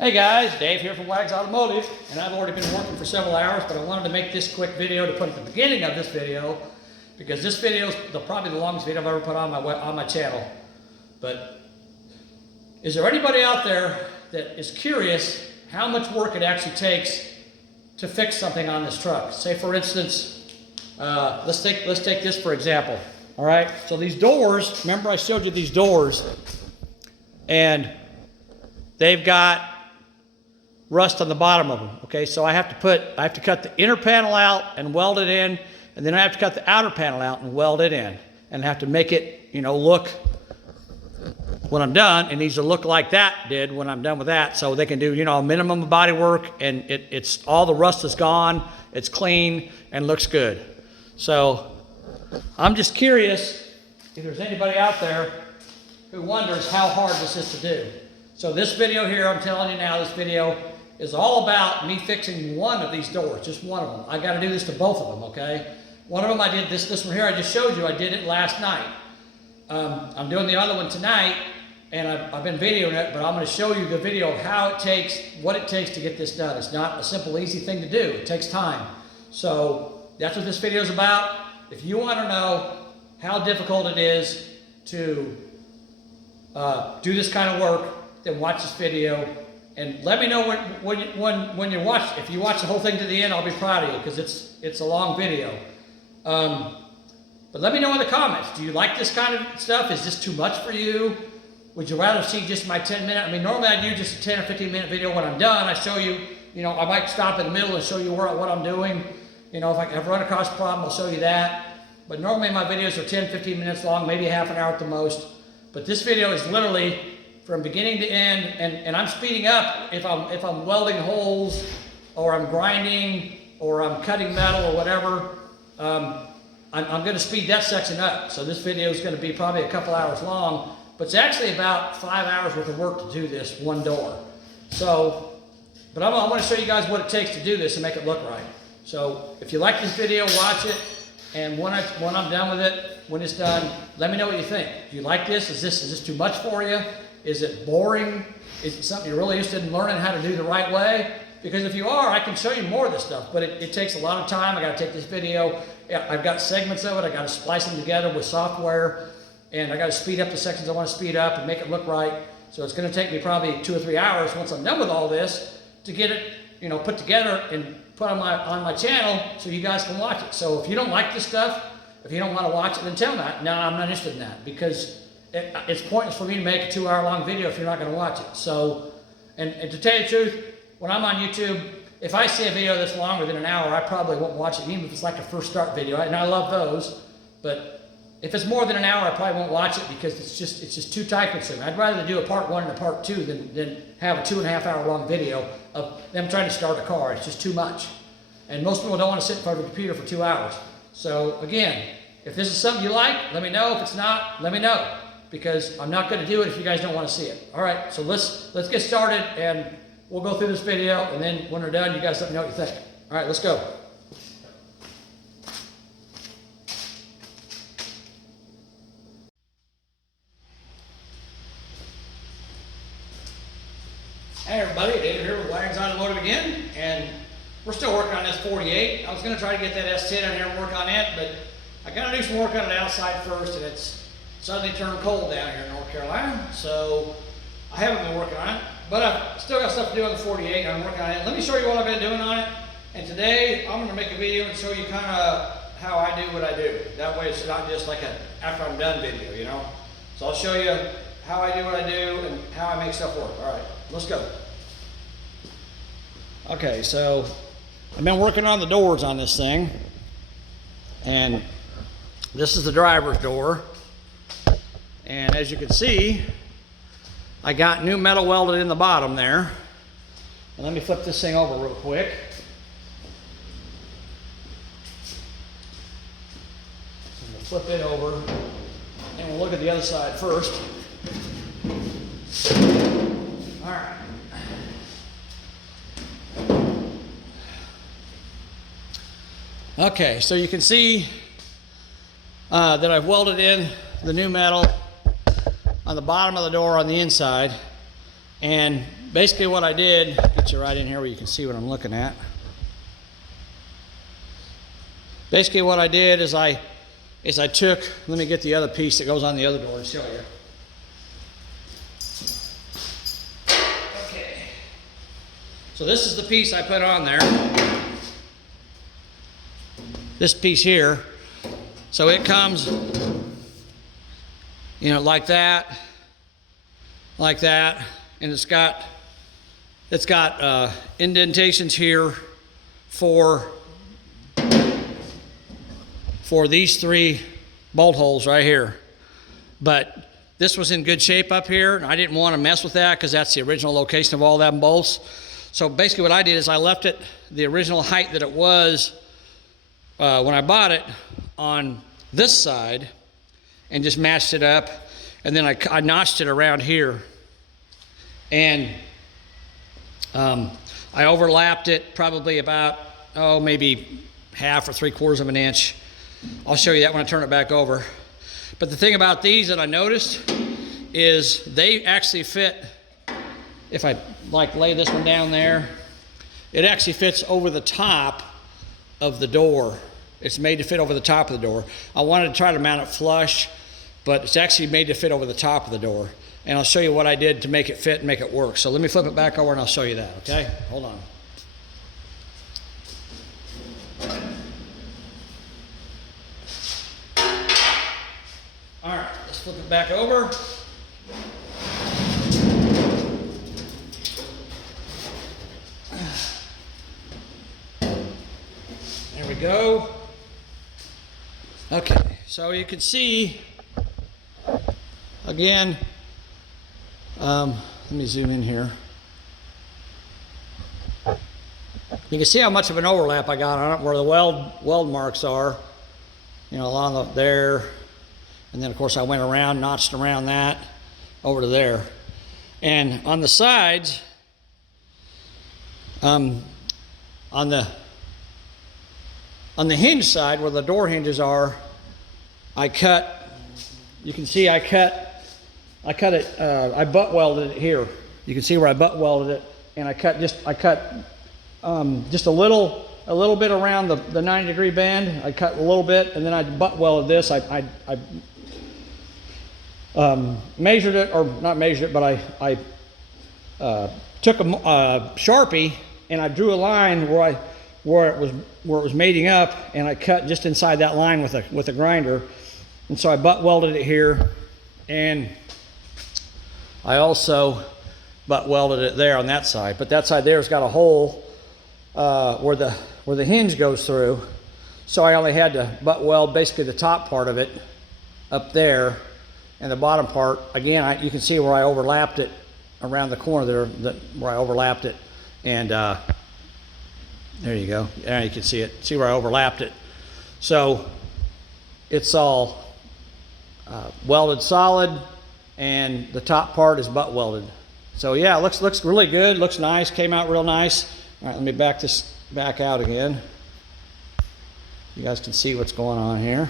Hey guys, Dave here from Wags Automotive, and I've already been working for several hours, but I wanted to make this quick video to put at the beginning of this video because this video is probably the longest video I've ever put on my channel. But is there anybody out there that is curious how much work it actually takes to fix something on this truck? Say for instance, let's take this for example. All right, so these doors, remember I showed you these doors, and they've got rust on the bottom of them. Okay, so I have to cut the inner panel out and weld it in, and then I have to cut the outer panel out and weld it in, and have to make it, look, when I'm done, it needs to look like that did when I'm done with that, so they can do, a minimum of body work, and it's all the rust is gone, it's clean, and looks good. So I'm just curious if there's anybody out there who wonders how hard this is to do. So this video here, I'm telling you now, this video is all about me fixing one of these doors, just one of them. I got to do this to both of them, okay? One of them I did, this one here I just showed you, I did it last night. I'm doing the other one tonight, and I've been videoing it, but I'm going to show you the video of how it takes, what it takes to get this done. It's not a simple, easy thing to do. It takes time. So that's what this video is about. If you want to know how difficult it is to do this kind of work, then watch this video. And let me know when you watch. If you watch the whole thing to the end, I'll be proud of you because it's a long video. But let me know in the comments. Do you like this kind of stuff? Is this too much for you? Would you rather see just my 10-minute? I mean, normally I do just a 10 or 15-minute video when I'm done. I show you, I might stop in the middle and show you what I'm doing. If I've run across a problem, I'll show you that. But normally my videos are 10, 15 minutes long, maybe half an hour at the most. But this video is literally from beginning to end, and I'm speeding up if I'm welding holes, or I'm grinding, or I'm cutting metal, or whatever. I'm going to speed that section up. So this video is going to be probably a couple hours long, but it's actually about 5 hours worth of work to do this one door. So, but I want to show you guys what it takes to do this and make it look right. So if you like this video, watch it, and when I'm done with it, when it's done, let me know what you think. Do you like this? Is this too much for you? Is it boring? Is it something you're really interested in learning how to do the right way? Because if you are, I can show you more of this stuff, but it takes a lot of time. I got to take this video. I've got segments of it. I got to splice them together with software, and I got to speed up the sections I want to speed up and make it look right. So it's going to take me probably 2 or 3 hours once I'm done with all this to get it, put together and put on my channel so you guys can watch it. So if you don't like this stuff, if you don't want to watch it, then tell me that. No, I'm not interested in that, because it's pointless for me to make a 2-hour-long video if you're not going to watch it. So, and to tell you the truth, when I'm on YouTube, if I see a video that's longer than an hour, I probably won't watch it, even if it's like a first start video. And I love those, but if it's more than an hour, I probably won't watch it because it's just too time consuming. I'd rather do a part 1 and a part 2 than have a 2.5-hour long video of them trying to start a car. It's just too much. And most people don't want to sit in front of a computer for 2 hours. So again, if this is something you like, let me know. If it's not, let me know, because I'm not going to do it if you guys don't want to see it. All right, so let's get started, and we'll go through this video, and then when we're done, you guys let me know what you think. All right, let's go. Hey everybody, David here with Wags Automotive again, and we're still working on this 48. I was going to try to get that S10 in here and work on it, but I got to do some work on it outside first, and it's suddenly turned cold down here in North Carolina, so I haven't been working on it, but I've still got stuff to do on the 48. I'm working on it. Let me show you what I've been doing on it, and today I'm going to make a video and show you kind of how I do what I do. That way it's not just like a after I'm done video, So I'll show you how I do what I do and how I make stuff work. All right, let's go. Okay, so I've been working on the doors on this thing, and this is the driver's door. And as you can see, I got new metal welded in the bottom there. And let me flip this thing over real quick. I'm going to flip it over, and we'll look at the other side first. All right. Okay, so you can see that I've welded in the new metal on the bottom of the door on the inside. And basically what I did, get you right in here where you can see what I'm looking at. Basically what I did is I took, let me get the other piece that goes on the other door and show you. Okay. So this is the piece I put on there. This piece here. So it comes, you know, like that, and it's got indentations here for these 3 bolt holes right here. But this was in good shape up here, and I didn't want to mess with that because that's the original location of all them bolts. So basically what I did is I left it the original height that it was when I bought it on this side and just matched it up, and then I notched it around here, and I overlapped it probably about maybe 1/2 or 3/4 of an inch. I'll show you that when I turn it back over. But the thing about these that I noticed is they actually fit. If I like lay this one down there, it actually fits over the top of the door. It's made to fit over the top of the door. I wanted to try to mount it flush, but it's actually made to fit over the top of the door. And I'll show you what I did to make it fit and make it work. So let me flip it back over and I'll show you that, okay? Hold on. All right, let's flip it back over. There we go. Okay, so you can see, again, let me zoom in here. You can see how much of an overlap I got on it, where the weld marks are, you know, along there. And then of course I went around, notched around that over to there. And on the sides, on the hinge side where the door hinges are, I cut, you can see I cut it, I butt welded it here. You can see where I butt welded it, and I cut just a little bit around the 90-degree bend. I cut a little bit, and then I butt welded this. I measured it, or not measured it, but I took a Sharpie and I drew a line where it was mating up, and I cut just inside that line with a grinder. And so I butt welded it here, and I also butt welded it there on that side. But that side there's got a hole where the hinge goes through. So I only had to butt weld basically the top part of it up there, and the bottom part, again, you can see where I overlapped it around the corner there, where I overlapped it. And there you go. There you can see it. See where I overlapped it. So it's all welded solid, and the top part is butt welded. So yeah, it looks really good. Looks nice. Came out real nice. All right, let me back this back out again. You guys can see what's going on here.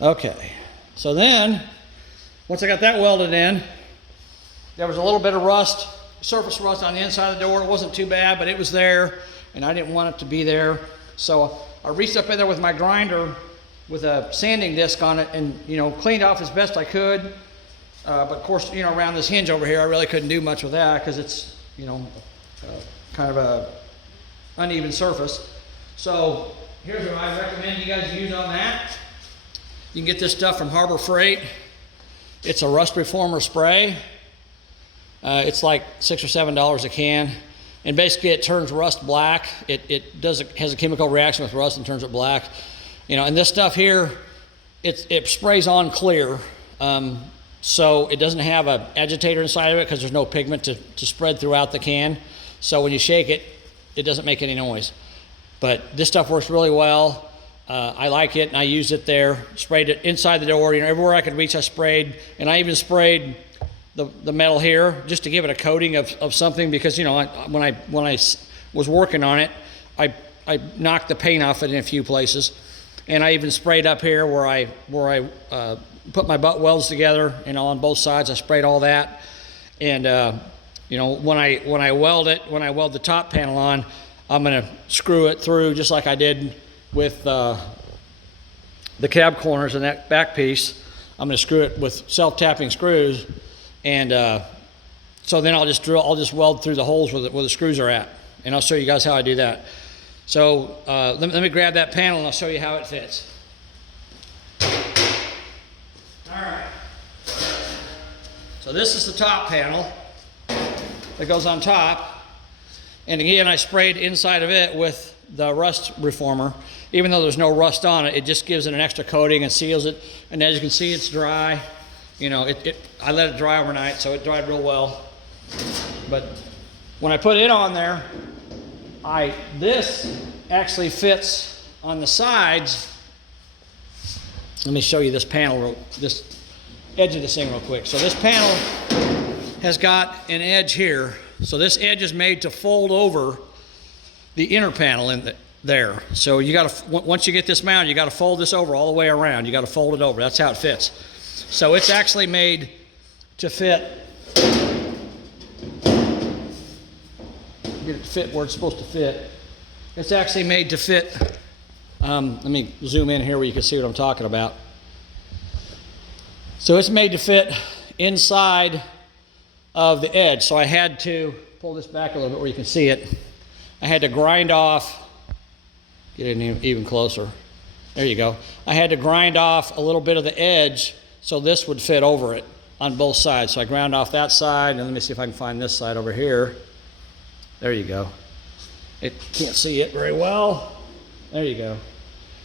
Okay. So then, once I got that welded in, there was a little bit of rust, surface rust on the inside of the door. It wasn't too bad, but it was there, and I didn't want it to be there. So I reached up in there with my grinder with a sanding disc on it, and cleaned off as best I could. But of course, around this hinge over here, I really couldn't do much with that because it's kind of a uneven surface. So here's what I recommend you guys use on that. You can get this stuff from Harbor Freight. It's a rust reformer spray. It's like $6 or $7 a can, and basically it turns rust black. It has a chemical reaction with rust and turns it black. And this stuff here, it sprays on clear, so it doesn't have an agitator inside of it because there's no pigment to spread throughout the can. So when you shake it, it doesn't make any noise. But this stuff works really well. I like it, and I used it there. Sprayed it inside the door. Everywhere I could reach, I sprayed, and I even sprayed the metal here just to give it a coating of something, because when I was working on it, I knocked the paint off it in a few places, and I even sprayed up here where I put my butt welds together. On both sides, I sprayed all that, and you know, when I weld the top panel on, I'm going to screw it through just like I did with the cab corners and that back piece. I'm going to screw it with self-tapping screws, and so then I'll just weld through the holes where the screws are at, and I'll show you guys how I do that. So let me grab that panel and I'll show you how it fits. All right. So this is the top panel that goes on top, and again I sprayed inside of it with the rust reformer. Even though there's no rust on it, it just gives it an extra coating and seals it. And as you can see, it's dry. You know, I let it dry overnight, so it dried real well. But when I put it on there, this actually fits on the sides. Let me show you this panel, this edge of this thing real quick. So this panel has got an edge here. So this edge is made to fold over the inner panel in there. So you got to, once you get this mounted, you got to fold this over all the way around. You got to fold it over. That's how it fits. So it's actually made to fit, get it to fit where it's supposed to fit. It's actually made to fit, let me zoom in here where you can see what I'm talking about. So it's made to fit inside of the edge. So I had to pull this back a little bit where you can see it. I had to grind off, get in even closer. There you go. I had to grind off a little bit of the edge so this would fit over it on both sides. So I ground off that side, and let me see if I can find this side over here. There you go. It can't see it very well. There you go.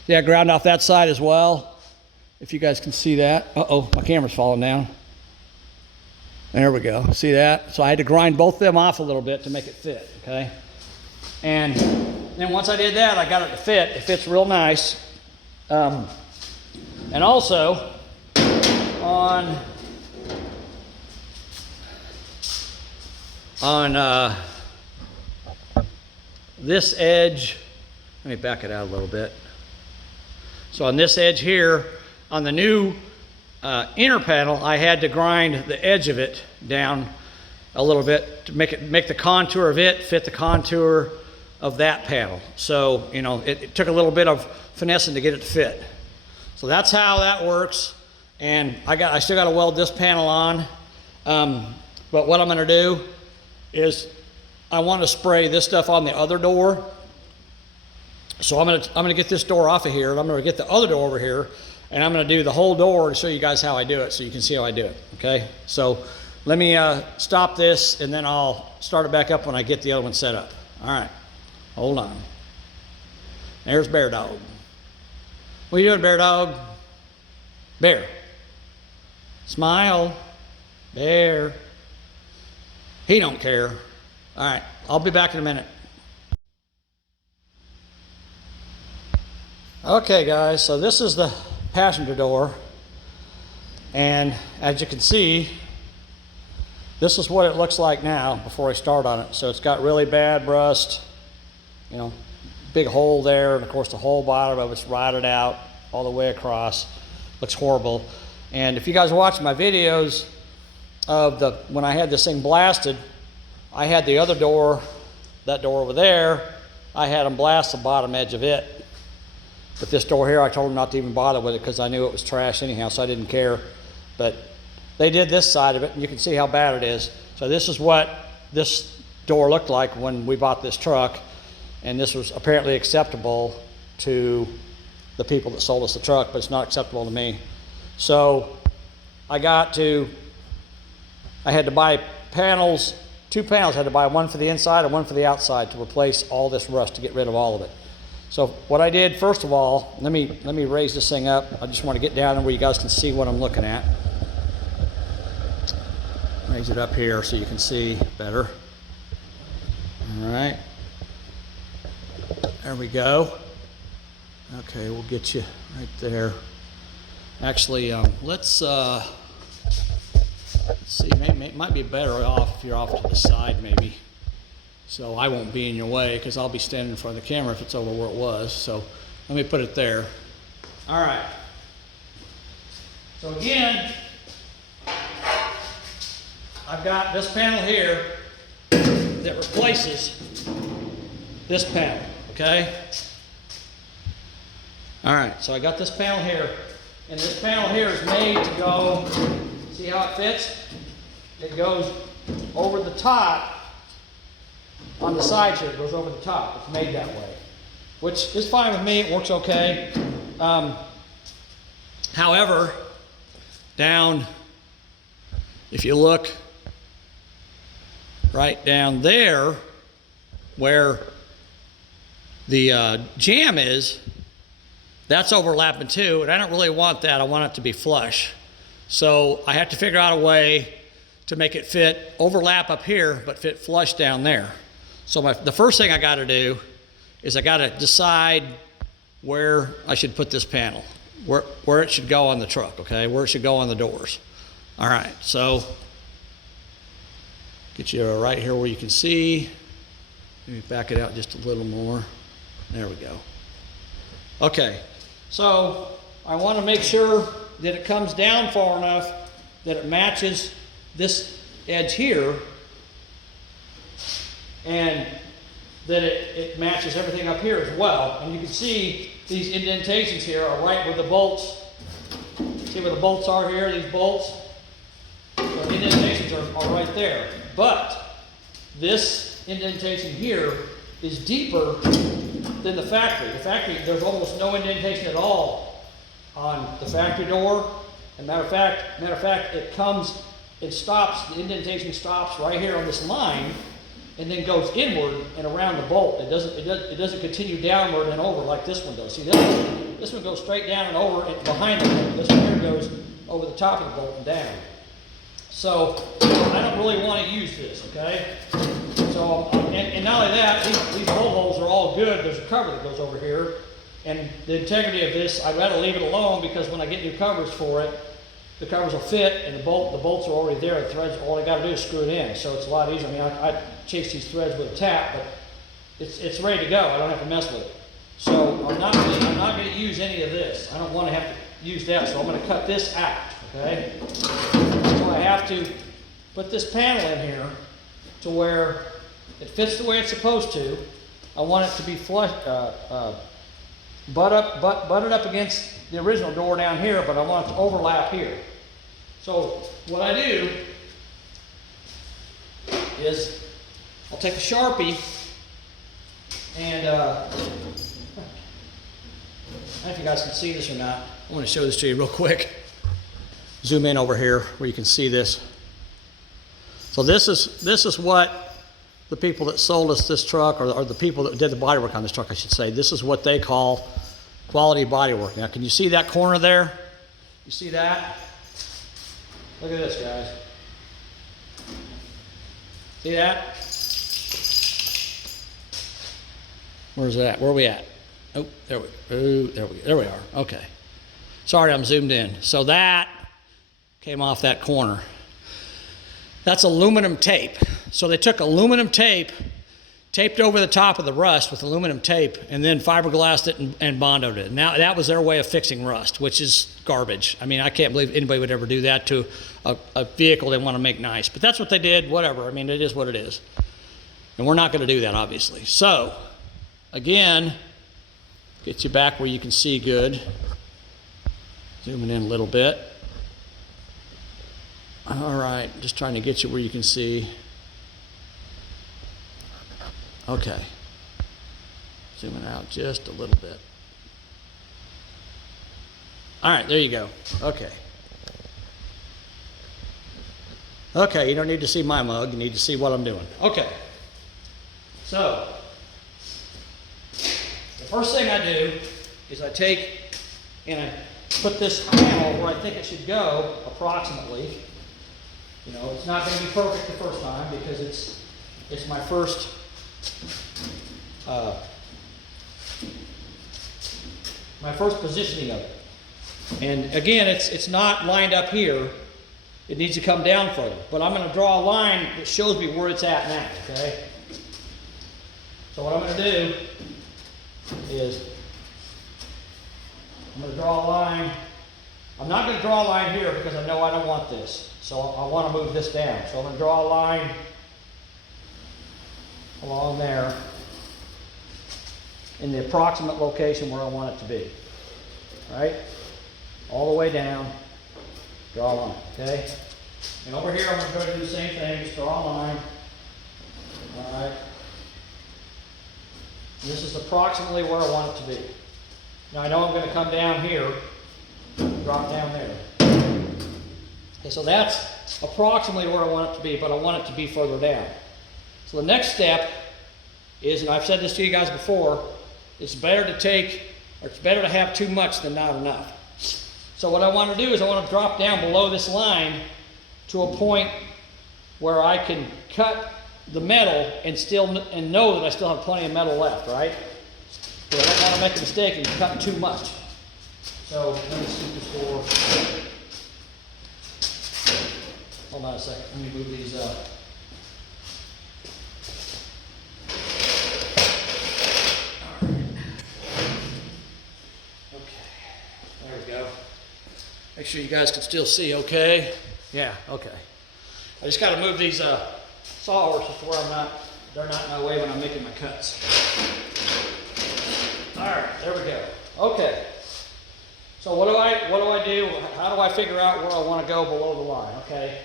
Yeah, ground off that side as well, if you guys can see that. Uh-oh, my camera's falling down. There we go. See that? So I had to grind both of them off a little bit to make it fit, okay? And then once I did that, I got it to fit. It fits real nice. And also, on this edge, let me back it out a little bit. So on this edge here, on the new inner panel, I had to grind the edge of it down a little bit to make the contour of it fit the contour of that panel. So, you know, it took a little bit of finessing to get it to fit. So that's how that works. And I still got to weld this panel on. But what I'm going to do is I want to spray this stuff on the other door. So I'm going to get this door off of here, and I'm going to get the other door over here, and I'm going to do the whole door to show you guys how I do it, so you can see how I do it. Okay. So let me stop this, and then I'll start it back up when I get the other one set up. All right. Hold on. There's Bear Dog. What are you doing, Bear Dog? Bear. Smile. Bear. He don't care. All right. I'll be back in a minute. Okay, guys. So this is the passenger door. And as you can see, this is what it looks like now before I start on it. So it's got really bad rust. You know, big hole there, and of course the whole bottom of it's rotted out all the way across. Looks horrible. And if you guys watch my videos of when I had this thing blasted, I had the other door, that door over there, I had them blast the bottom edge of it. But this door here, I told them not to even bother with it because I knew it was trash anyhow, so I didn't care. But they did this side of it, and you can see how bad it is. So this is what this door looked like when we bought this truck. And this was apparently acceptable to the people that sold us the truck, but it's not acceptable to me. So I had to buy panels, 2 panels. I had to buy one for the inside and one for the outside to replace all this rust, to get rid of all of it. So what I did, first of all, let me raise this thing up. I just want to get down there where you guys can see what I'm looking at. Raise it up here so you can see better. All right. There we go. Okay, we'll get you right there. Actually, let's see, maybe it might be better off if you're off to the side maybe. So I won't be in your way because I'll be standing in front of the camera if it's over where it was. So let me put it there. All right. So again, I've got this panel here that replaces this panel, okay? All right, so I got this panel here, and this panel here is made to go, see how it fits? It goes over the top on the sides here. It goes over the top. It's made that way, which is fine with me. It works okay. However, down, if you look right down there where the jamb is, that's overlapping too, and I don't really want that. I want it to be flush. So I have to figure out a way to make it fit, overlap up here, but fit flush down there. So the first thing I gotta do is I gotta decide where I should put this panel, where it should go on the truck, okay? Where it should go on the doors. All right, so get you right here where you can see. Let me back it out just a little more. There we go. Okay, so I want to make sure that it comes down far enough that it matches this edge here, and that it matches everything up here as well. And you can see these indentations here are right where the bolts, see where the bolts are here, these bolts? The indentations are right there. But this indentation here is deeper than the factory. The factory, there's almost no indentation at all on the factory door. And matter of fact, it comes, it stops, the indentation stops right here on this line, and then goes inward and around the bolt. It doesn't continue downward and over like this one does. See, this one goes straight down and over and behind the bolt. This one here goes over the top of the bolt and down. So I don't really want to use this, okay? So, and not only that, these bolt holes are all good. There's a cover that goes over here. And the integrity of this, I'd rather leave it alone, because when I get new covers for it, the covers will fit, and the bolts are already there. The threads, all I got to do is screw it in. So it's a lot easier. I mean, I chase these threads with a tap, but it's ready to go. I don't have to mess with it. So I'm not going to use any of this. I don't want to have to use that, so I'm going to cut this out, okay? So I have to put this panel in here to where it fits the way it's supposed to. I want it to be flush, butted up against the original door down here, but I want it to overlap here. So what I do is I'll take a Sharpie and I don't know if you guys can see this or not. I want to show this to you real quick. Zoom in over here where you can see this. So this is what the people that sold us this truck, or the people that did the body work on this truck, I should say, this is what they call quality body work. Now, can you see that corner there? You see that? Look at this, guys. See that? Where's that? Where are we at? Oh, there we are. Okay. Sorry, I'm zoomed in. So that came off that corner. That's aluminum tape. So they took aluminum tape, taped over the top of the rust with aluminum tape, and then fiberglassed it and bonded it. Now that was their way of fixing rust, which is garbage. I mean, I can't believe anybody would ever do that to a vehicle they want to make nice. But that's what they did, whatever. I mean, it is what it is. And we're not going to do that, obviously. So, again, get you back where you can see good. Zooming in a little bit. All right, just trying to get you where you can see. Okay. Zooming out just a little bit. All right, there you go. Okay. Okay, you don't need to see my mug. You need to see what I'm doing. Okay. So, the first thing I do is I take and I put this panel where I think it should go, approximately. You know, it's not going to be perfect the first time because it's my first positioning of it. And again, it's not lined up here. It needs to come down further. But I'm going to draw a line that shows me where it's at now, okay? So what I'm going to do is I'm going to draw a line. I'm not going to draw a line here because I know I don't want this. So I want to move this down. So I'm going to draw a line along there in the approximate location where I want it to be. Right? All the way down, draw a line, okay? And over here I'm going to do the same thing, just draw a line. All right. And this is approximately where I want it to be. Now I know I'm going to come down here, drop down there. Okay, so that's approximately where I want it to be, but I want it to be further down. So the next step is, and I've said this to you guys before, it's better to have too much than not enough. So what I want to do is I want to drop down below this line to a point where I can cut the metal and know that I still have plenty of metal left, right? So I don't want to make a mistake and cut too much. So let me see this door. Hold on a second. Let me move these up. Make sure you guys can still see okay. Yeah, okay. I just got to move these sawhorses to where they're not in my way when I'm making my cuts. All right, there we go. Okay. So what do I do? How do I figure out where I want to go below the line? Okay.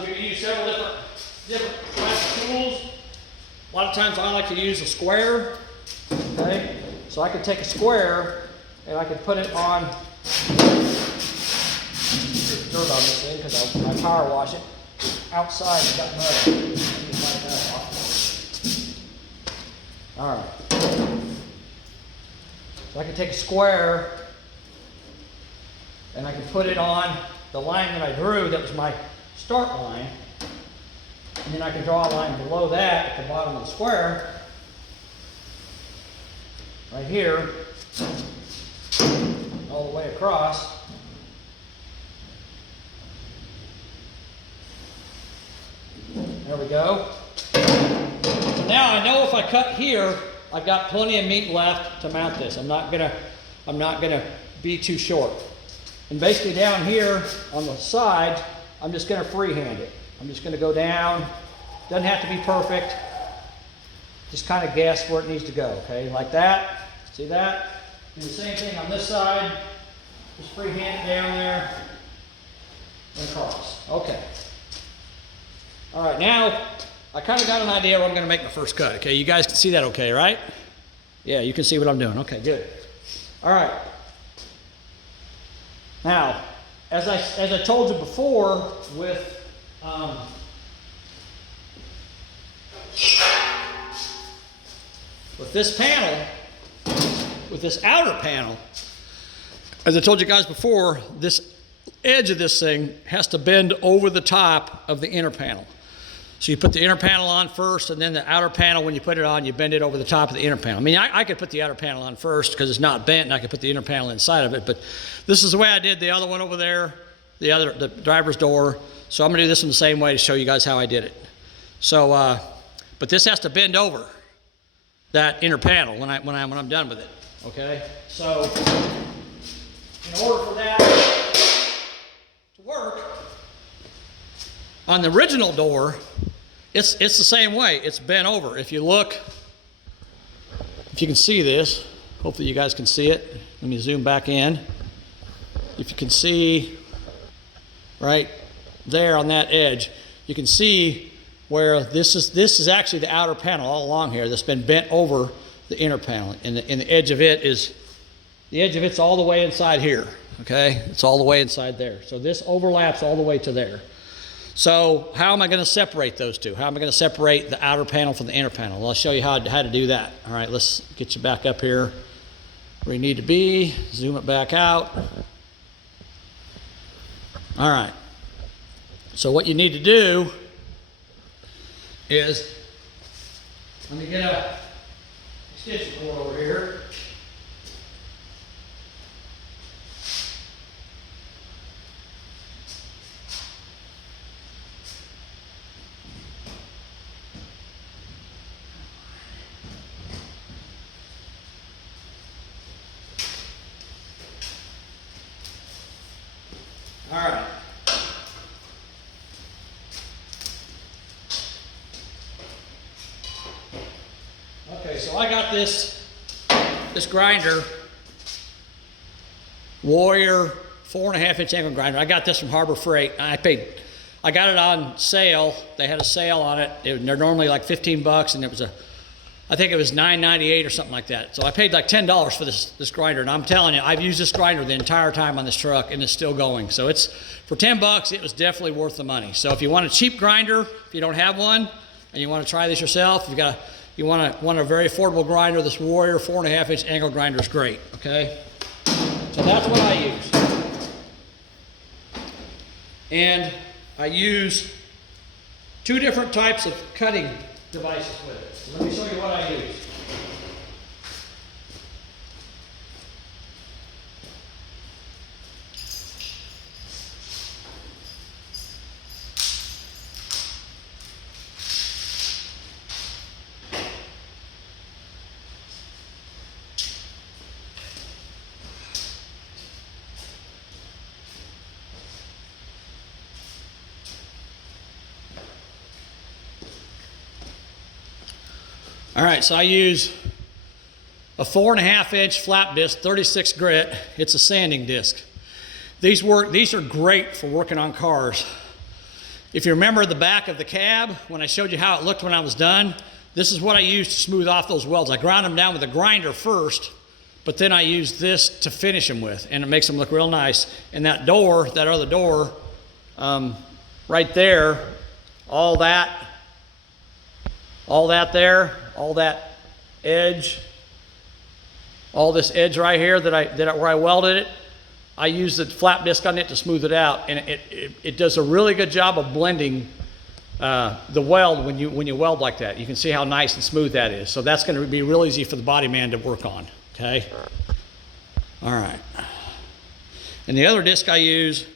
You can use several different types of tools. A lot of times I like to use a square. Okay. So I can take a square and I can put it on. There's dirt on this thing because I power wash it. Outside it's got mud. All right. So I can take a square and I can put it on the line that I drew that was my start line. And then I can draw a line below that at the bottom of the square. Right here. All the way across. There we go. So now I know if I cut here, I've got plenty of meat left to mount this. I'm not gonna be too short. And basically down here on the side, I'm just gonna freehand it. I'm just gonna go down. Doesn't have to be perfect. Just kind of guess where it needs to go. Okay, like that. See that? Do the same thing on this side. Just freehand it down there and across. Okay. All right, now I kind of got an idea where I'm going to make my first cut. Okay, you guys can see that okay, right? Yeah, you can see what I'm doing. Okay, good. All right. Now, as I told you before with this panel, with this outer panel, as I told you guys before, this edge of this thing has to bend over the top of the inner panel. So you put the inner panel on first, and then the outer panel, when you put it on, you bend it over the top of the inner panel. I mean, I could put the outer panel on first because it's not bent, and I could put the inner panel inside of it, but this is the way I did the other one over there, the driver's door. So I'm gonna do this in the same way to show you guys how I did it. So, but this has to bend over that inner panel when I'm done with it, okay? So, in order for that to work, on the original door, it's the same way. It's bent over. If you look, if you can see this, hopefully you guys can see it. Let me zoom back in. If you can see right there on that edge, you can see where this is actually the outer panel all along here that's been bent over the inner panel, and the edge of it's all the way inside here. Okay, it's all the way inside there. So this overlaps all the way to there. So how am I going to separate those two? How am I going to separate the outer panel from the inner panel? Well, I'll show you how to do that. All right, let's get you back up here where you need to be. Zoom it back out. All right. So what you need to do is, let me get a extension cord over here. All right. Okay, so I got this grinder, Warrior 4.5-inch angle grinder. I got this from Harbor Freight. I got it on sale. They had a sale on it. They're normally like 15 bucks, and it was I think it was $9.98 or something like that. So I paid like $10 for this grinder, and I'm telling you, I've used this grinder the entire time on this truck, and it's still going. So it's, for 10 bucks, it was definitely worth the money. So if you want a cheap grinder, if you don't have one, and you want to try this yourself, you want a very affordable grinder, this Warrior 4.5-inch angle grinder is great, okay? So that's what I use. And I use 2 different types of cutting devices with it. So let me show you what I use. All right, so I use a 4.5-inch flap disc, 36 grit. It's a sanding disc. These are great for working on cars. If you remember the back of the cab, when I showed you how it looked when I was done, this is what I used to smooth off those welds. I ground them down with a grinder first, but then I use this to finish them with, and it makes them look real nice. And that door, that other door, right there, all that there, all that edge, all this edge right here where I welded it, I use the flap disc on it to smooth it out, and it does a really good job of blending the weld when you weld like that. You can see how nice and smooth that is. So that's going to be real easy for the body man to work on. Okay. All right. And the other disc I use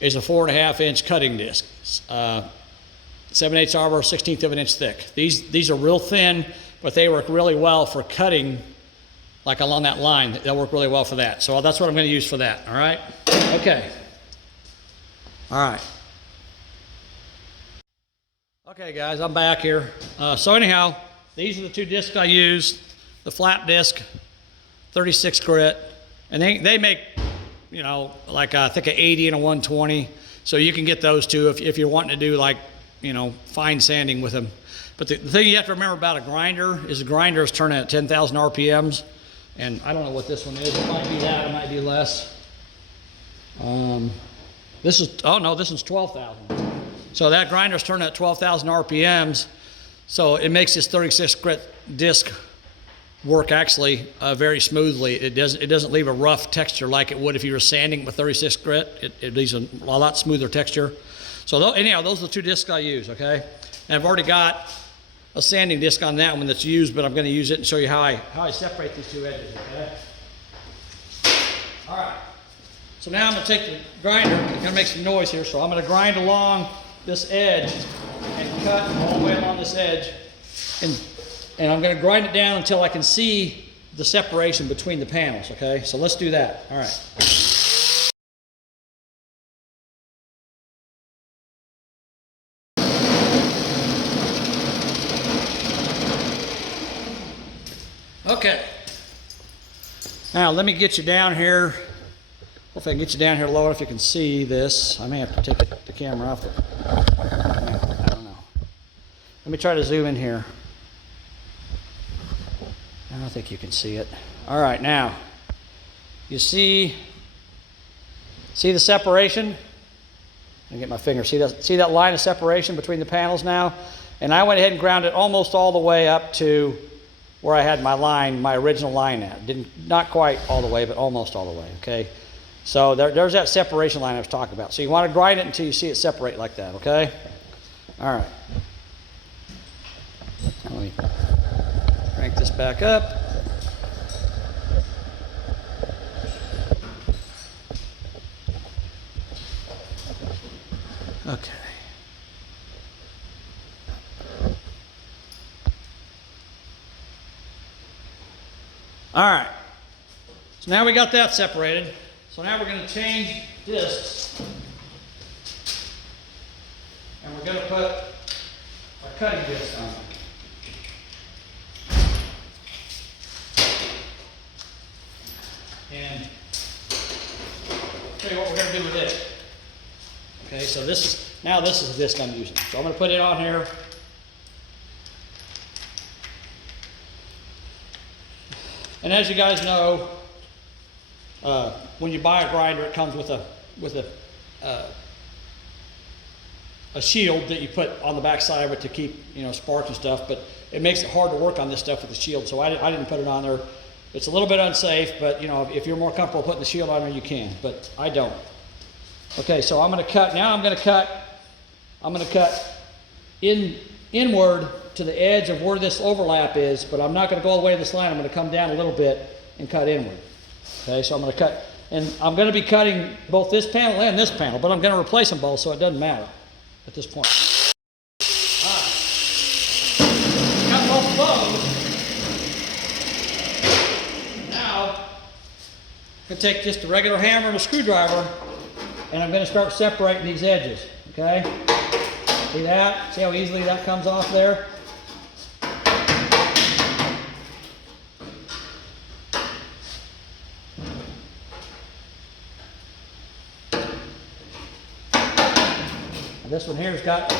is a 4.5-inch cutting disc. 7/8 arbor, 1/16 of an inch thick. These are real thin, but they work really well for cutting, like along that line. They'll work really well for that. So that's what I'm going to use for that. All right. Okay. All right. Okay, guys, I'm back here. So anyhow, these are the 2 discs I use. The flap disc, 36 grit, and they make, you know, like I think an 80 and a 120. So you can get those 2 if you're wanting to do like, you know, fine sanding with them. But the thing you have to remember about a grinder is a grinder is turning at 10,000 RPMs. And I don't know what this one is. It might be that, it might be less. This is 12,000. So that grinder's turning at 12,000 RPMs. So it makes this 36 grit disc work actually very smoothly. It doesn't leave a rough texture like it would if you were sanding with 36 grit. It leaves a lot smoother texture. So anyhow, those are the 2 discs I use, okay? And I've already got a sanding disc on that one that's used, but I'm going to use it and show you how I separate these 2 edges, okay? All right. So now I'm going to take the grinder. I'm going to make some noise here. So I'm going to grind along this edge and cut all the way along this edge. And I'm going to grind it down until I can see the separation between the panels, okay? So let's do that. All right. Okay. Now let me get you down here. Hopefully I can get you down here low enough you can see this. I may have to take the camera off. I don't know. Let me try to zoom in here. I don't think you can see it. All right, now you see the separation? Let me get my finger. See that line of separation between the panels now? And I went ahead and ground it almost all the way up to where I had my original line at. Not quite all the way, but almost all the way, okay? So there's that separation line I was talking about. So you want to grind it until you see it separate like that, okay? All right. Now let me crank this back up. Okay. All right, so now we got that separated. So now we're going to change discs. And we're going to put a cutting disc on. Okay, so now this is the disc I'm using. So I'm going to put it on here. And as you guys know, when you buy a grinder, it comes with a shield that you put on the back side of it to keep, you know, sparks and stuff. But it makes it hard to work on this stuff with the shield, so I didn't put it on there. It's a little bit unsafe, but you know, if you're more comfortable putting the shield on there, you can. But I don't. Okay, so I'm going to cut. Now I'm going to cut inward to the edge of where this overlap is, but I'm not going to go all the way to this line. I'm going to come down a little bit and cut inward. Okay, so I'm going to cut, and I'm going to be cutting both this panel and this panel, but I'm going to replace them both, so it doesn't matter at this point. All right. Got both of those. Now, I'm going to take just a regular hammer and a screwdriver, and I'm going to start separating these edges. Okay? See that? See how easily that comes off there? This one here's got a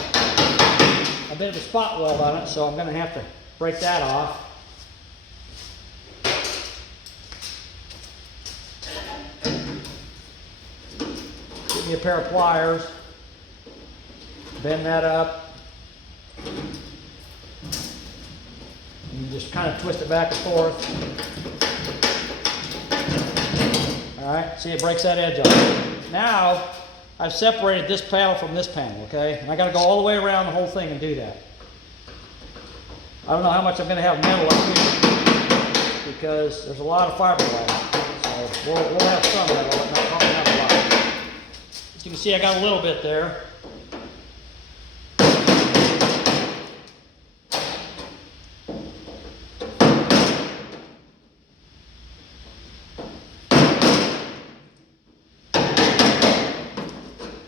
bit of a spot weld on it, so I'm going to have to break that off. Get me a pair of pliers, bend that up, and just kind of twist it back and forth. All right, see, it breaks that edge off. Now, I've separated this panel from this panel, okay? And I got to go all the way around the whole thing and do that. I don't know how much I'm going to have metal up here because there's a lot of fiberglass. So we'll have some metal, but not probably not a lot. As you can see, I got a little bit there.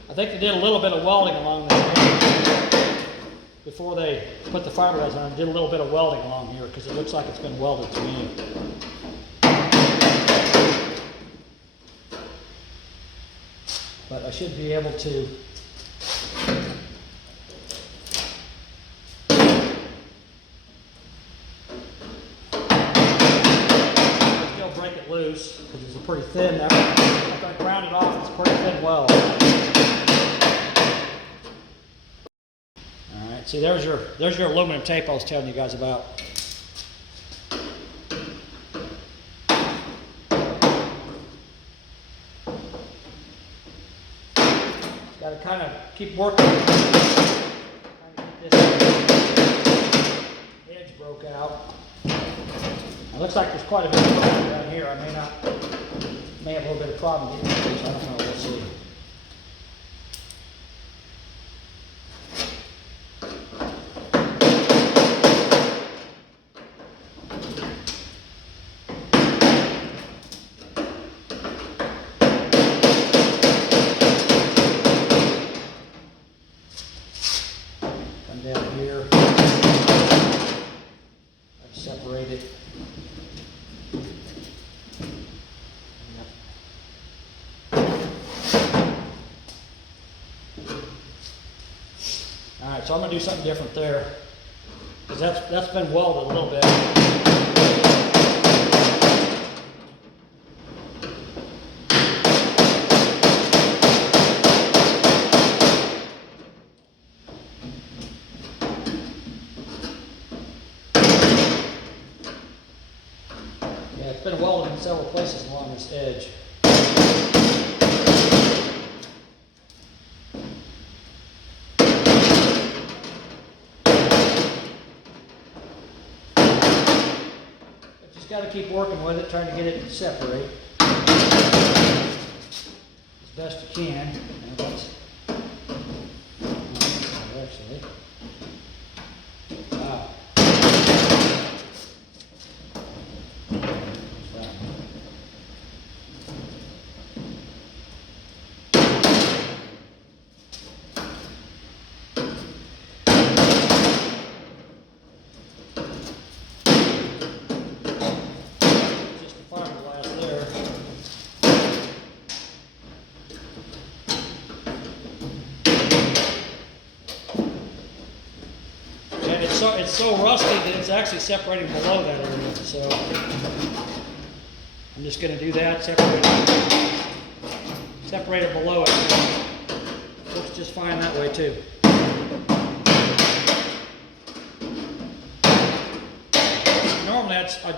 I think they did a little bit of welding along this before they put the fiberglass on. They did a little bit of welding along here because it looks like it's been welded to me. But I should be able to still break it loose because it's a pretty thin. After I ground it off, it's a pretty thin weld. See, there's your aluminum tape I was telling you guys about. Got to kind of keep working. Trying to get this edge broke out. It looks like there's quite a bit of problem down here. I may have a little bit of problem getting this. I don't know. We'll see. Down here, I've separated. Yep. All right, so I'm going to do something different there because that's been welded a little bit. It's been welded in several places along this edge. But just got to keep working with it, trying to get it to separate as best you can. And that's actually. it's so rusty that it's actually separating below that area. So I'm just going to do that, separate it below it. Looks just fine that way too. Normally I'd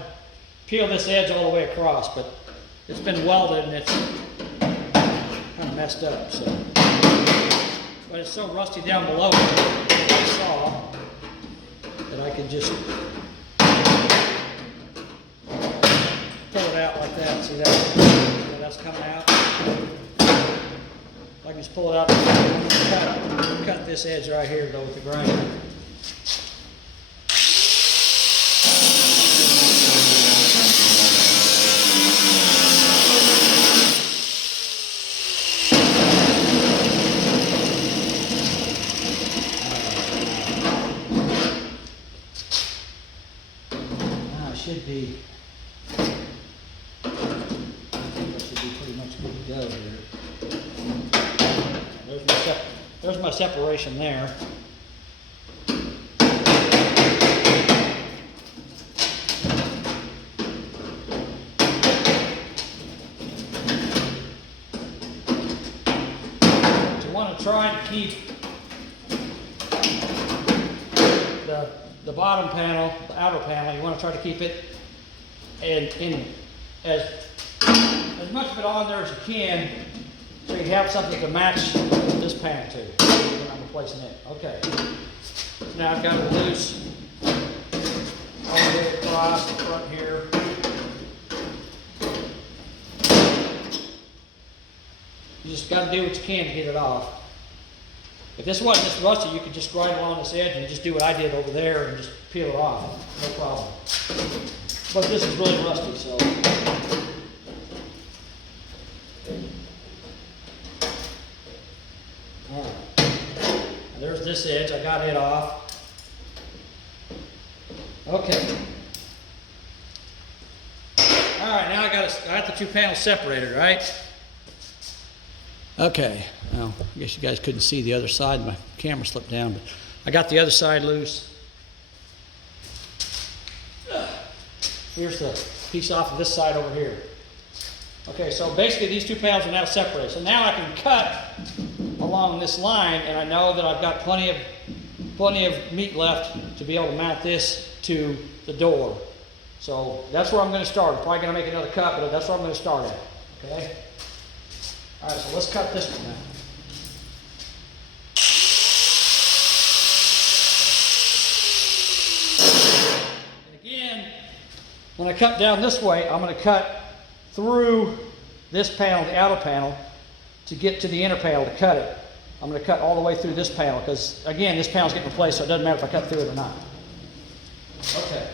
peel this edge all the way across, but it's been welded and it's kind of messed up. So, but it's so rusty down below the saw that I can just pull it out like that. See that? So that's coming out. I can just pull it out and cut this edge right here though with the grinder. Should be pretty much good to go here. There's my separation there. You want to try to keep the bottom panel, the outer panel, you want to try to keep it in as much of it on there as you can, so you have something to match this panel to when I'm replacing it. Okay. Now I've got it loose all the way across the front here. You just got to do what you can to get it off. If this wasn't this rusty, you could just grind along this edge and just do what I did over there and just peel it off. No problem. But this is really rusty, so. All right. There's this edge. I got it off. Okay. All right, now I got the two panels separated, right? Okay, well, I guess you guys couldn't see the other side. My camera slipped down, but I got the other side loose. Here's the piece off of this side over here. Okay, so basically these two panels are now separated. So now I can cut along this line, and I know that I've got plenty of meat left to be able to mount this to the door. So that's where I'm going to start. I'm probably going to make another cut, but that's where I'm going to start at. Okay. All right, so let's cut this one now. And again, when I cut down this way, I'm going to cut through this panel, the outer panel, to get to the inner panel to cut it. I'm going to cut all the way through this panel because, again, this panel's getting replaced, so it doesn't matter if I cut through it or not. Okay.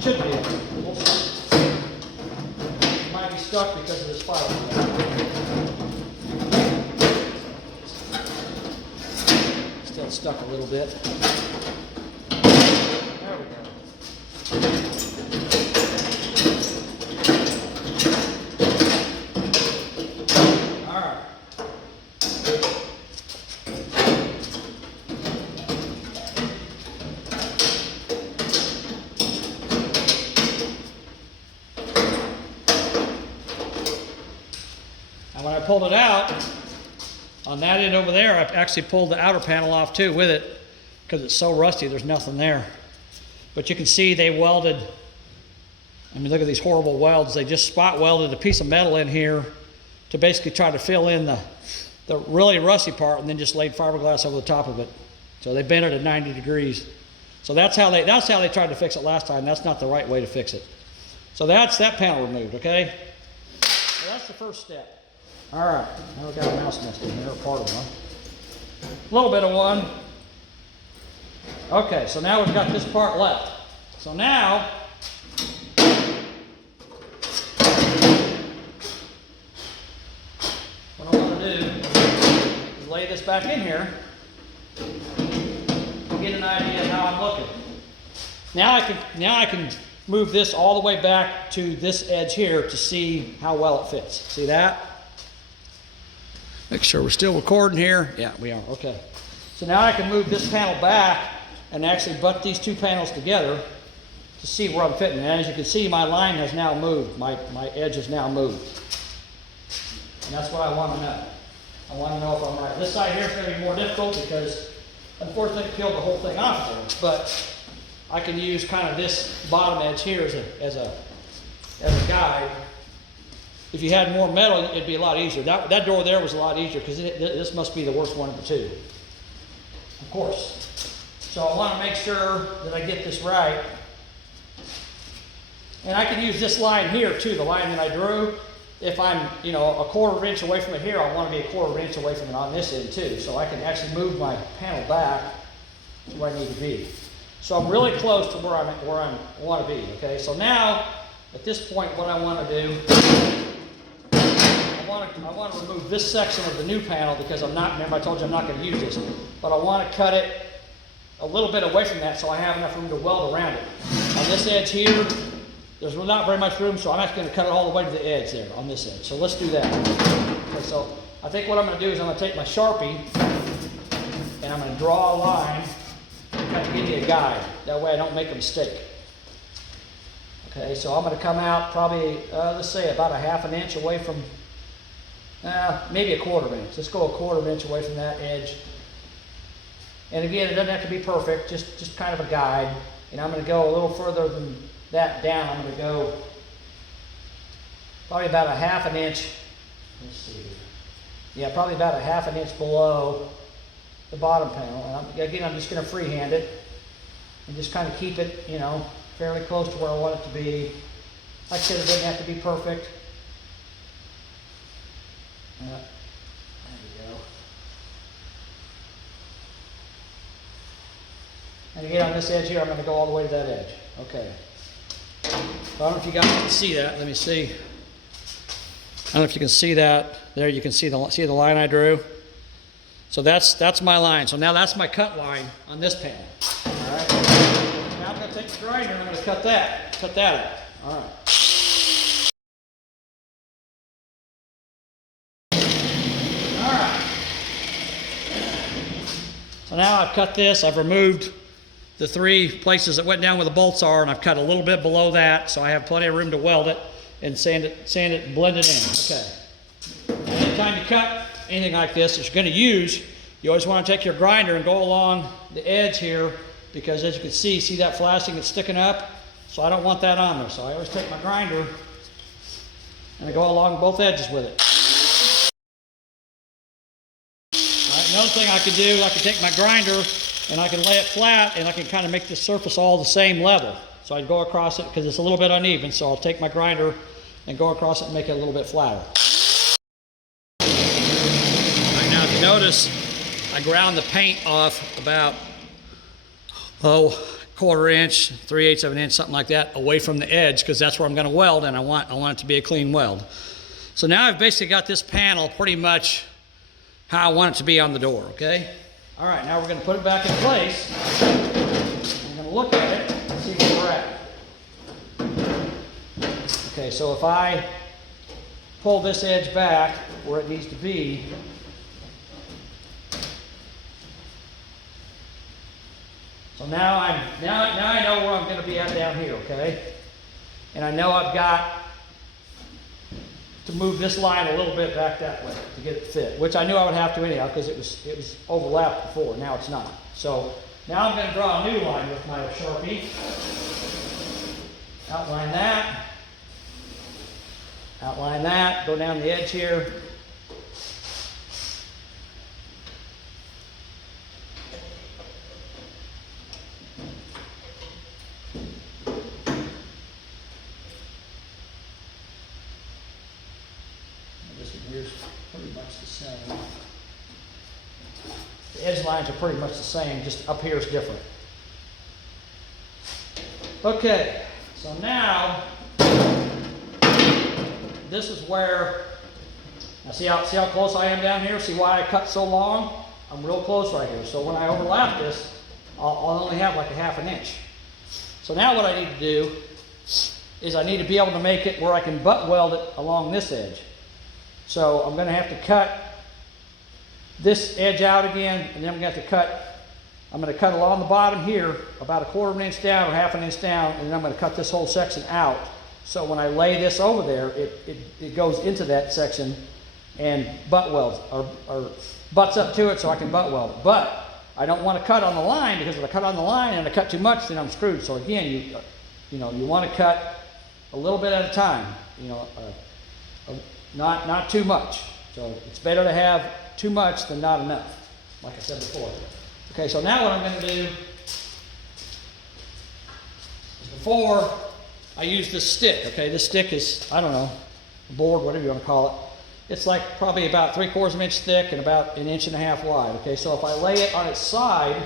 Should be. We'll see. It might be stuck because of this fire. Still stuck a little bit. There we go. All right. And when I pulled it out, on that end over there, I actually pulled the outer panel off too with it because it's so rusty, there's nothing there. But you can see they welded, I mean, look at these horrible welds. They just spot welded a piece of metal in here to basically try to fill in the really rusty part and then just laid fiberglass over the top of it. So they bent it at 90 degrees. So that's how they tried to fix it last time. That's not the right way to fix it. So that's that panel removed, okay? So that's the first step. All right, now we've got a mouse nest in here, or part of one. A little bit of one. Okay, so now we've got this part left. So now, what I want to do is lay this back in here to get an idea of how I'm looking. Now I can move this all the way back to this edge here to see how well it fits. See that? Make sure we're still recording here. Yeah, we are. Okay. So now I can move this panel back and actually butt these two panels together to see where I'm fitting. And as you can see, my line has now moved. My edge has now moved. And that's what I want to know. I want to know if I'm right. This side here is going to be more difficult because unfortunately it peeled the whole thing off there. But I can use kind of this bottom edge here as a guide. If you had more metal, it'd be a lot easier. That door there was a lot easier because this must be the worst one of the two. Of course. So I want to make sure that I get this right. And I can use this line here too, the line that I drew. If I'm, you know, a quarter inch away from it here, I want to be a quarter inch away from it on this end too. So I can actually move my panel back to where I need to be. So I'm really close to where I want to be. Okay. So now, at this point, what I want to do, I want to remove this section of the new panel because I'm not. Remember, I told you I'm not going to use this, but I want to cut it a little bit away from that so I have enough room to weld around it. On this edge here, there's not very much room, so I'm actually going to cut it all the way to the edge there on this edge. So let's do that. Okay, so I think what I'm going to do is I'm going to take my Sharpie and I'm going to draw a line to kind of give me a guide. That way I don't make a mistake. Okay, so I'm going to come out probably, let's say about a half an inch away from, maybe a quarter inch. Let's go a quarter inch away from that edge. And again, it doesn't have to be perfect, just kind of a guide. And I'm going to go a little further than that down. I'm going to go probably about a half an inch. Let's see. Yeah, probably about a half an inch below the bottom panel. And again, I'm just going to freehand it and just kind of keep it, you know, fairly close to where I want it to be. Like I said, it doesn't have to be perfect. There you go. And again, on this edge here, I'm going to go all the way to that edge. Okay. So I don't know if you guys can see that. Let me see. I don't know if you can see that. There you can see the line I drew. So that's my line. So now that's my cut line on this panel. All right. Now I'm going to take the grinder and I'm going to cut that out. All right. All right. So now I've cut this. I've removed the three places that went down where the bolts are, and I've cut a little bit below that, so I have plenty of room to weld it and sand it and blend it in. Okay. Anytime you cut anything like this that you're going to use, you always want to take your grinder and go along the edge here, because as you can see that flashing that's sticking up? So I don't want that on there. So I always take my grinder and I go along both edges with it. All right, another thing I can do, I can take my grinder and I can lay it flat and I can kind of make the surface all the same level. So I'd go across it because it's a little bit uneven. So I'll take my grinder and go across it and make it a little bit flatter. Right now, if you notice, I ground the paint off about, quarter inch, 3/8 of an inch, something like that, away from the edge, because that's where I'm going to weld, and I want it to be a clean weld. So now I've basically got this panel pretty much how I want it to be on the door, okay? All right, now we're going to put it back in place. I'm going to look at it and see where we're at. Okay, so if I pull this edge back where it needs to be, so now I know where I'm going to be at down here, okay? And I know I've got to move this line a little bit back that way to get it fit, which I knew I would have to anyhow because it was overlapped before. Now it's not. So now I'm going to draw a new line with my Sharpie. Outline that. Outline that. Go down the edge here. Here's pretty much the same. The edge lines are pretty much the same, just up here is different. Okay, so now this is where, now see how close I am down here? See why I cut so long? I'm real close right here. So when I overlap this, I'll only have like a half an inch. So now what I need to do is I need to be able to make it where I can butt weld it along this edge. So I'm going to have to cut this edge out again, and then I'm going to have to cut, I'm going to cut along the bottom here about 1/4 of an inch down or 1/2 an inch down, and then I'm going to cut this whole section out. So when I lay this over there, it goes into that section and butt welds, or butts up to it so I can butt weld it. But I don't want to cut on the line, because if I cut on the line and I cut too much, then I'm screwed. So again, you want to cut a little bit at a time, not too much. So it's better to have too much than not enough, like I said before. Okay, so now what I'm going to do is, before I use this stick, okay, this stick is, I don't know, a board, whatever you want to call it. It's like probably about 3/4 of an inch thick and about 1.5 inches wide. Okay, so if I lay it on its side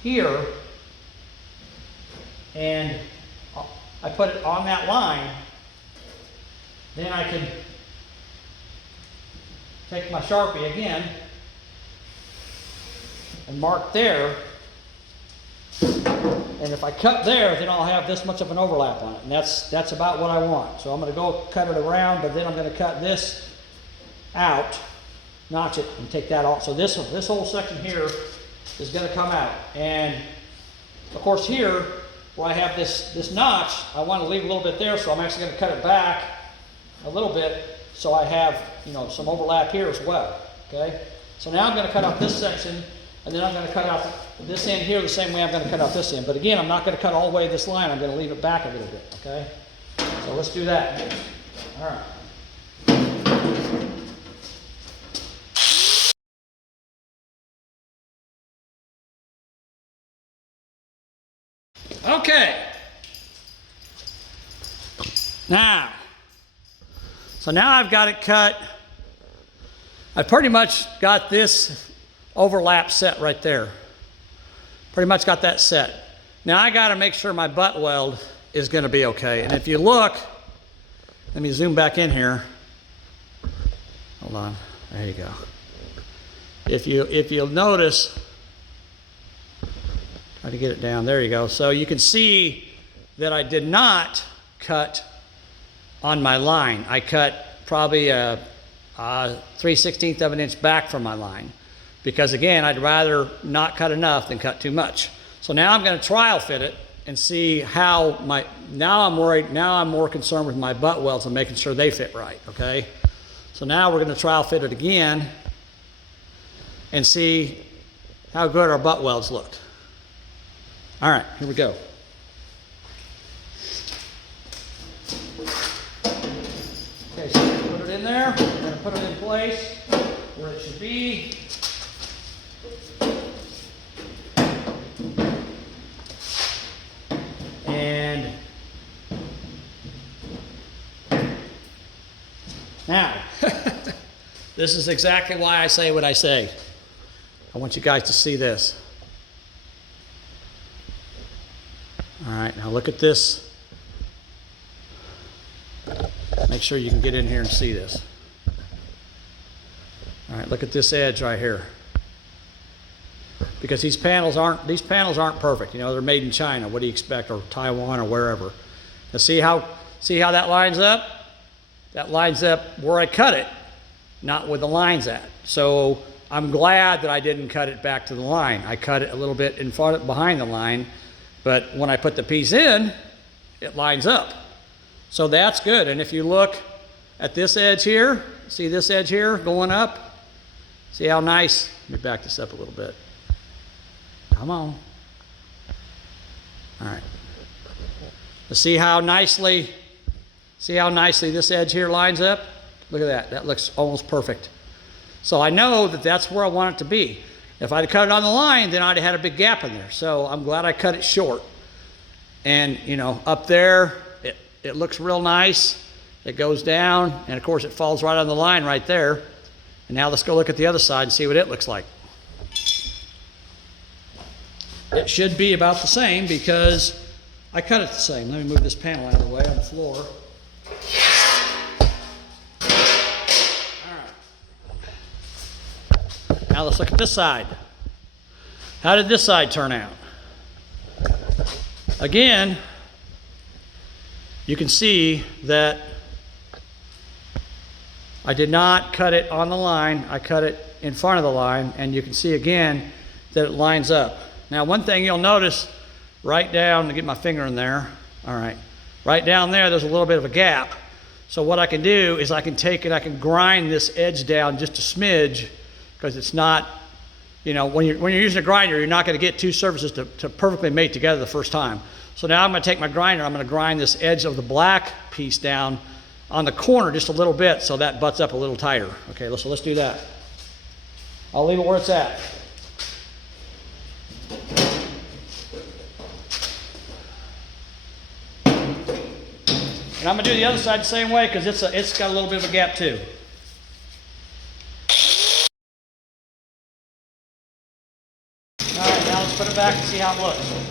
here and I put it on that line, then I can take my Sharpie again and mark there. And if I cut there, then I'll have this much of an overlap on it. And that's about what I want. So I'm going to go cut it around, but then I'm going to cut this out, notch it, and take that off. So this whole section here is going to come out. And of course here, where I have this notch, I want to leave a little bit there, so I'm actually going to cut it back a little bit so I have, some overlap here as well. Okay? So now I'm going to cut out this section, and then I'm going to cut out this end here the same way I'm going to cut out this end. But again, I'm not going to cut all the way this line. I'm going to leave it back a little bit. Okay? So let's do that next. All right. Okay. Now I've got it cut. I pretty much got this overlap set right there. Pretty much got that set. Now I got to make sure my butt weld is going to be okay. And if you look, let me zoom back in here. Hold on. There you go. If you'll notice, try to get it down. There you go. So you can see that I did not cut on my line. I cut probably a 3/16 of an inch back from my line, because again, I'd rather not cut enough than cut too much. So now I'm going to trial fit it and see how now I'm more concerned with my butt welds and making sure they fit right. Okay. So now we're going to trial fit it again and see how good our butt welds looked. All right, here we go. Okay, so I'm going to put it in there. I'm going to put it in place where it should be. And now, this is exactly why I say what I say. I want you guys to see this. All right, now look at this. Make sure you can get in here and see this. All right, look at this edge right here. Because these panels aren't perfect. They're made in China. What do you expect, or Taiwan, or wherever? Now see how that lines up? That lines up where I cut it, not where the line's at. So I'm glad that I didn't cut it back to the line. I cut it a little bit in front, behind the line. But when I put the piece in, it lines up. So that's good. And if you look at this edge here, see this edge here going up? See how nice? Let me back this up a little bit. Come on. All right. Let's see how nicely this edge here lines up? Look at that. That looks almost perfect. So I know that that's where I want it to be. If I'd cut it on the line, then I'd have had a big gap in there. So I'm glad I cut it short. And, up there, it looks real nice. It goes down, and of course it falls right on the line right there. And now let's go look at the other side and see what it looks like. It should be about the same because I cut it the same. Let me move this panel out of the way on the floor. Now let's look at this side. How did this side turn out? again, you can see that I did not cut it on the line. I cut it in front of the line, and you can see again that it lines up. Now, one thing you'll notice right down, to get my finger in there, all right, right down there, there's a little bit of a gap. So what I can do is I can take it, I can grind this edge down just a smidge, because it's not, you know, when you're using a grinder, you're not going to get two surfaces to perfectly mate together the first time. So now I'm going to take my grinder, I'm going to grind this edge of the black piece down on the corner just a little bit so that butts up a little tighter. Okay, so let's do that. I'll leave it where it's at. And I'm going to do the other side the same way because it's got a little bit of a gap too. All right, now let's put it back and see how it looks.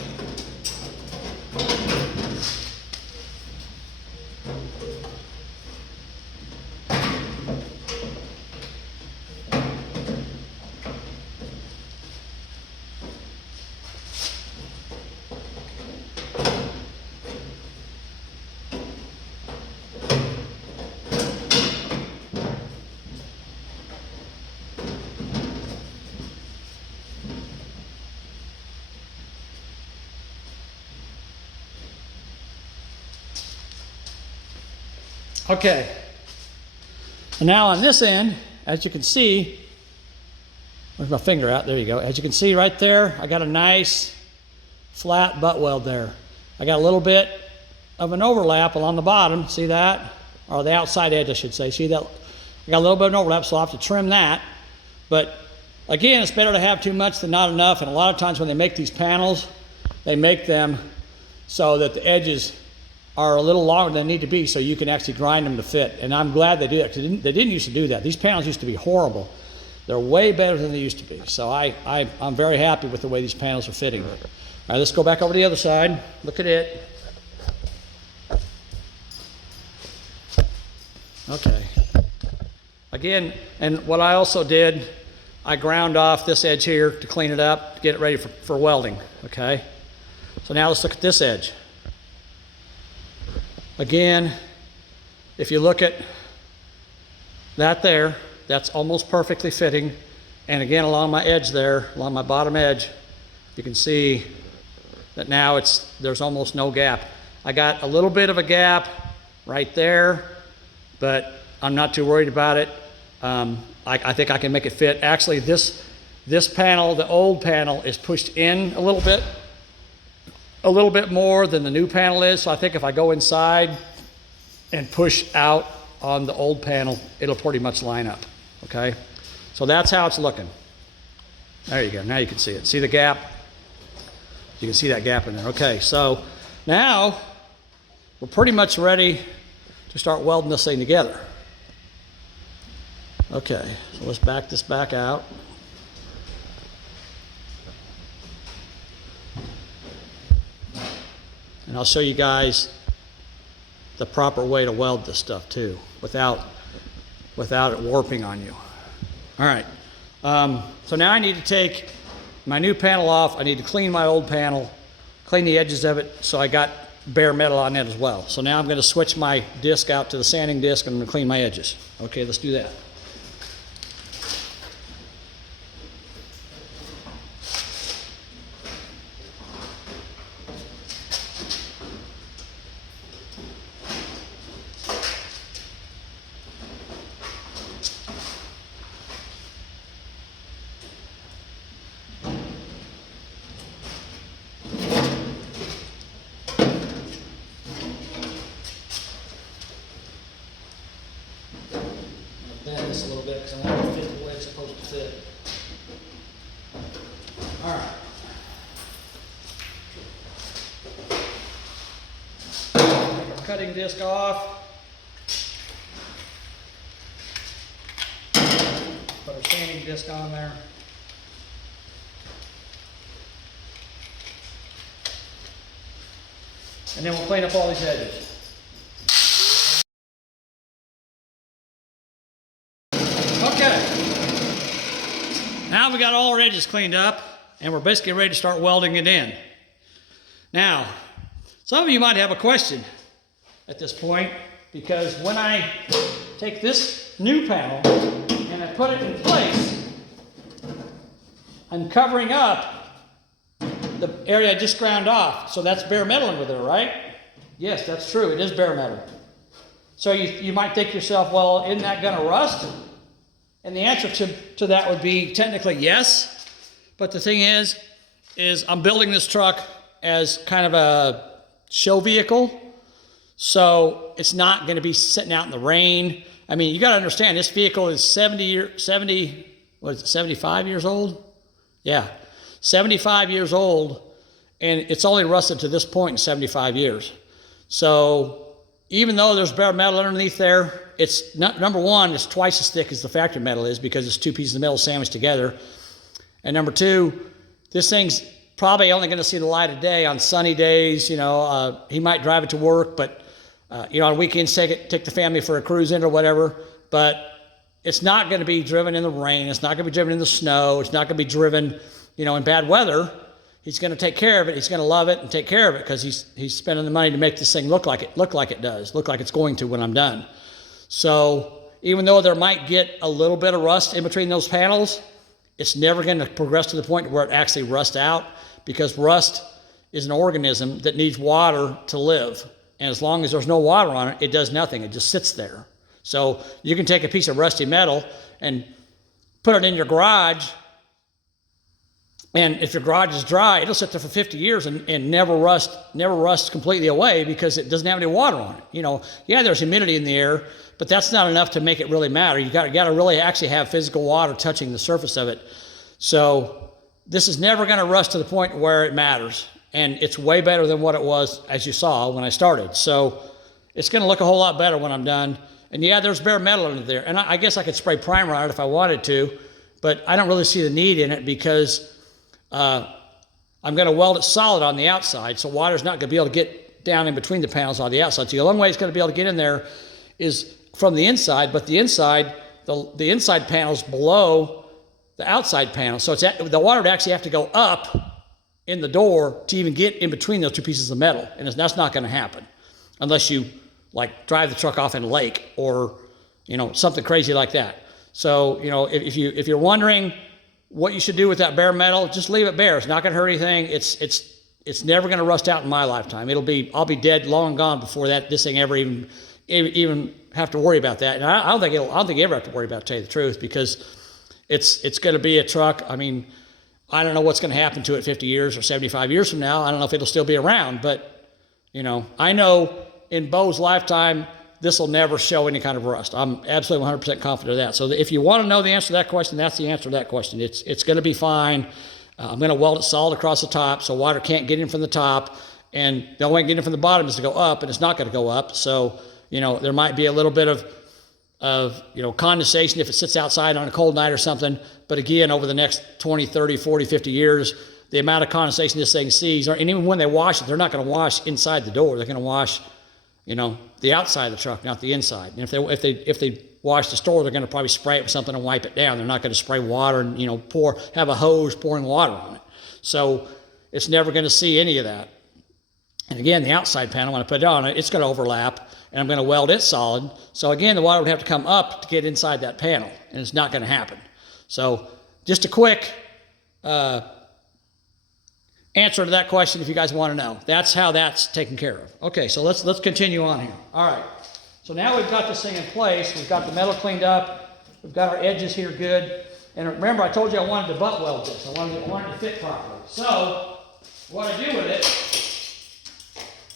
Okay, and now on this end, as you can see, with my finger out, there you go. As you can see right there, I got a nice flat butt weld there. I got a little bit of an overlap along the bottom, see that? Or the outside edge, I should say. See that? I got a little bit of an overlap, so I'll have to trim that. But again, it's better to have too much than not enough, and a lot of times when they make these panels, they make them so that the edges are a little longer than they need to be so you can actually grind them to fit. And I'm glad they do that because they didn't used to do that. These panels used to be horrible. They're way better than they used to be. So I'm very happy with the way these panels are fitting. All right, let's go back over to the other side. Look at it. Okay. Again, and what I also did, I ground off this edge here to clean it up, to get it ready for welding, okay? So now let's look at this edge. Again, if you look at that there, that's almost perfectly fitting. And again, along my edge there, along my bottom edge, you can see that now there's almost no gap. I got a little bit of a gap right there, but I'm not too worried about it. I think I can make it fit. Actually, this panel, the old panel, is pushed in a little bit more than the new panel is. So I think if I go inside and push out on the old panel, it'll pretty much line up, okay? So that's how it's looking. There you go, now you can see it. See the gap? You can see that gap in there. Okay, so now we're pretty much ready to start welding this thing together. Okay, so let's back this back out. And I'll show you guys the proper way to weld this stuff too, without it warping on you. All right, so now I need to take my new panel off. I need to clean my old panel, clean the edges of it so I got bare metal on it as well. So now I'm going to switch my disc out to the sanding disc and I'm going to clean my edges. Okay, let's do that. Bend this a little bit because I want it to fit the way it's supposed to fit. All right. Cutting disc off. Put our sanding disc on there. And then we'll clean up all these edges. Okay, now we got all our edges cleaned up and we're basically ready to start welding it in. Now, Some of you might have a question at this point, because when I take this new panel and I put it in place, I'm covering up the area I just ground off. So that's bare metal under there, right? Yes, that's true. It is bare metal. So you might think to yourself, well, isn't that going to rust? And the answer to that would be technically yes. But the thing is I'm building this truck as kind of a show vehicle. So it's not going to be sitting out in the rain. I mean, you got to understand, this vehicle is 75 years old? Yeah, 75 years old, and it's only rusted to this point in 75 years. So even though there's bare metal underneath there, it's not, number one, it's twice as thick as the factory metal is because it's two pieces of metal sandwiched together. And number two, this thing's probably only going to see the light of day on sunny days. You know, he might drive it to work, but you know, on weekends take the family for a cruise in or whatever. But it's not going to be driven in the rain. It's not going to be driven in the snow. It's not going to be driven, you know, in bad weather. He's going to take care of it. He's going to love it and take care of it because he's spending the money to make this thing look like it does, look like it's going to when I'm done. So even though there might get a little bit of rust in between those panels, it's never going to progress to the point where it actually rusts out, because rust is an organism that needs water to live. And as long as there's no water on it, it does nothing. It just sits there. So you can take a piece of rusty metal and put it in your garage, and if your garage is dry, it'll sit there for 50 years and never rust completely away because it doesn't have any water on it. You know, yeah, there's humidity in the air, but that's not enough to make it really matter. You got to really actually have physical water touching the surface of it. So this is never going to rust to the point where it matters, and it's way better than what it was, as you saw when I started. So it's going to look a whole lot better when I'm done. And yeah, there's bare metal under there, and I guess I could spray primer on it if I wanted to, but I don't really see the need in it because I'm going to weld it solid on the outside, so water's not going to be able to get down in between the panels on the outside. So the only way it's going to be able to get in there is from the inside, but the inside panel's below the outside panel. So the water would actually have to go up in the door to even get in between those two pieces of metal, and that's not going to happen unless you like drive the truck off in a lake or, you know, something crazy like that. So, you know, if you're wondering what you should do with that bare metal, just leave it bare. It's not going to hurt anything. It's never going to rust out in my lifetime. I'll be dead long and gone before this thing ever even have to worry about that. And I don't think you ever have to worry about it, to tell you the truth, because it's going to be a truck. I mean, I don't know what's going to happen to it 50 years or 75 years from now. I don't know if it'll still be around, but you know, I know in Bo's lifetime, this will never show any kind of rust. I'm absolutely 100% confident of that. So if you want to know the answer to that question, that's the answer to that question. It's going to be fine. I'm going to weld it solid across the top so water can't get in from the top, and the only way it can get in from the bottom is to go up, and it's not going to go up. So, you know, there might be a little bit of you know, condensation if it sits outside on a cold night or something. But again, over the next 20, 30, 40, 50 years, the amount of condensation this thing sees, and even when they wash it, they're not going to wash inside the door. They're going to wash, you know, the outside of the truck, not the inside. And if they wash the store, they're going to probably spray it with something and wipe it down. They're not going to spray water and, you know, have a hose pouring water on it. So it's never going to see any of that. And again, the outside panel, when I put it on it, it's going to overlap, and I'm going to weld it solid. So again, the water would have to come up to get inside that panel, and it's not going to happen. So just a quick answer to that question if you guys want to know. That's how that's taken care of. Okay, so let's continue on here. All right, so now we've got this thing in place. We've got the metal cleaned up. We've got our edges here good. And remember, I told you I wanted to butt weld this. I wanted it to fit properly. So what I do with it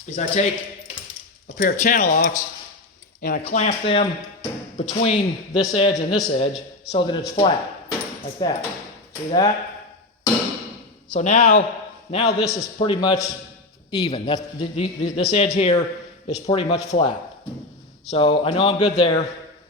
is I take a pair of channel locks and I clamp them between this edge and this edge so that it's flat, like that. See that? So now this is pretty much even. This edge here is pretty much flat. So I know I'm good there.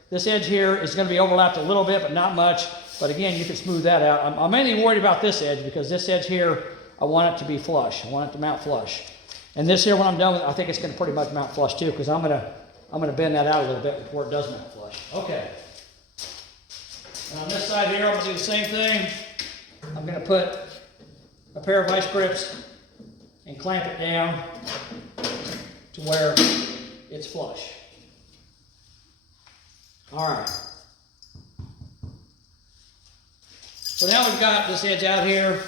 This edge here is going to be overlapped a little bit, but not much. But again, you can smooth that out. I'm mainly worried about this edge because this edge here, I want it to be flush. I want it to mount flush. And this here, when I'm done with it, I think it's going to pretty much mount flush too, because I'm going to bend that out a little bit before it does mount flush. Okay. And on this side here, I'm going to do the same thing. I'm going to put a pair of vice grips and clamp it down where it's flush. All right. So now we've got this edge out here.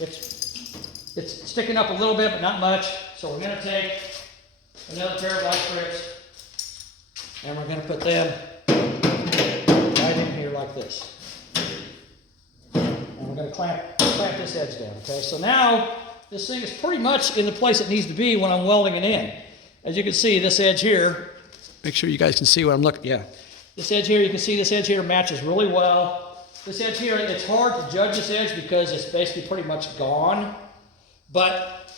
It's sticking up a little bit, but not much. So we're gonna take another pair of light strips and we're gonna put them right in here like this. And we're gonna clamp this edge down, okay? So now this thing is pretty much in the place it needs to be when I'm welding it in. As you can see, this edge here, make sure you guys can see what I'm looking, yeah. This edge here, you can see this edge here matches really well. This edge here, it's hard to judge this edge because it's basically pretty much gone. But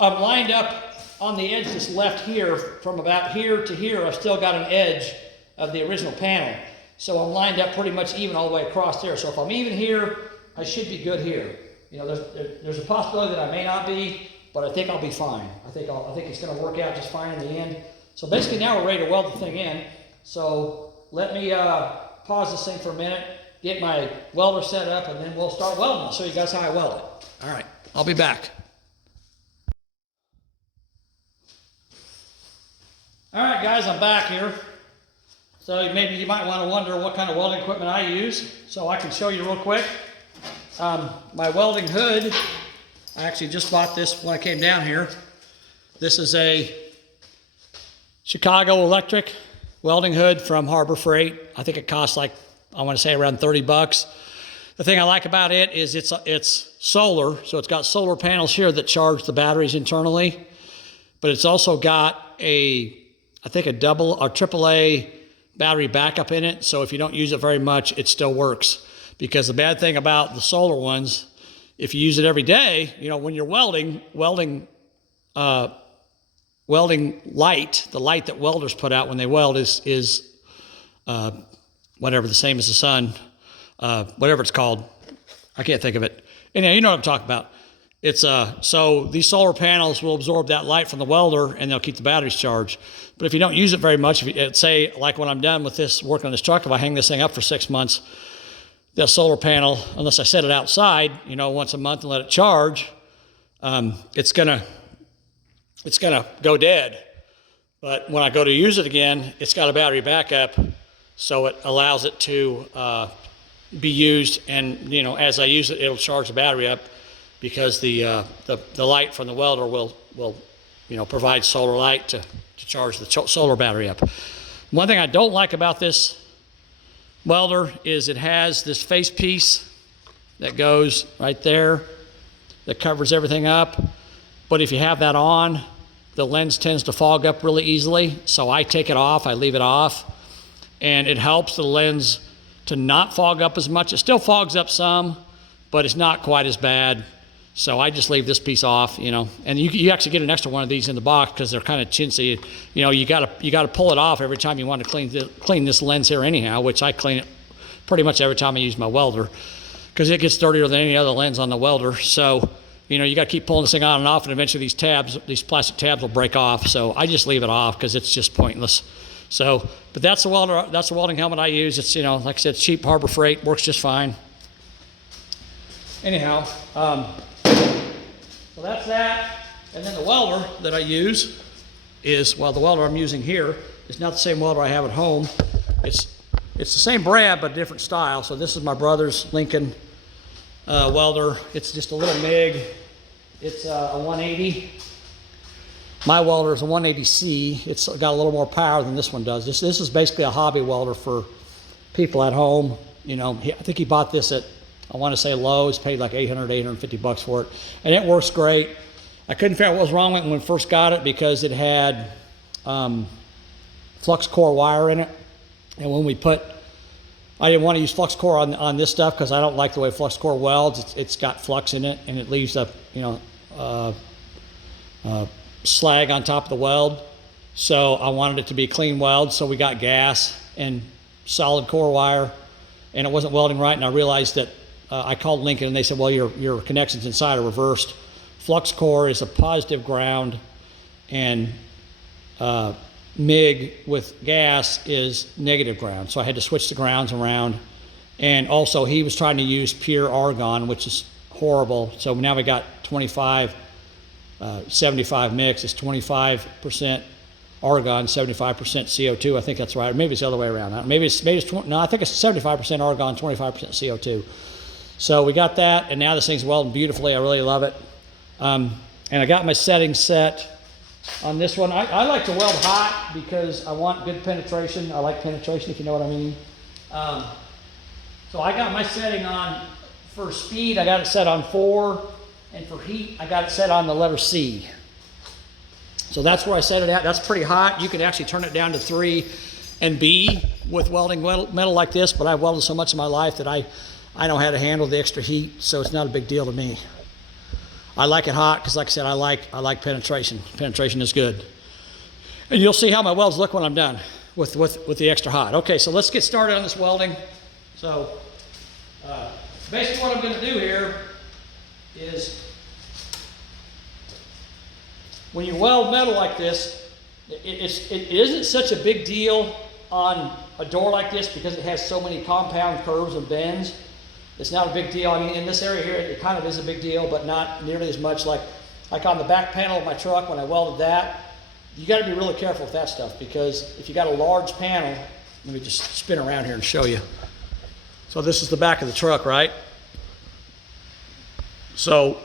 I'm lined up on the edge that's left here, from about here to here, I've still got an edge of the original panel. So I'm lined up pretty much even all the way across there. So if I'm even here, I should be good here. You know, there's a possibility that I may not be, but I think I'll be fine. I think it's gonna work out just fine in the end. So basically now we're ready to weld the thing in. So let me pause this thing for a minute, get my welder set up, and then we'll start welding. I'll show you guys how I weld it. All right, I'll be back. All right, guys, I'm back here. So maybe you might want to wonder what kind of welding equipment I use. So I can show you real quick. My welding hood, I actually just bought this when I came down here. This is a Chicago Electric welding hood from Harbor Freight. I think it costs like, I want to say around 30 bucks. The thing I like about it is it's solar, so it's got solar panels here that charge the batteries internally, but it's also got I think a double or AAA battery backup in it, so if you don't use it very much, it still works. Because the bad thing about the solar ones, if you use it every day, you know, when you're welding light, the light that welders put out when they weld is whatever, the same as the sun, whatever it's called. I can't think of it. Anyhow, you know what I'm talking about. It's so these solar panels will absorb that light from the welder and they'll keep the batteries charged. But if you don't use it very much, if you, say like when I'm done with this, working on this truck, if I hang this thing up for 6 months, the solar panel, unless I set it outside, you know, once a month and let it charge, it's gonna go dead. But when I go to use it again, it's got a battery backup, so it allows it to be used. And you know, as I use it, it'll charge the battery up because the light from the welder will you know, provide solar light to charge the solar battery up. One thing I don't like about this welder is it has this face piece that goes right there that covers everything up. But if you have that on, the lens tends to fog up really easily. So I take it off, I leave it off, and it helps the lens to not fog up as much. It still fogs up some, but it's not quite as bad. So I just leave this piece off, you know, and you actually get an extra one of these in the box because they're kind of chintzy. You know, you gotta pull it off every time you want to clean this lens here anyhow, which I clean it pretty much every time I use my welder because it gets dirtier than any other lens on the welder. So, you know, you got to keep pulling this thing on and off, and eventually these plastic tabs will break off. So I just leave it off because it's just pointless. So, but that's the welding helmet I use. It's, you know, like I said, cheap, Harbor Freight, works just fine. Anyhow, so that's that. And then the welder that I use is, well, the welder I'm using here is not the same welder I have at home. It's the same brand, but a different style. So this is my brother's Lincoln welder. It's just a little MIG. It's a 180. My welder is a 180C. It's got a little more power than this one does. This is basically a hobby welder for people at home. You know, I think he bought this at, I want to say Lowe's, paid like 850 bucks for it. And it works great. I couldn't figure out what was wrong with it when we first got it because it had flux core wire in it. And when we I didn't want to use flux core on this stuff because I don't like the way flux core welds. It's got flux in it and it leaves a, you know, slag on top of the weld. So I wanted it to be clean weld. So we got gas and solid core wire, and it wasn't welding right. And I realized that I called Lincoln and they said, well, your connections inside are reversed. Flux core is a positive ground, and MIG with gas is negative ground. So I had to switch the grounds around. And also he was trying to use pure argon, which is horrible. So now we got 25 75 mix. It's 25% argon, 75% CO2. I think that's right. Or maybe it's the other way around. Maybe it's no, I think it's 75% argon, 25% CO2. So we got that, and now this thing's welding beautifully. I really love it. And I got my settings set on this one. I like to weld hot because I want good penetration. I like penetration, if you know what I mean. So I got my setting on, for speed, I got it set on 4, and for heat, I got it set on the letter C. So that's where I set it at. That's pretty hot. You can actually turn it down to 3 and B with welding metal like this, but I've welded so much in my life that I know how to handle the extra heat, so it's not a big deal to me. I like it hot because, like I said, I like penetration. Penetration is good. And you'll see how my welds look when I'm done with the extra hot. Okay, so let's get started on this welding. So basically what I'm going to do here is, when you weld metal like this, it isn't such a big deal on a door like this because it has so many compound curves and bends. It's not a big deal. I mean, in this area here, it kind of is a big deal, but not nearly as much like on the back panel of my truck when I welded that. You got to be really careful with that stuff, because if you got a large panel, let me just spin around here and show you. So this is the back of the truck, right? So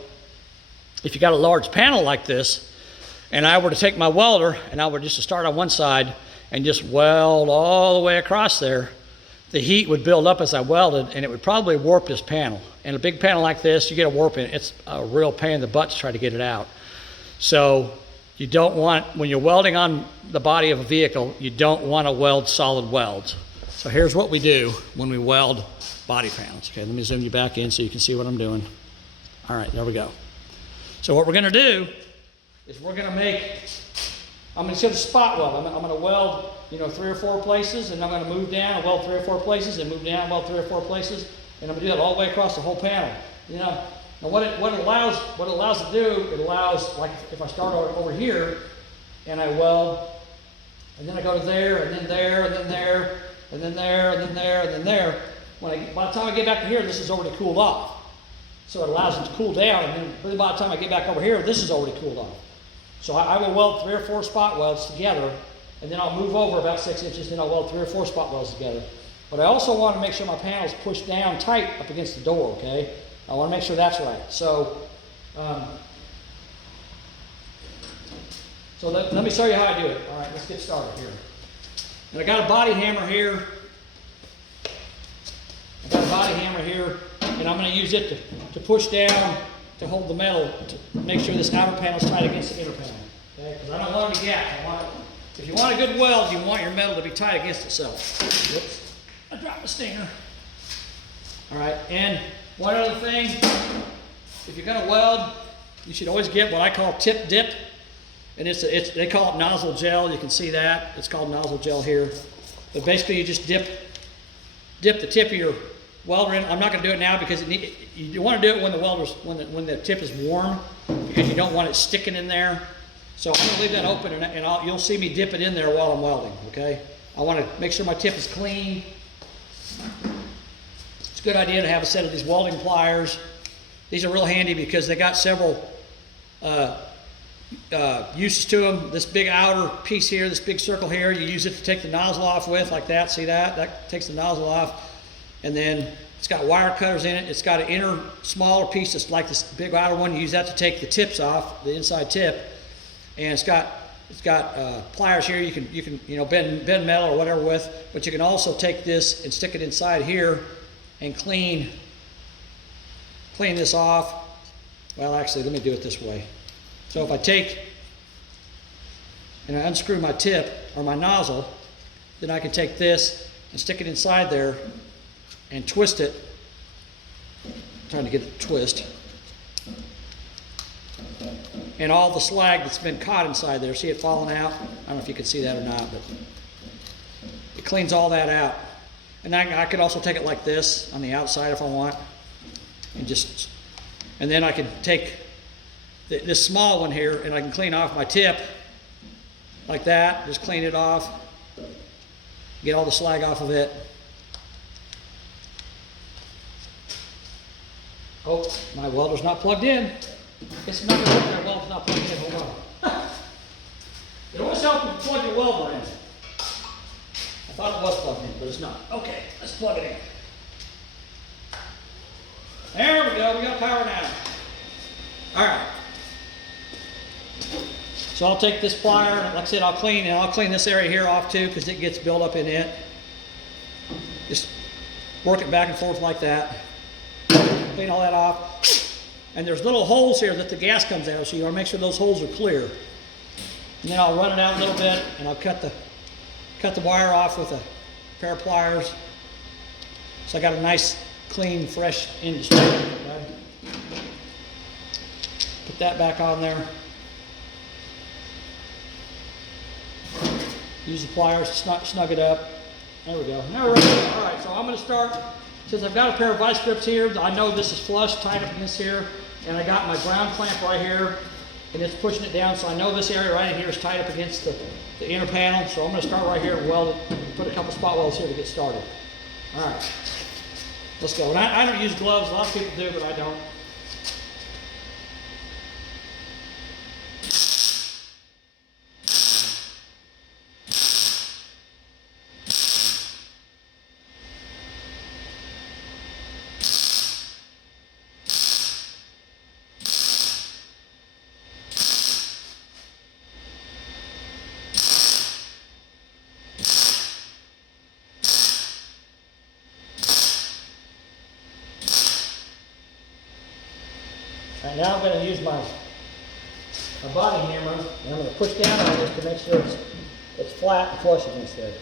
if you got a large panel like this, and I were to take my welder and I were just to start on one side and just weld all the way across there, the heat would build up as I welded, and it would probably warp this panel. And a big panel like this, you get a warp in it, it's a real pain in the butt to try to get it out. So you don't want, when you're welding on the body of a vehicle, you don't want to weld solid welds. So here's what we do when we weld body panels. Okay, let me zoom you back in so you can see what I'm doing. All right, there we go. So what we're going to do is we're going to make, I'm going to spot weld. I'm going to weld, 3 or 4 places, and I'm going to move down and weld 3 or 4 places, and move down and weld 3 or 4 places, and I'm going to do that all the way across the whole panel. Now what it allows to do, it allows, like if I start over here and I weld, and then I go to there, and then there, and then there, and then there, and then there, and then there. By the time I get back to here, this is already cooled off. So it allows it to cool down, and then by the time I get back over here, this is already cooled off. So I will weld 3 or 4 spot welds together, and then I'll move over about 6 inches, then I'll weld 3 or 4 spot welds together. But I also want to make sure my panel's pushed down tight up against the door, okay? I want to make sure that's right. So, let me show you how I do it. All right, let's get started here. And I got a body hammer here. And I'm going to use it to push down to hold the metal to make sure this outer panel is tight against the inner panel. Okay? Because I don't want any gap. If you want a good weld, you want your metal to be tight against itself. Whoops. I dropped my stinger. All right, and one other thing, if you're going to weld, you should always get what I call tip dip. And they call it nozzle gel. You can see that. It's called nozzle gel here. But basically, you just dip the tip of your welder in. I'm not going to do it now because you want to do it when the tip is warm, because you don't want it sticking in there. So I'm going to leave that open, and you'll see me dip it in there while I'm welding. Okay. I want to make sure my tip is clean. It's a good idea to have a set of these welding pliers. These are real handy because they got several uses to them. This big outer piece here, this big circle here, you use it to take the nozzle off with, like that. See that? That takes the nozzle off. And then it's got wire cutters in it. It's got an inner smaller piece that's like this big outer one. You use that to take the tips off, the inside tip. And it's got pliers here. You can bend metal or whatever with. But you can also take this and stick it inside here and clean this off. Well, actually, let me do it this way. So if I take and I unscrew my tip or my nozzle, then I can take this and stick it inside there and twist it. I'm trying to get it to twist. And all the slag that's been caught inside there, see it falling out? I don't know if you can see that or not, but it cleans all that out. And I could also take it like this on the outside if I want, and then I can take this small one here and I can clean off my tip like that. Just clean it off, get all the slag off of it. Oh, my welder's not plugged in. It's not gonna work very well if it's not plugged in. Hold on. It always helps if you plug your welder in. I thought it was plugged in, but it's not. Okay, let's plug it in. There we go, we got power now. All right. So I'll take this plier, like I said, I'll clean this area here off too, because it gets built up in it. Just work it back and forth like that. Clean all that off. And there's little holes here that the gas comes out, so you want to make sure those holes are clear. And then I'll run it out a little bit, and I'll cut the wire off with a pair of pliers. So I got a nice, clean, fresh end to start with, okay? Put that back on there. Use the pliers to snug it up. There we go. Now we're ready. All right, so I'm going to start, since I've got a pair of vice grips here, I know this is flush, tight up in this here, and I got my ground clamp right here, and it's pushing it down, so I know this area right in here is tight up against the inner panel, so I'm going to start right here and weld it, and put a couple spot welds here to get started. All right, let's go. And I don't use gloves. A lot of people do, but I don't. And now I'm going to use my body hammer, and I'm going to push down on this to make sure it's flat and flush against there.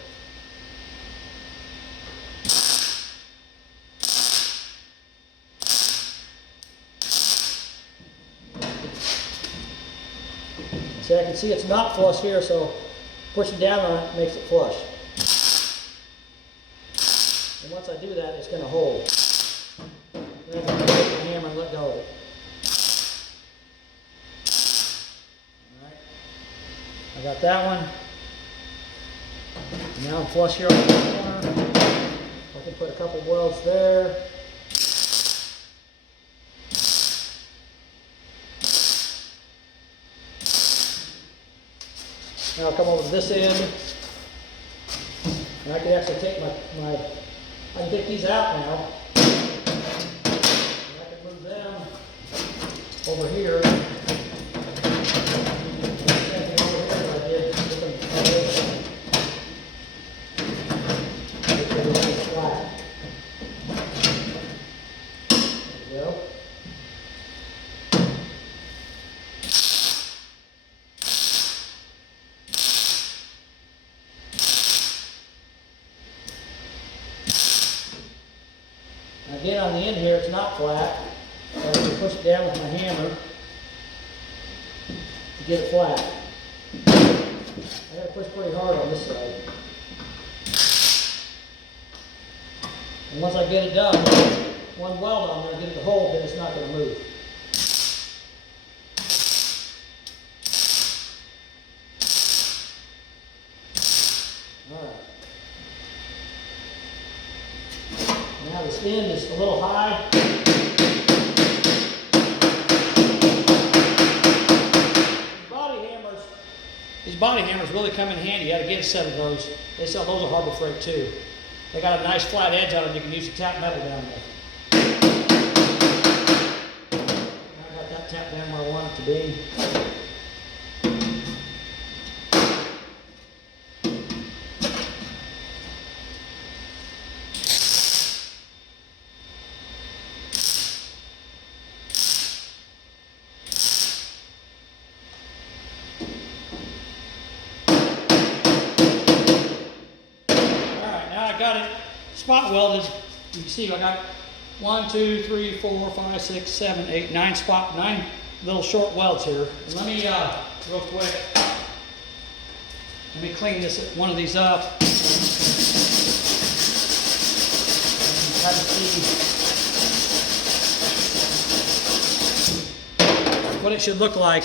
See, I can see it's not flush here, so pushing down on it makes it flush. And once I do that, it's going to hold. Then I'm going to take the hammer and let go of it. I got that one. Now I'm flush here on the corner. I can put a couple welds there. Now I'll come over to this end. And I can actually take I can take these out now. And I can move them over here. Again, on the end here, it's not flat. So I can push it down with my hammer to get it flat. I got to push pretty hard on this side. And once I get it done, one weld on there, get it to hold, then it's not going to move. All right. Now this end is a little high. These body hammers really come in handy. You got to get a set of those. They sell those at Harbor Freight too. They got a nice flat edge on it. You can use the tap metal down there. I got that tap down where I want it to be. Got it spot welded. You can see I got 1, 2, 3, 4, 5, 6, 7, 8, 9 little short welds here. And let me real quick, let me clean one of these up. Try to see what it should look like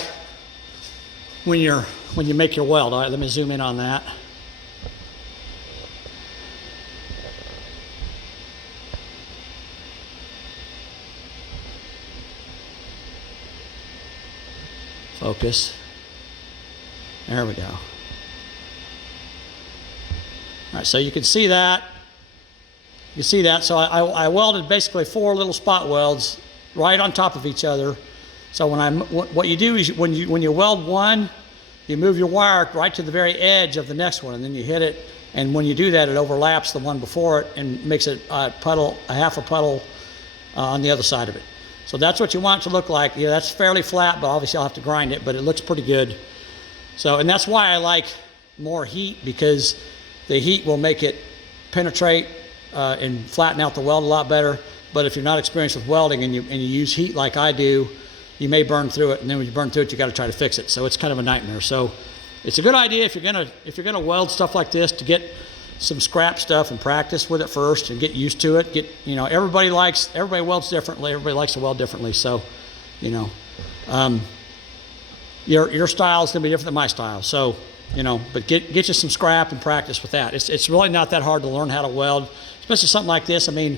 when you make your weld. All right, let me zoom in on that. Focus. There we go. All right, so you can see that. You see that? So I welded basically 4 little spot welds right on top of each other. So what you do is when you weld one, you move your wire right to the very edge of the next one, and then you hit it. And when you do that, it overlaps the one before it and makes it a half a puddle on the other side of it. So that's what you want it to look like. Yeah, that's fairly flat, but obviously I'll have to grind it, but it looks pretty good. So, and that's why I like more heat, because the heat will make it penetrate and flatten out the weld a lot better. But if you're not experienced with welding and you use heat like I do, you may burn through it, and then when you burn through it, you got to try to fix it. So it's kind of a nightmare. So it's a good idea if you're gonna weld stuff like this to get some scrap stuff and practice with it first and get used to it. Everybody welds differently. Everybody likes to weld differently. So, your style is gonna be different than my style. So, but get you some scrap and practice with that. It's really not that hard to learn how to weld, especially something like this. I mean,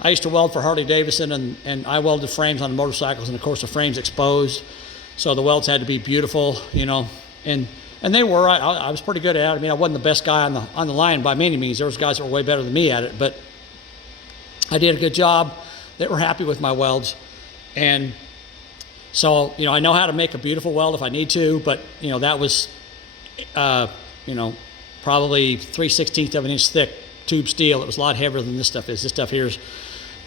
I used to weld for Harley Davidson, and I welded frames on motorcycles, and of course the frame's exposed, so the welds had to be beautiful, and they were. I was pretty good at it. I mean, I wasn't the best guy on the line by any means. There was guys that were way better than me at it, but I did a good job. They were happy with my welds, and so I know how to make a beautiful weld if I need to. But that was probably 3/16 of an inch thick tube steel. It was a lot heavier than this stuff is. This stuff here is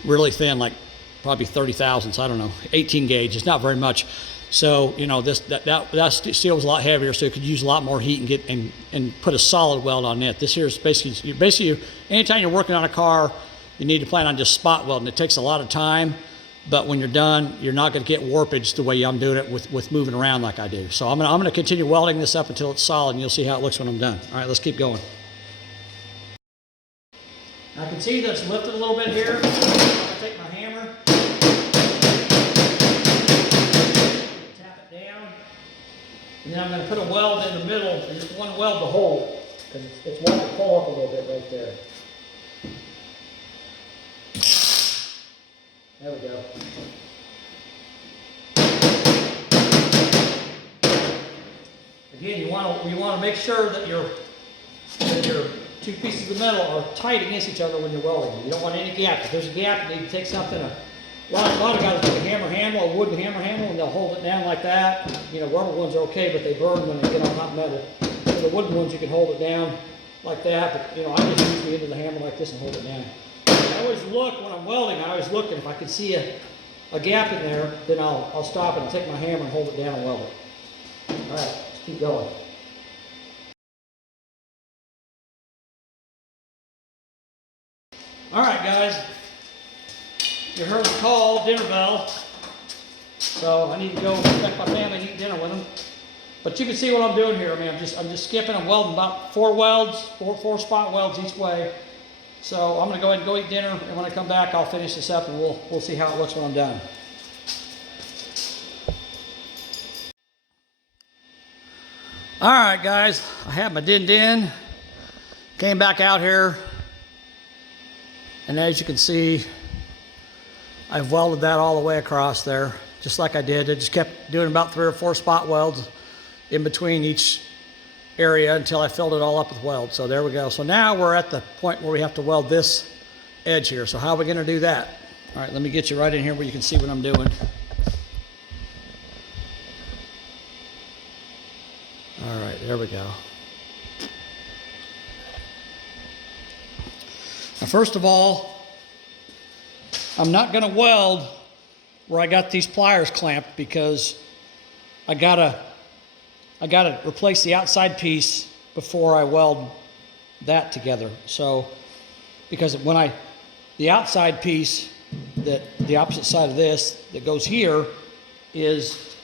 really thin, like probably 30 thousandths. I don't know, 18 gauge. It's not very much. So that steel was a lot heavier, so you could use a lot more heat and put a solid weld on it. This here is basically anytime you're working on a car, you need to plan on just spot welding. It takes a lot of time, but when you're done, you're not going to get warpage the way I'm doing it with moving around like I do. So I'm gonna continue welding this up until it's solid, and you'll see how it looks when I'm done. All right, let's keep going. I can see that it's lifted a little bit here. I'm going to take my hammer, tap it down, and then I'm going to put a weld in the middle, and just one weld to hold, because it's one to pull up a little bit right there. There we go. Again, you want to make sure that your 2 pieces of metal are tight against each other when you're welding. You don't want any gap. If there's a gap, you need to take something. A lot of guys take a hammer handle, a wooden hammer handle, and they'll hold it down like that. Rubber ones are okay, but they burn when they get on hot metal. So the wooden ones, you can hold it down like that. But I just use the end of the hammer like this and hold it down. I always look when I'm welding. I always look, and if I can see a gap in there, then I'll stop and take my hammer and hold it down and weld it. All right, let's keep going. All right, guys, you heard the call, dinner bell. So I need to go expect my family and eat dinner with them. But you can see what I'm doing here. I mean, I'm just skipping. I'm welding about 4 welds, four spot welds each way. So I'm going to go ahead and go eat dinner, and when I come back, I'll finish this up, and we'll see how it looks when I'm done. All right, guys, I have my din. Came back out here. And as you can see, I've welded that all the way across there, just like I did. I just kept doing about 3 or 4 spot welds in between each area until I filled it all up with weld. So there we go. So now we're at the point where we have to weld this edge here. So how are we going to do that? All right, let me get you right in here where you can see what I'm doing. All right, there we go. Now, first of all, I'm not going to weld where I got these pliers clamped, because I gotta replace the outside piece before I weld that together. So, because the outside piece, the opposite side of this that goes here is,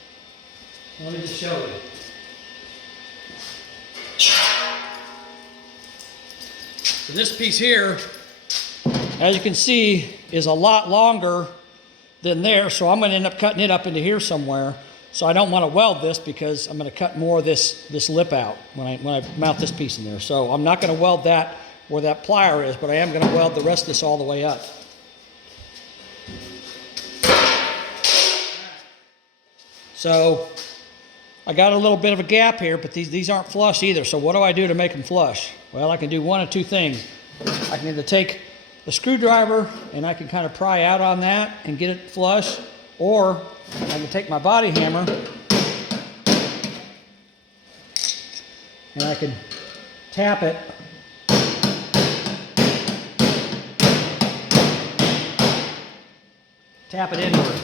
let me just show you. So this piece here, as you can see, is a lot longer than there, so I'm going to end up cutting it up into here somewhere. So I don't want to weld this, because I'm going to cut more of this lip out when I mount this piece in there. So I'm not going to weld that where that plier is, but I am going to weld the rest of this all the way up. So I got a little bit of a gap here, but these aren't flush either. So what do I do to make them flush? Well, I can do one of two things. I can either take the screwdriver and I can kind of pry out on that and get it flush, or I can take my body hammer and I can tap it. Tap it inward.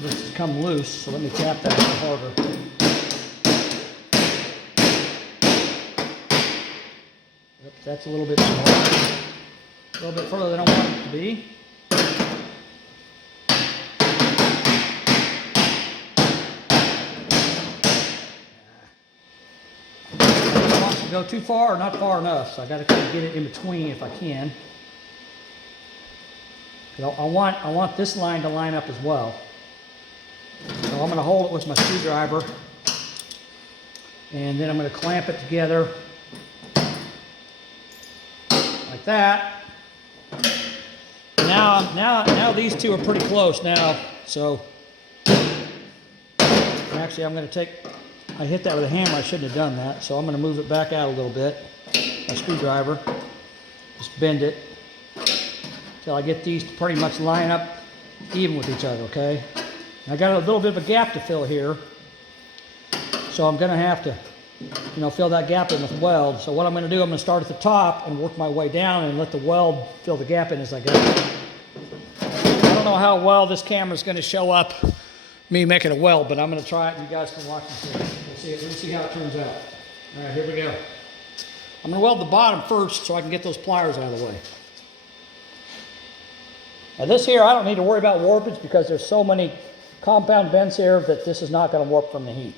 This has come loose, so let me tap that a little harder. Oops, that's a little bit small. A little bit further than I want it to be. I don't want to go too far or not far enough, so I got to kind of get it in between if I can. I want this line to line up as well. So I'm going to hold it with my screwdriver, and then I'm going to clamp it together like that. Now these two are pretty close now. So actually, I'm going to take. I hit that with a hammer. I shouldn't have done that. So I'm going to move it back out a little bit. My screwdriver. Just bend it till I get these to pretty much line up even with each other. Okay. I got a little bit of a gap to fill here, so I'm going to have to, fill that gap in with weld. So what I'm going to do, I'm going to start at the top and work my way down and let the weld fill the gap in as I go. I don't know how well this camera is going to show up me making a weld, but I'm going to try it and you guys can watch and see. Let's see how it turns out. All right, here we go. I'm going to weld the bottom first so I can get those pliers out of the way. Now this here, I don't need to worry about warpage because there's so many compound bends here that this is not going to warp from the heat.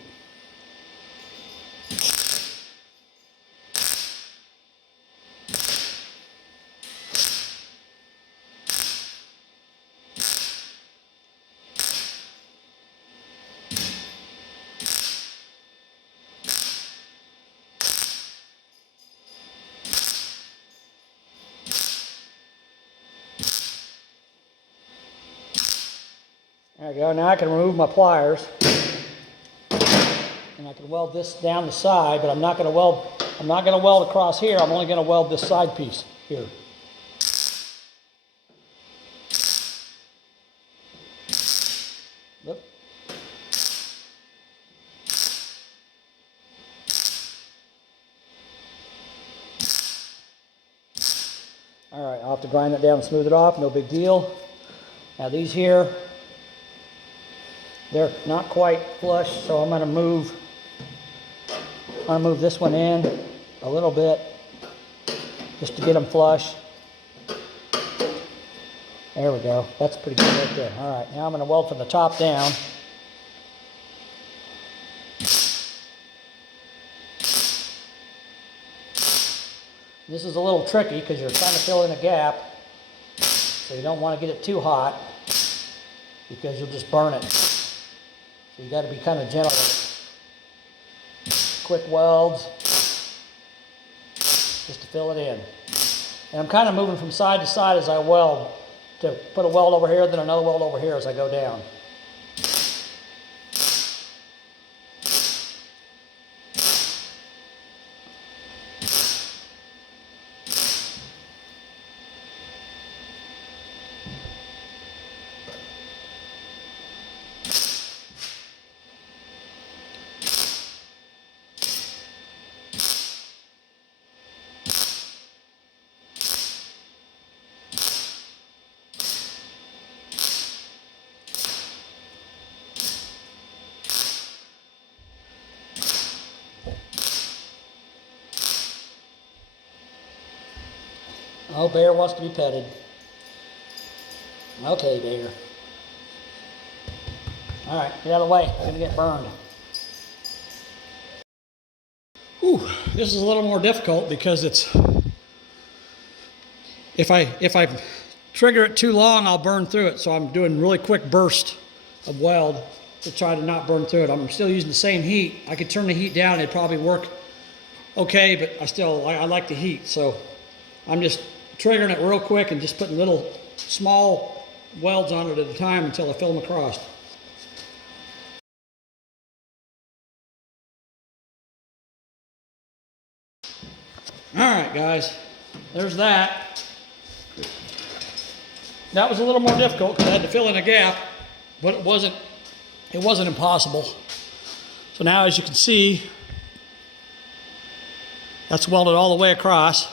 There we go. Now I can remove my pliers, and I can weld this down the side. But I'm not going to weld across here. I'm only going to weld this side piece here. Whoop. All right, I'll have to grind that down and smooth it off. No big deal. Now these here, they're not quite flush, so I'm going to move this one in a little bit just to get them flush. There we go. That's pretty good right there. All right, now I'm going to weld from the top down. This is a little tricky because you're trying to fill in a gap, so you don't want to get it too hot because you'll just burn it. So you got to be kind of gentle with it. Quick welds just to fill it in. And I'm kind of moving from side to side as I weld to put a weld over here, then another weld over here as I go down. Oh, Bear wants to be petted. Okay, Bear. All right, get out of the way. I'm going to get burned. Whew, this is a little more difficult because it's... If I trigger it too long, I'll burn through it. So I'm doing really quick burst of weld to try to not burn through it. I'm still using the same heat. I could turn the heat down. It'd probably work okay, but I like the heat. So I'm just triggering it real quick and just putting little small welds on it at a time until I fill them across. All right, guys, there's that. That was a little more difficult because I had to fill in a gap, but it wasn't impossible. So now, as you can see, that's welded all the way across.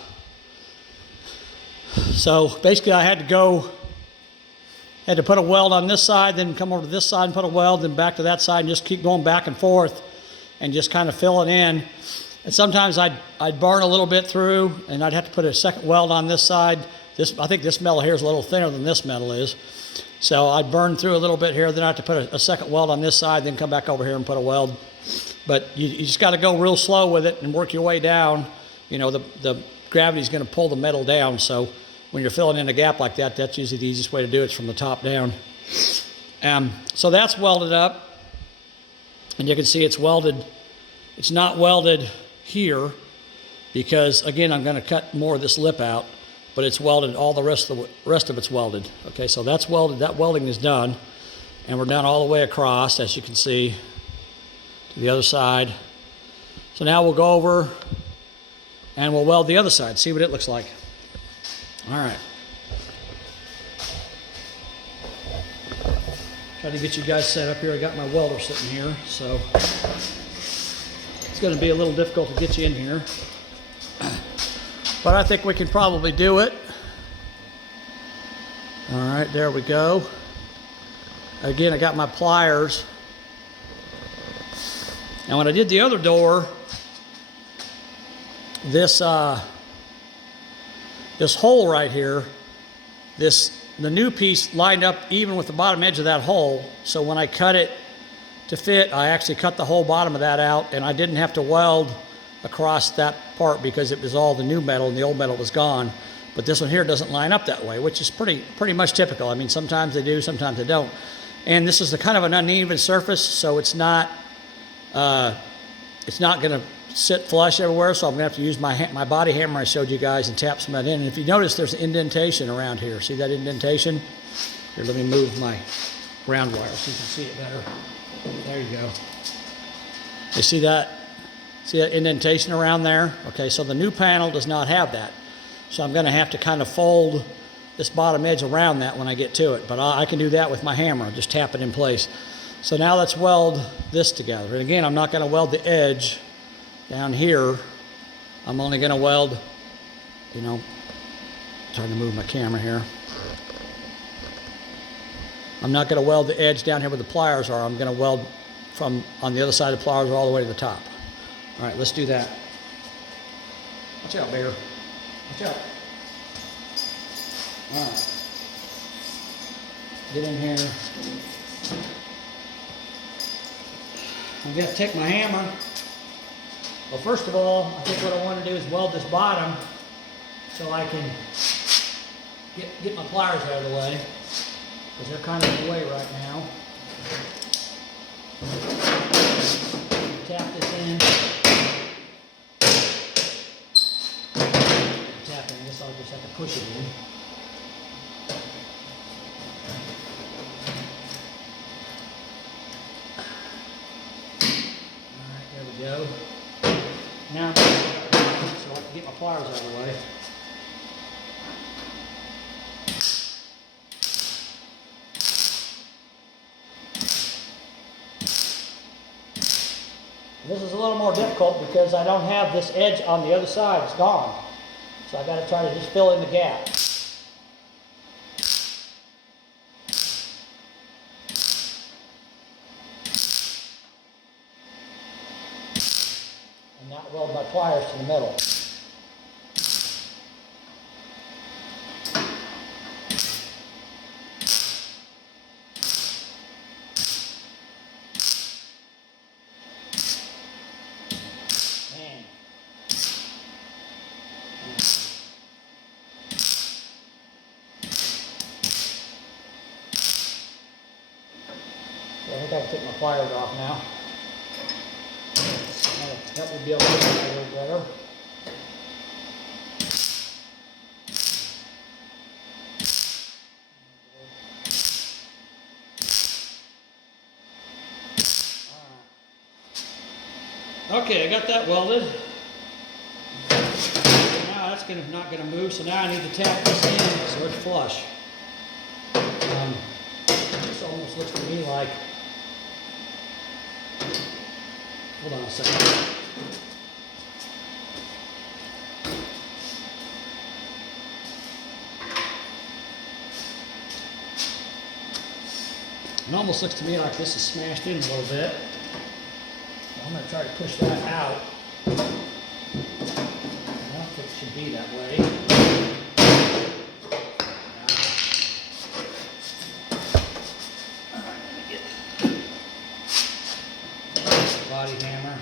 So basically I had to put a weld on this side, then come over to this side and put a weld, then back to that side, and just keep going back and forth and just kind of fill it in. And sometimes I'd burn a little bit through, and I'd have to put a second weld on this side. I think this metal here is a little thinner than this metal is. So I'd burn through a little bit here, then I have to put a second weld on this side, then come back over here and put a weld. But you just got to go real slow with it and work your way down. You know, the gravity's going to pull the metal down. So when you're filling in a gap like that, that's usually the easiest way to do it, is from the top down. So that's welded up. And you can see it's welded. It's not welded here because, again, I'm going to cut more of this lip out. But it's welded, all the rest of it's welded. Okay, so that's welded, that welding is done. And we're down all the way across, as you can see, to the other side. So now we'll go over and we'll weld the other side, see what it looks like. All right. Try to get you guys set up here. I got my welder sitting here, so it's going to be a little difficult to get you in here. But I think we can probably do it. All right, there we go. Again, I got my pliers. And when I did the other door, this hole right here, the new piece lined up even with the bottom edge of that hole. So when I cut it to fit, I actually cut the whole bottom of that out, and I didn't have to weld across that part because it was all the new metal and the old metal was gone. But this one here doesn't line up that way, which is pretty much typical. I mean, sometimes they do, sometimes they don't. And this is the kind of an uneven surface, so it's not going to sit flush everywhere. So I'm going to have to use my body hammer I showed you guys and tap some of that in. And if you notice, there's an indentation around here. See that indentation? Here, let me move my ground wire so you can see it better. There you go. You see that? See that indentation around there? Okay, so the new panel does not have that. So I'm going to have to kind of fold this bottom edge around that when I get to it. But I can do that with my hammer, just tap it in place. So now let's weld this together. And again, I'm not going to weld the edge down here. I'm only going to weld, you know, trying to move my camera here. I'm not going to weld the edge down here where the pliers are. I'm going to weld from on the other side of the pliers all the way to the top. All right, let's do that. Watch out, Bear. Watch out. All right. Get in here. I'm going to take my hammer. Well, first of all, I think what I want to do is weld this bottom so I can get my pliers out of the way, because they're kind of in the way right now. Tap this in. Tapping this, I'll just have to push it in. Alright, there we go. Now I'm going to so I can get my pliers out of the way. This is a little more difficult because I don't have this edge on the other side, it's gone. So I got to try to just fill in the gap. And now weld my pliers to the middle. Man. I think I can take my pliers off now. That would be able to get it a little better. Okay, I got that welded. now that's not gonna move, so now I need to tap this in so it's flush. This almost looks to me like, hold on a second. It almost looks to me like this is smashed in a little bit. So I'm going to try to push that out. I don't think it should be that way. Alright, let me get the body hammer.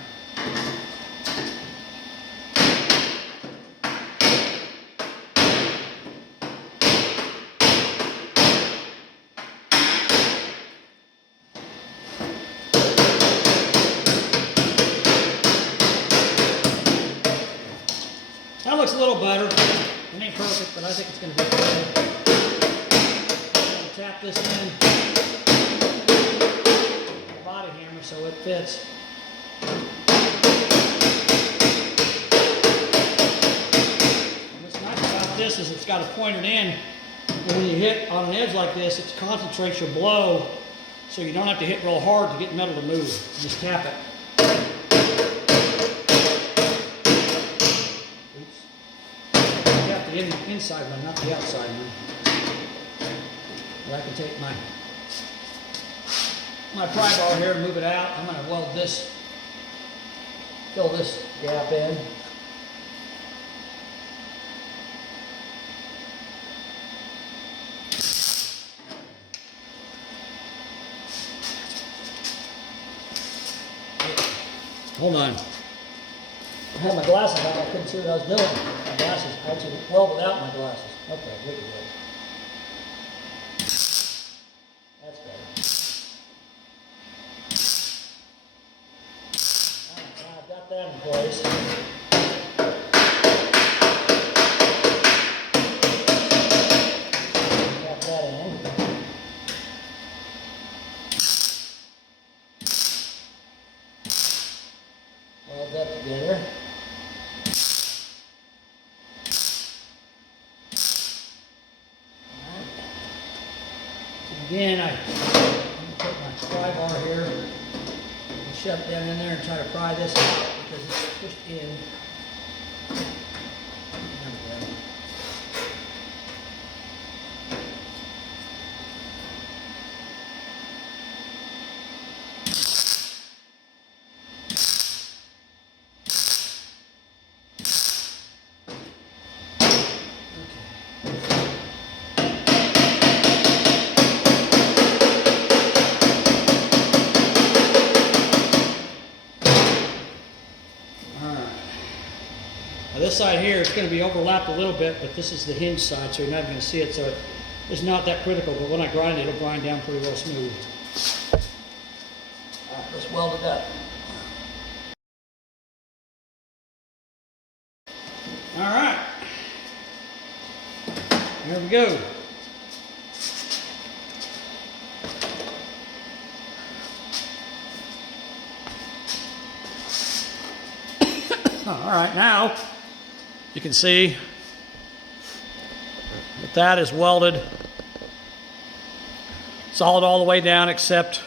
That looks a little better. It ain't perfect, but I think it's going to be better. I'm going to tap this in with the body hammer so it fits. And what's nice about this is it's got a pointed end. And when you hit on an edge like this, it concentrates your blow so you don't have to hit real hard to get metal to move. You just tap it. The inside one, not the outside one. But I can take my pry bar here and move it out. I'm going to weld this, fill this gap in. Hold on. I had my glasses on, I couldn't see what I was doing. My glasses, I actually weld without my glasses. Okay, look at that. That's better. Alright, now I've got that in place. Got that in. Weld that together. Again, I'm going to take my pry bar here and shove it down in there and try to pry this out because it's pushed in. There we go. This side here is going to be overlapped a little bit, but this is the hinge side, so you're not going to see it, so it's not that critical, but when I grind it, it'll grind down pretty well smooth. Alright, let's weld it up. Alright, here we go. Alright, now you can see that is welded solid all the way down except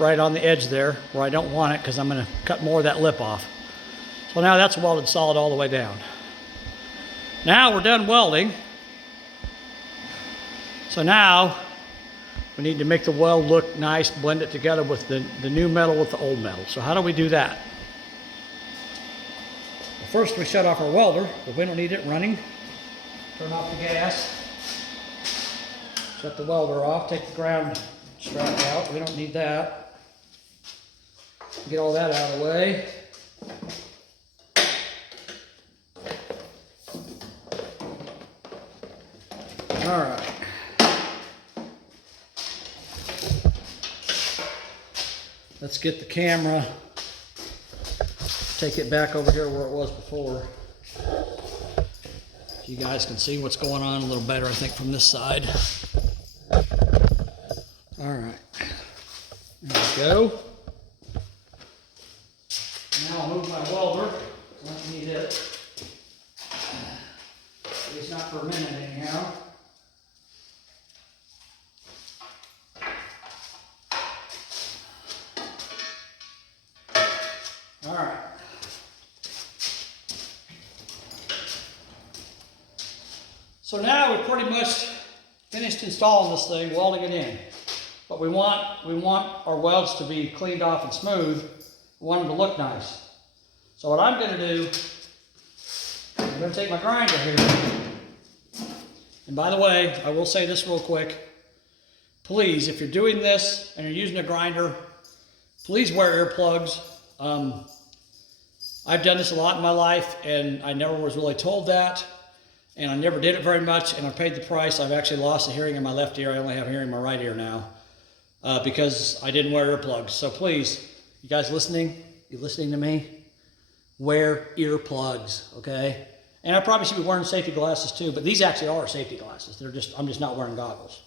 right on the edge there where I don't want it because I'm going to cut more of that lip off. So now that's welded solid all the way down. Now we're done welding. So now we need to make the weld look nice, blend it together with the new metal with the old metal. So how do we do that? First, we shut off our welder, but we don't need it running. Turn off the gas. Shut the welder off. Take the ground strap out. We don't need that. Get all that out of the way. All right. Let's get the camera. Take it back over here where it was before. You guys can see what's going on a little better, I think, from this side. All right, there we go. Now I'll move my welder. I don't need it. At least not for a minute anyhow. All right. So now we've pretty much finished installing this thing, welding it in. But we want our welds to be cleaned off and smooth. We want them to look nice. So what I'm going to do, I'm going to take my grinder here. And by the way, I will say this real quick. Please, if you're doing this and you're using a grinder, please wear earplugs. I've done this a lot in my life, and I never was really told that. And I never did it very much, and I paid the price. I've actually lost the hearing in my left ear. I only have hearing in my right ear now because I didn't wear earplugs. So please, you guys listening? You listening to me? Wear earplugs, okay? And I probably should be wearing safety glasses too, but these actually are safety glasses. I'm just not wearing goggles.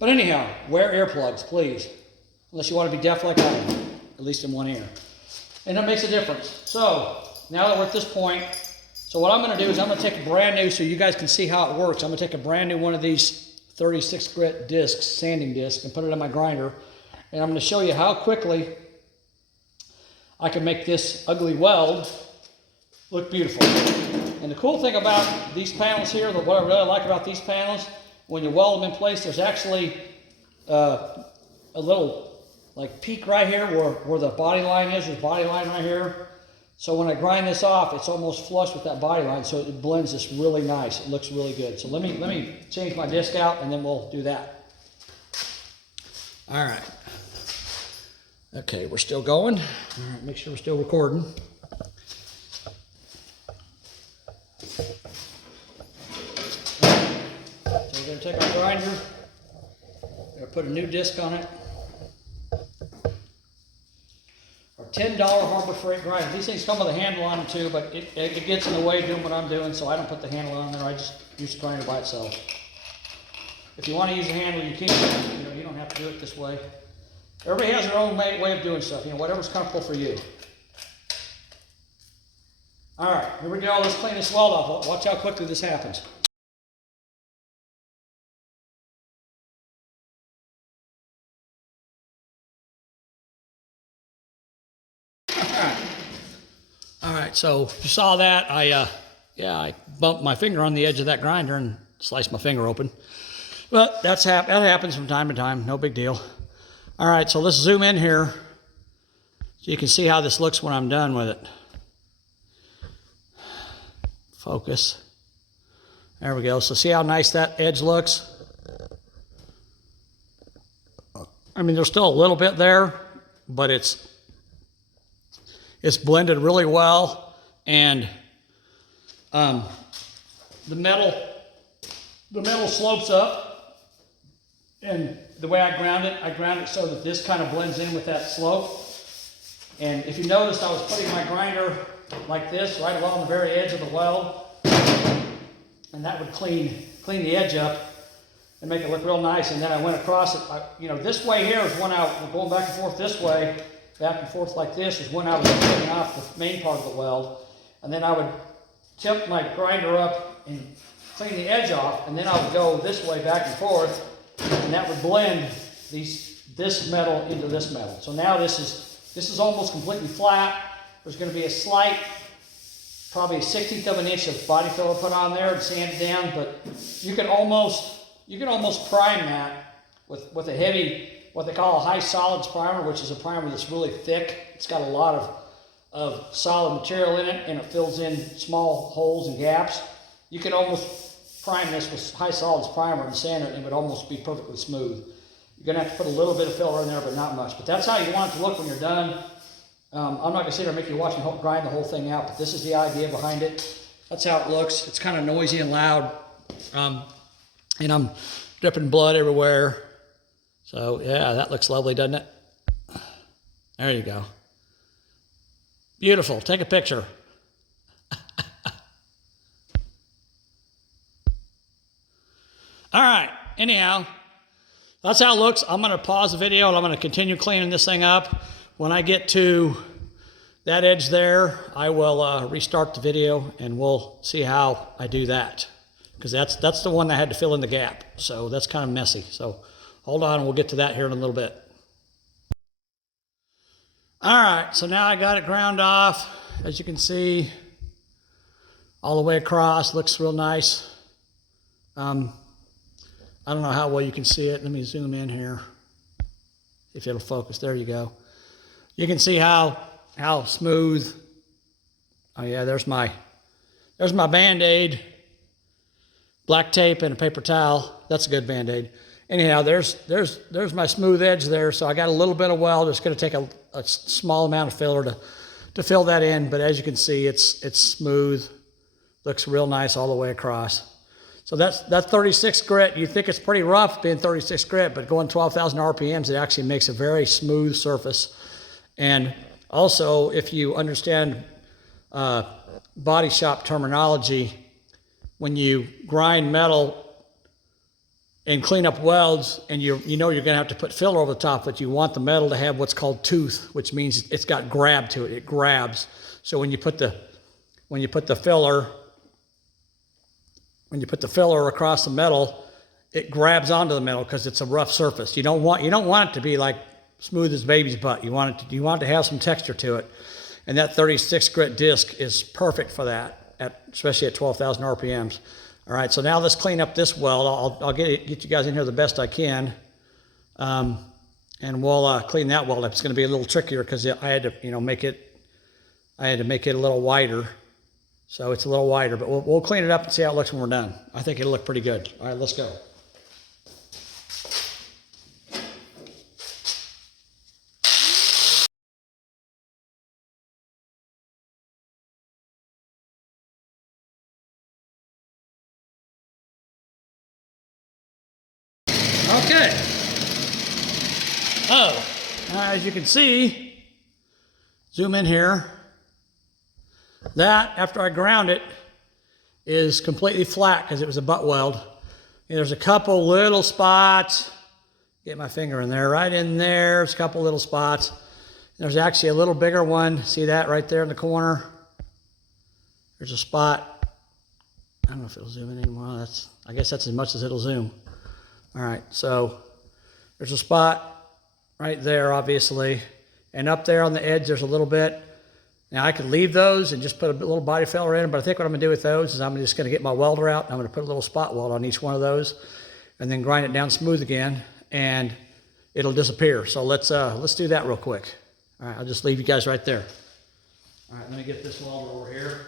But anyhow, wear earplugs, please. Unless you want to be deaf like I am, at least in one ear. And that makes a difference. So, now that we're at this point, so what I'm going to do is I'm going to take a brand new, so you guys can see how it works. I'm going to take a brand new one of these 36 grit discs, sanding discs, and put it in my grinder. And I'm going to show you how quickly I can make this ugly weld look beautiful. And the cool thing about these panels here, what I really like about these panels, when you weld them in place, there's actually a little like peak right here where the body line is. There's a body line right here. So when I grind this off, it's almost flush with that body line, so it blends this really nice. It looks really good. So let me change my disc out, and then we'll do that. All right. Okay, we're still going. All right, make sure we're still recording. So we're going to take our grinder. We're going to put a new disc on it. $10 Harbor Freight grinder. These things come with a handle on them too, but it gets in the way of doing what I'm doing, so I don't put the handle on there. I just use the grinder by itself. If you want to use a handle, you can. You don't have to do it this way. Everybody has their own way of doing stuff. Whatever's comfortable for you. All right, here we go. Let's clean this weld off. Watch how quickly this happens. All right, so if you saw that, I bumped my finger on the edge of that grinder and sliced my finger open. But that happens from time to time, no big deal. All right, so let's zoom in here so you can see how this looks when I'm done with it. Focus. There we go. So see how nice that edge looks? I mean, there's still a little bit there, but it's blended really well, and the metal slopes up, and the way I ground it so that this kind of blends in with that slope. And if you noticed, I was putting my grinder like this right along the very edge of the weld, and that would clean the edge up and make it look real nice. And then I went across it. This way here is when we're going back and forth this way. Back and forth like this is when I was taking off the main part of the weld. And then I would tip my grinder up and clean the edge off, and then I would go this way back and forth, and that would blend this metal into this metal. So now this is almost completely flat. There's going to be a slight, probably a 1/16 of an inch of body filler put on there and sand it down, but you can almost prime that with a heavy, what they call a high solids primer, which is a primer that's really thick. It's got a lot of solid material in it, and it fills in small holes and gaps. You can almost prime this with high solids primer and sand it, and it would almost be perfectly smooth. You're going to have to put a little bit of filler in there, but not much. But that's how you want it to look when you're done. I'm not going to sit there and make you watch me grind the whole thing out, but this is the idea behind it. That's how it looks. It's kind of noisy and loud, and I'm dripping blood everywhere. So yeah, that looks lovely, doesn't it? There you go. Beautiful. Take a picture. All right. Anyhow, that's how it looks. I'm going to pause the video and I'm going to continue cleaning this thing up. When I get to that edge there, I will restart the video and we'll see how I do that. because that's the one that had to fill in the gap. So that's kind of messy. So hold on, we'll get to that here in a little bit. All right, so now I got it ground off. As you can see, all the way across, looks real nice. I don't know how well you can see it. Let me zoom in here, if it'll focus. There you go. You can see how smooth. Oh yeah, there's my Band-Aid, black tape and a paper towel. That's a good Band-Aid. Anyhow, there's my smooth edge there. So I got a little bit of weld. It's going to take a small amount of filler to fill that in. But as you can see, it's smooth. Looks real nice all the way across. So that's 36 grit. You think it's pretty rough being 36 grit, but going 12,000 RPMs, it actually makes a very smooth surface. And also, if you understand body shop terminology, when you grind metal and clean up welds, and you know you're going to have to put filler over the top, but you want the metal to have what's called tooth, which means it's got grab to it. It grabs. So when you put the filler across the metal, it grabs onto the metal because it's a rough surface. You don't want it to be like smooth as baby's butt. You want it to have some texture to it. And that 36 grit disc is perfect for that, especially at 12,000 RPMs. All right, so now let's clean up this weld. I'll get you guys in here the best I can, and we'll clean that weld up. It's going to be a little trickier because I had to, make it a little wider, so it's a little wider. But we'll clean it up and see how it looks when we're done. I think it'll look pretty good. All right, let's go. Okay. Oh, as you can see, zoom in here. That, after I ground it, is completely flat because it was a butt weld. And there's a couple little spots. Get my finger in there, right in there. There's a couple little spots. There's actually a little bigger one. See that right there in the corner? There's a spot. I don't know if it'll zoom in anymore. I guess that's as much as it'll zoom. All right, so there's a spot right there, obviously. And up there on the edge, there's a little bit. Now, I could leave those and just put a little body filler in, but I think what I'm gonna do with those is I'm just gonna get my welder out, and I'm gonna put a little spot weld on each one of those, and then grind it down smooth again, and it'll disappear. So let's do that real quick. All right, I'll just leave you guys right there. All right, let me get this welder over here.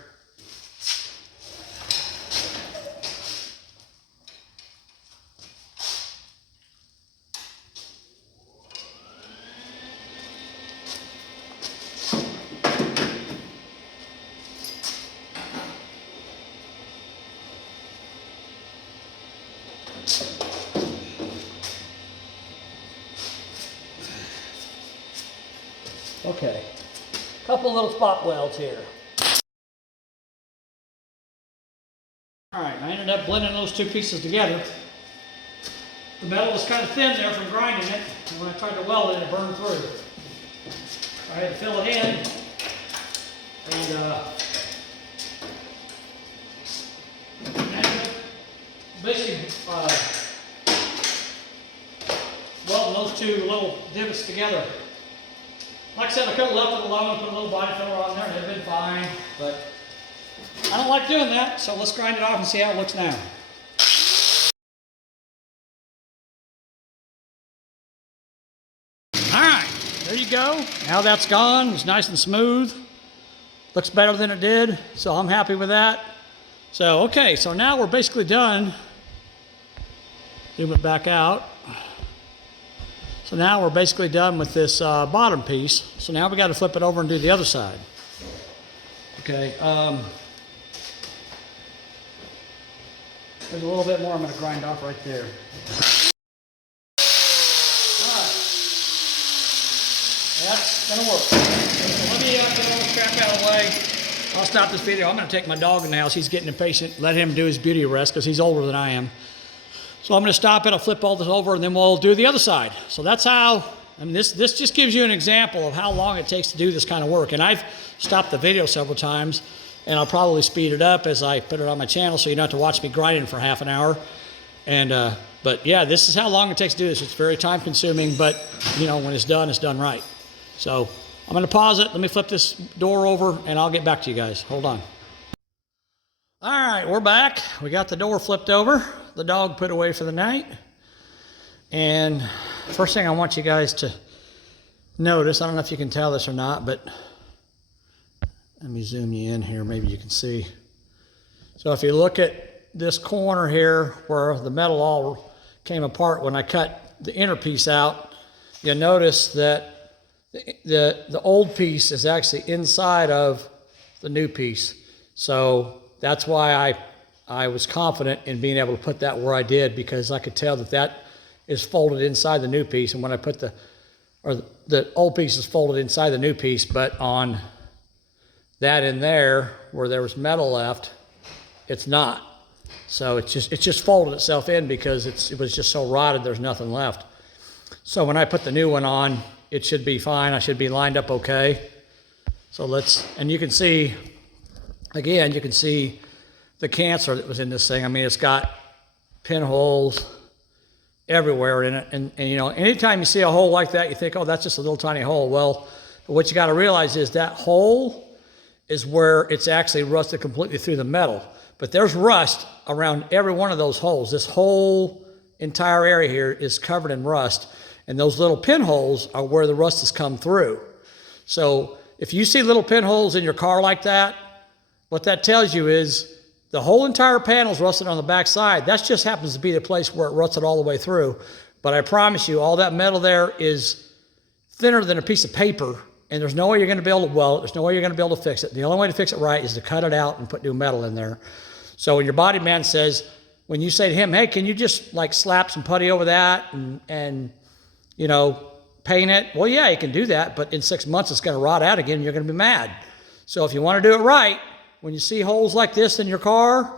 Okay, couple little spot welds here. All right, I ended up blending those two pieces together. The metal was kind of thin there from grinding it, and when I tried to weld it, it burned through. I had to fill it in, and basically welding those two little divots together. Like I said, I could have left it alone and put a little body filler on there and it'd been fine, but I don't like doing that, so let's grind it off and see how it looks now. All right, there you go. Now that's gone, it's nice and smooth. Looks better than it did, so I'm happy with that. So, okay, so now we're basically done. Zoom it back out. So now we're basically done with this bottom piece. So now we got to flip it over and do the other side. Okay. There's a little bit more I'm going to grind off right there. All right. That's going to work. So let me get all this crap out of the way. I'll stop this video. I'm going to take my dog in the house. He's getting impatient. Let him do his beauty rest because he's older than I am. So I'm going to stop it, I'll flip all this over, and then we'll do the other side. So that's how, I mean, this just gives you an example of how long it takes to do this kind of work. And I've stopped the video several times and I'll probably speed it up as I put it on my channel so you don't have to watch me grinding for half an hour. And but yeah, this is how long it takes to do this. It's very time consuming, but you know, when it's done right. So I'm gonna pause it. Let me flip this door over and I'll get back to you guys. Hold on. All right, we're back. We got the door flipped over. The dog put away for the night. And first thing I want you guys to notice, I don't know if you can tell this or not, but let me zoom you in here, maybe you can see. So if you look at this corner here where the metal all came apart when I cut the inner piece out, you'll notice that the old piece is actually inside of the new piece. So that's why I was confident in being able to put that where I did, because I could tell that that is folded inside the new piece. And when I put the old piece is folded inside the new piece, but on that in there where there was metal left, it's not. So it's just folded itself in because it was just so rotted there's nothing left. So when I put the new one on, it should be fine. I should be lined up okay. So and you can see, again, you can see the cancer that was in this thing. I mean, it's got pinholes everywhere in it. And you know, anytime you see a hole like that, you think, oh, that's just a little tiny hole. Well, what you got to realize is that hole is where it's actually rusted completely through the metal. But there's rust around every one of those holes. This whole entire area here is covered in rust. And those little pinholes are where the rust has come through. So if you see little pinholes in your car like that, what that tells you is the whole entire panel is rusted on the back side. That just happens to be the place where it rusted all the way through. But I promise you, all that metal there is thinner than a piece of paper, and there's no way you're going to be able to weld it. There's no way you're going to be able to fix it. The only way to fix it right is to cut it out and put new metal in there. So when your body man says, when you say to him, hey, can you just like slap some putty over that and you know, paint it? Well, yeah, you can do that, but in 6 months it's going to rot out again and you're going to be mad. So if you want to do it right, when you see holes like this in your car,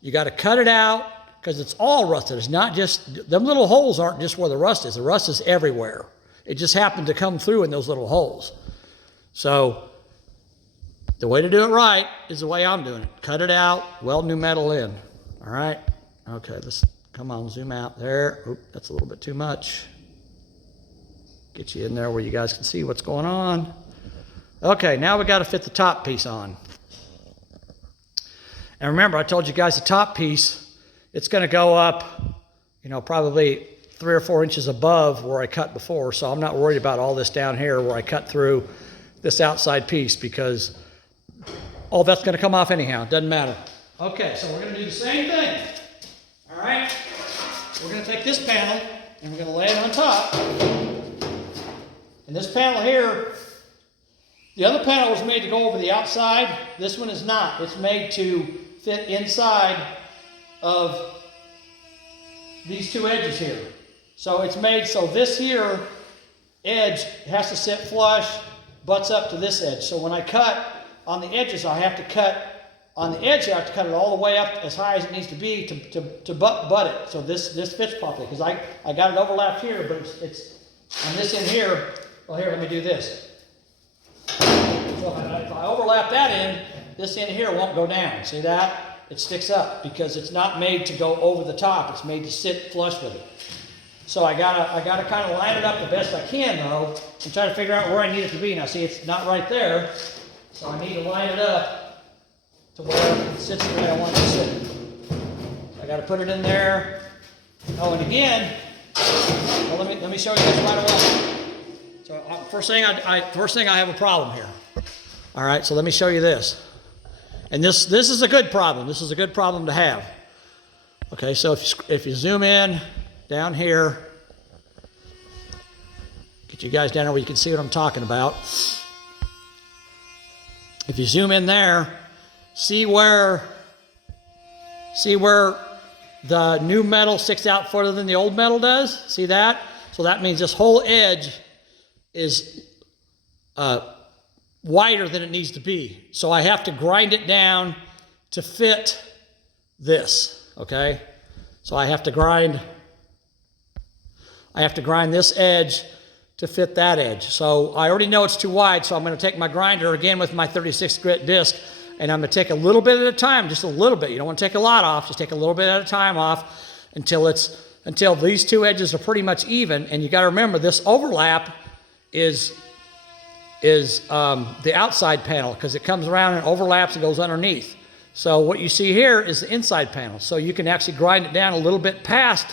you got to cut it out because it's all rusted. It's not just, them little holes aren't just where the rust is. The rust is everywhere. It just happened to come through in those little holes. So the way to do it right is the way I'm doing it. Cut it out, weld new metal in. All right? Okay, come on, zoom out there. Oop, that's a little bit too much. Get you in there where you guys can see what's going on. Okay, now we got to fit the top piece on. And remember, I told you guys the top piece, it's going to go up, you know, probably 3 or 4 inches above where I cut before. So I'm not worried about all this down here where I cut through this outside piece, because all that's going to come off anyhow. It doesn't matter. Okay, so we're going to do the same thing. All right? We're going to take this panel and we're going to lay it on top. And this panel here, the other panel was made to go over the outside. This one is not. It's made to fit inside of these two edges here. So it's made so this here edge has to sit flush, butts up to this edge. So when I cut on the edges, I have to cut on the edge. I have to cut it all the way up as high as it needs to be to butt it. So this fits properly, because I got it overlapped here, but it's on this end here. Well, here, let me do this. So if I overlap that end, this end here won't go down. See that? It sticks up because it's not made to go over the top. It's made to sit flush with it. So I gotta kind of line it up the best I can though, and try to figure out where I need it to be. Now see, it's not right there, so I need to line it up to where it sits the way I want it to sit. I gotta put it in there. Oh, and again, well, let me show you this right away. So first thing I have a problem here. All right, so let me show you this. And this is a good problem. This is a good problem to have. Okay, so if you zoom in down here, get you guys down there where you can see what I'm talking about. If you zoom in there, see where the new metal sticks out further than the old metal does? See that? So that means this whole edge is wider than it needs to be. So I have to grind it down to fit this, okay? So I have to grind this edge to fit that edge. So I already know it's too wide, so I'm going to take my grinder again with my 36 grit disc. and I'm gonna take a little bit at a time, just a little bit. You don't wanna take a lot off, just take a little bit at a time off until these two edges are pretty much even. And you gotta remember, this overlap is the outside panel, because it comes around and overlaps and goes underneath. So what you see here is the inside panel. So you can actually grind it down a little bit past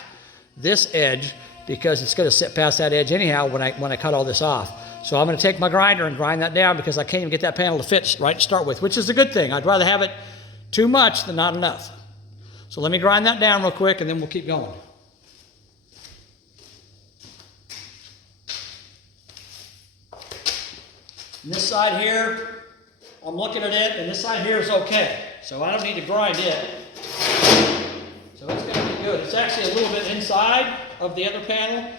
this edge, because it's gonna sit past that edge anyhow when I cut all this off. So I'm gonna take my grinder and grind that down, because I can't even get that panel to fit right to start with, which is a good thing. I'd rather have it too much than not enough. So let me grind that down real quick and then we'll keep going. And this side here, I'm looking at it, and this side here is okay. So I don't need to grind it. So it's gonna be good. It's actually a little bit inside of the other panel,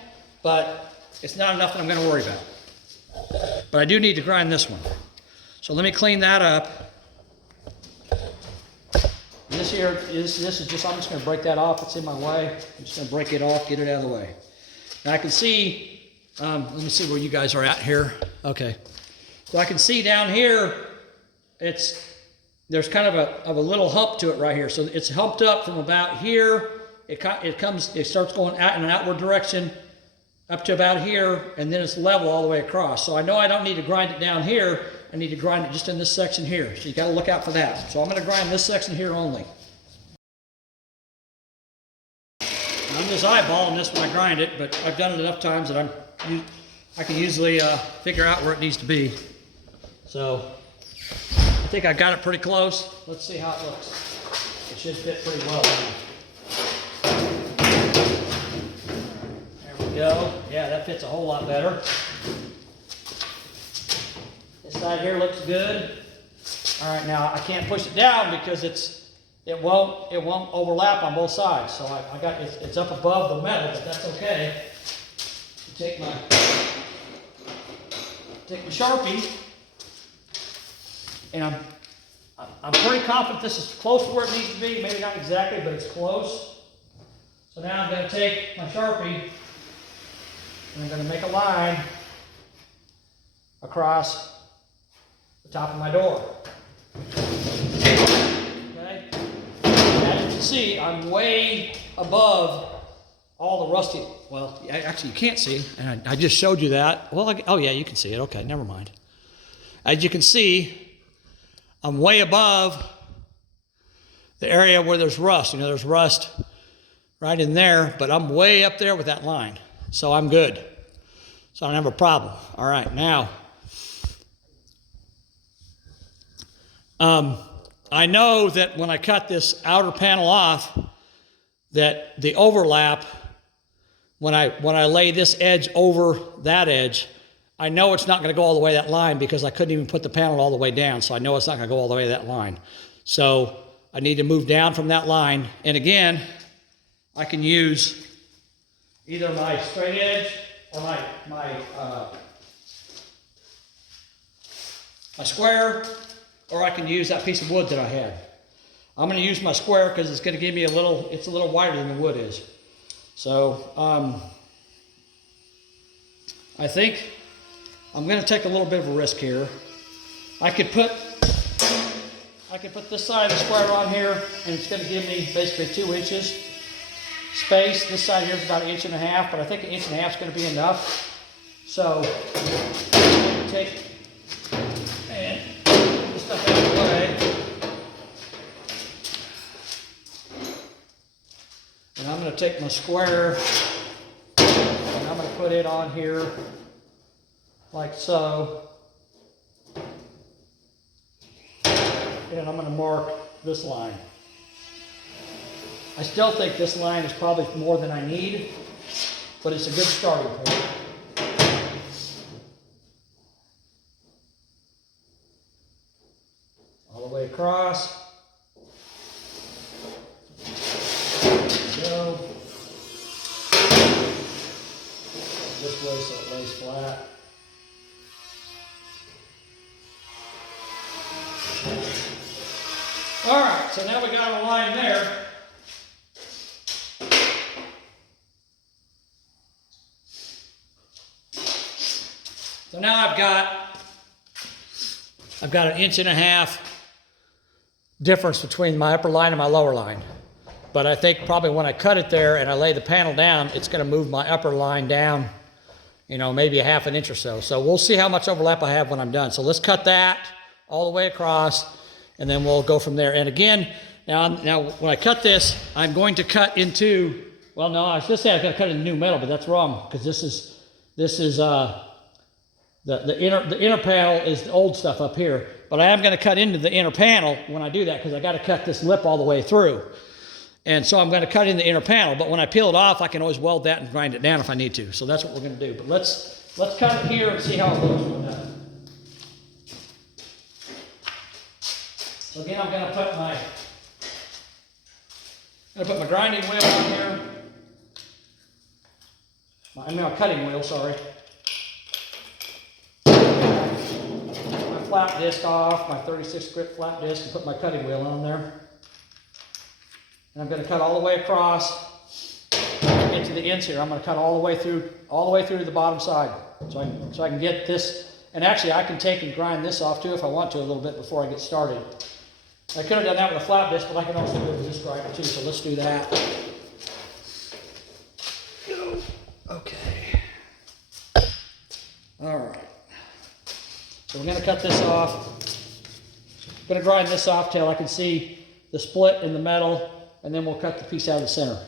but it's not enough that I'm gonna worry about. But I do need to grind this one. So let me clean that up. And this here is just, I'm just gonna break that off. It's in my way. I'm just gonna break it off, get it out of the way. Now I can see, let me see where you guys are at here. Okay. So I can see down here, there's kind of a little hump to it right here. So it's humped up from about here. It starts going out in an outward direction up to about here, and then it's level all the way across. So I know I don't need to grind it down here. I need to grind it just in this section here. So you got to look out for that. So I'm going to grind this section here only. I'm just eyeballing this when I grind it, but I've done it enough times that I can usually figure out where it needs to be. So I think I got it pretty close. Let's see how it looks. It should fit pretty well. There we go. Yeah, that fits a whole lot better. This side here looks good. All right, now I can't push it down because it won't overlap on both sides. So I got it's up above the metal, but that's okay. Take my Sharpie, and I'm pretty confident this is close to where it needs to be. Maybe not exactly, but it's close. So now I'm going to take my Sharpie and I'm going to make a line across the top of my door. Okay? As you can see, I'm way above all the rusty. Well, actually you can't see, and I just showed you that. Well, oh yeah, you can see it. Okay, never mind. As you can see, I'm way above the area where there's rust. You know, there's rust right in there, but I'm way up there with that line. So I'm good. So I don't have a problem. All right, now, I know that when I cut this outer panel off, that the overlap, when I lay this edge over that edge, I know it's not going to go all the way that line because I couldn't even put the panel all the way down, so I know it's not going to go all the way to that line. So I need to move down from that line, and again, I can use either my straight edge or my square, or I can use that piece of wood that I had. I'm going to use my square because it's going to give me it's a little wider than the wood is. So I think I'm going to take a little bit of a risk here. I could put this side of the square on here, and it's going to give me basically 2 inches space. This side here is about 1.5 inches, but I think 1.5 inches is going to be enough. So I'm going to take and put this stuff out of the way. And I'm going to take my square and I'm going to put it on here like so. And I'm going to mark this line. I still think this line is probably more than I need, but it's a good starting point. All the way across. Go. This way so it lays flat. All right, so now we got a line there. So now I've got 1.5 inches difference between my upper line and my lower line. But I think probably when I cut it there and I lay the panel down, it's going to move my upper line down, you know, maybe a half an inch or so. So we'll see how much overlap I have when I'm done. So let's cut that all the way across, and then we'll go from there. And again, now when I cut this, I'm going to cut into, well, no, I was just saying I was going to cut into new metal, but that's wrong, because this is the inner panel is the old stuff up here. But I am going to cut into the inner panel when I do that, because I got to cut this lip all the way through. And so I'm going to cut in the inner panel, but when I peel it off, I can always weld that and grind it down if I need to. So that's what we're going to do. But let's cut it here and see how it looks when done. So again, I'm going to put my grinding wheel on here. My cutting wheel, sorry. My flap disc off, my 36 grit flap disc, and put my cutting wheel on there. And I'm going to cut all the way across into the ends here. I'm going to cut all the way through to the bottom side, so I can get this. And actually, I can take and grind this off too if I want to a little bit before I get started. I could have done that with a flat disc, but I can also do it with this grinder too. So let's do that. Okay. All right. So we're going to cut this off. I'm going to grind this off till I can see the split in the metal. And then we'll cut the piece out of the center. All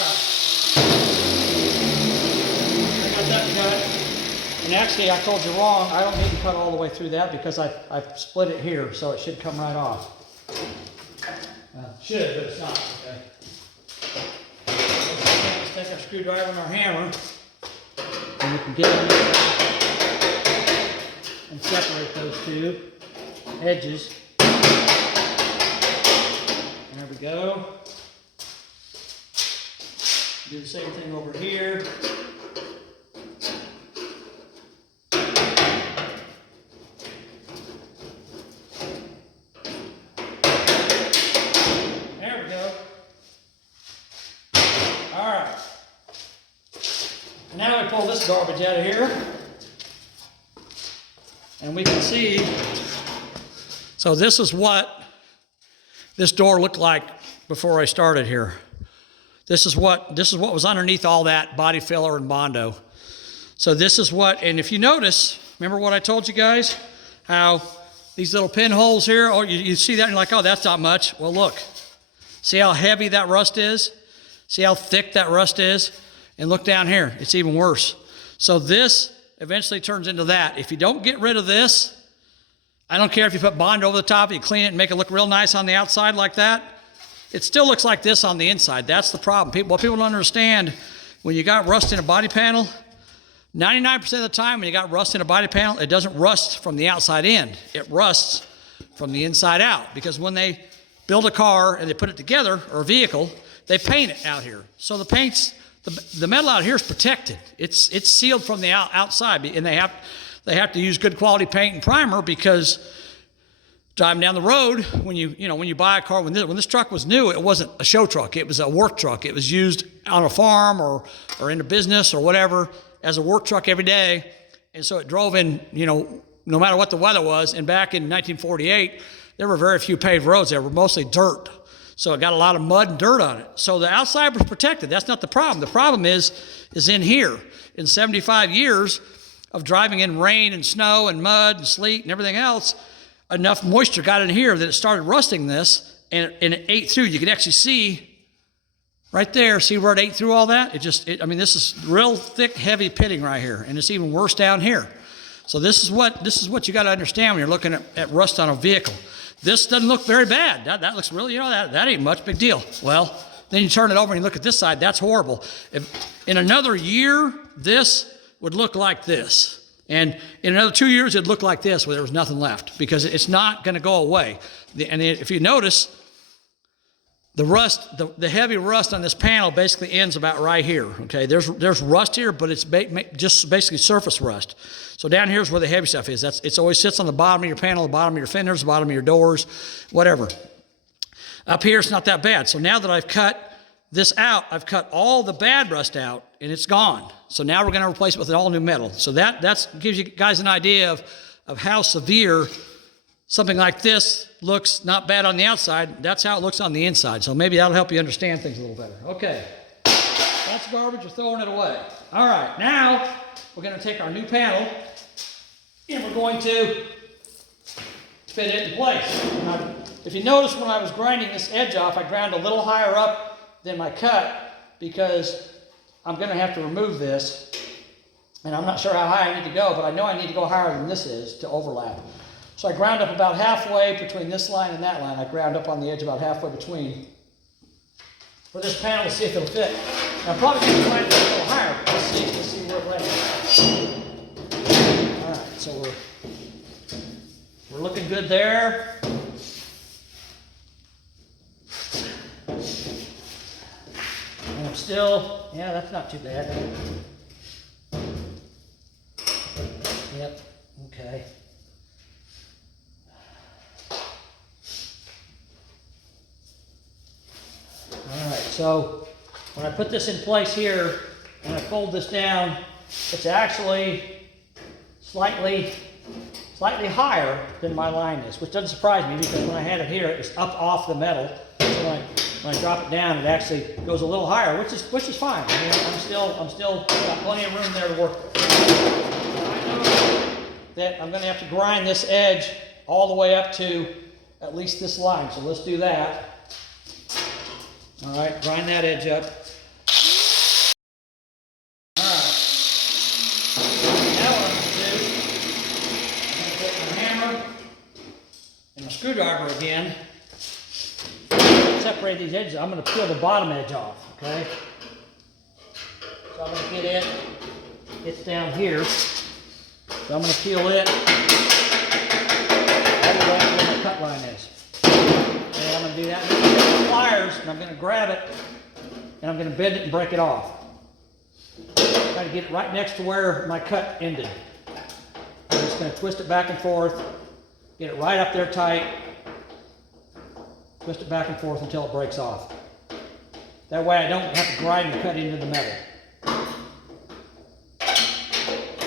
right. I got that cut. And actually, I told you wrong. I don't need to cut all the way through that because I've split it here, so it should come right off. Should, but it's not. Okay. Let's take our screwdriver and our hammer, and we can get it. And separate those two edges. There we go. Do the same thing over here. There we go. All right. And now we pull this garbage out of here. And we can see, so this is what this door looked like before I started here. This is what was underneath all that body filler and Bondo. So this is what, and if you notice, remember what I told you guys? How these little pinholes here, oh, you see that and you're like, oh, that's not much. Well, look, see how heavy that rust is? See how thick that rust is? And look down here, it's even worse. So this eventually turns into that. If you don't get rid of this, I don't care if you put Bond over the top, you clean it and make it look real nice on the outside like that, it still looks like this on the inside. That's the problem. What people don't understand, when you got rust in a body panel, 99% of the time when you got rust in a body panel, it doesn't rust from the outside in. It rusts from the inside out. Because when they build a car and they put it together, or a vehicle, they paint it out here. So the paint's, the metal out here is protected. It's sealed from the outside, and they have to use good quality paint and primer, because driving down the road, when you buy a car, when this truck was new, it wasn't a show truck. It was a work truck. It was used on a farm or in a business or whatever as a work truck every day, and so it drove in, no matter what the weather was. And back in 1948, there were very few paved roads. They were mostly dirt. So it got a lot of mud and dirt on it. So the outside was protected. That's not the problem. The problem is in here. In 75 years of driving in rain and snow and mud and sleet and everything else, enough moisture got in here that it started rusting this, and it ate through. You can actually see right there, see where it ate through all that? This is real thick, heavy pitting right here, and it's even worse down here. So this is what you got to understand when you're looking at rust on a vehicle. This doesn't look very bad. That looks really, that ain't much, big deal. Well, then you turn it over and you look at this side, that's horrible. In another year, this would look like this. And in another 2 years, it'd look like this, where there was nothing left, because it's not going to go away. And if you notice, the rust, the heavy rust on this panel basically ends about right here. Okay, there's rust here, but it's just basically surface rust. So down here's where the heavy stuff is. It always sits on the bottom of your panel, the bottom of your fenders, the bottom of your doors, whatever. Up here, it's not that bad. So now that I've cut this out, I've cut all the bad rust out and it's gone. So now we're gonna replace it with an all new metal. So that gives you guys an idea of how severe something like this looks. Not bad on the outside, that's how it looks on the inside. So maybe that'll help you understand things a little better. Okay, that's garbage, we're throwing it away. All right, now we're gonna take our new panel and we're going to fit it in place. Now, if you notice when I was grinding this edge off, I ground a little higher up than my cut because I'm gonna have to remove this. And I'm not sure how high I need to go, but I know I need to go higher than this is to overlap. So I ground up about halfway between this line and that line. I ground up on the edge about halfway between for this panel to see if it'll fit. And I'm probably gonna grind it a little higher. Let's see where it lands. All right, so we're looking good there. And I'm still, yeah, that's not too bad. Yep, okay. All right, so when I put this in place here, and I fold this down, it's actually slightly higher than my line is, which doesn't surprise me because when I had it here, it was up off the metal. So when I drop it down, it actually goes a little higher, which is fine. I mean, I'm still got plenty of room there to work with. I know that I'm going to have to grind this edge all the way up to at least this line. So let's do that. All right, grind that edge up. All right. Now what I'm going to do, I'm going to take my hammer and my screwdriver again. Separate these edges. I'm going to peel the bottom edge off, okay? So I'm going to get it. It's down here. So I'm going to peel it all the way to where my cut line is. And I'm going to do that with pliers, and I'm going to grab it, and I'm going to bend it and break it off. Try to get it right next to where my cut ended. I'm just going to twist it back and forth, get it right up there tight. Twist it back and forth until it breaks off. That way I don't have to grind and cut into the metal. I'm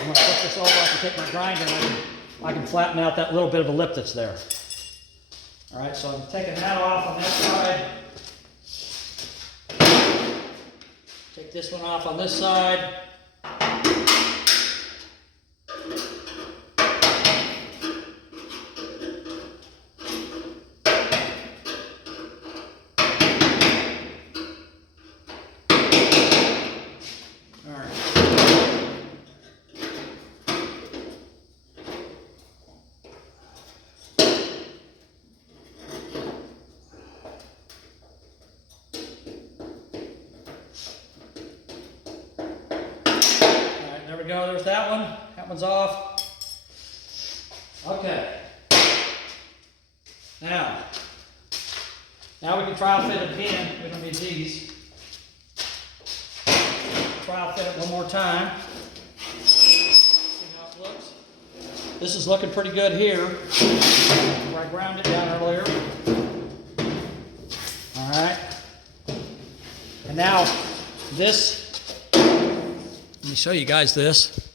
going to flip this over, I can take my grinder and I can flatten out that little bit of a lip that's there. All right, so I'm taking that off on that side. Take this one off on this side. There we go, there's that one. That one's off. Okay. Now we can trial fit it again. We don't need these. Trial fit it one more time. See how it looks. This is looking pretty good here. Where I ground it down earlier. All right. And now this. Let me show you guys this.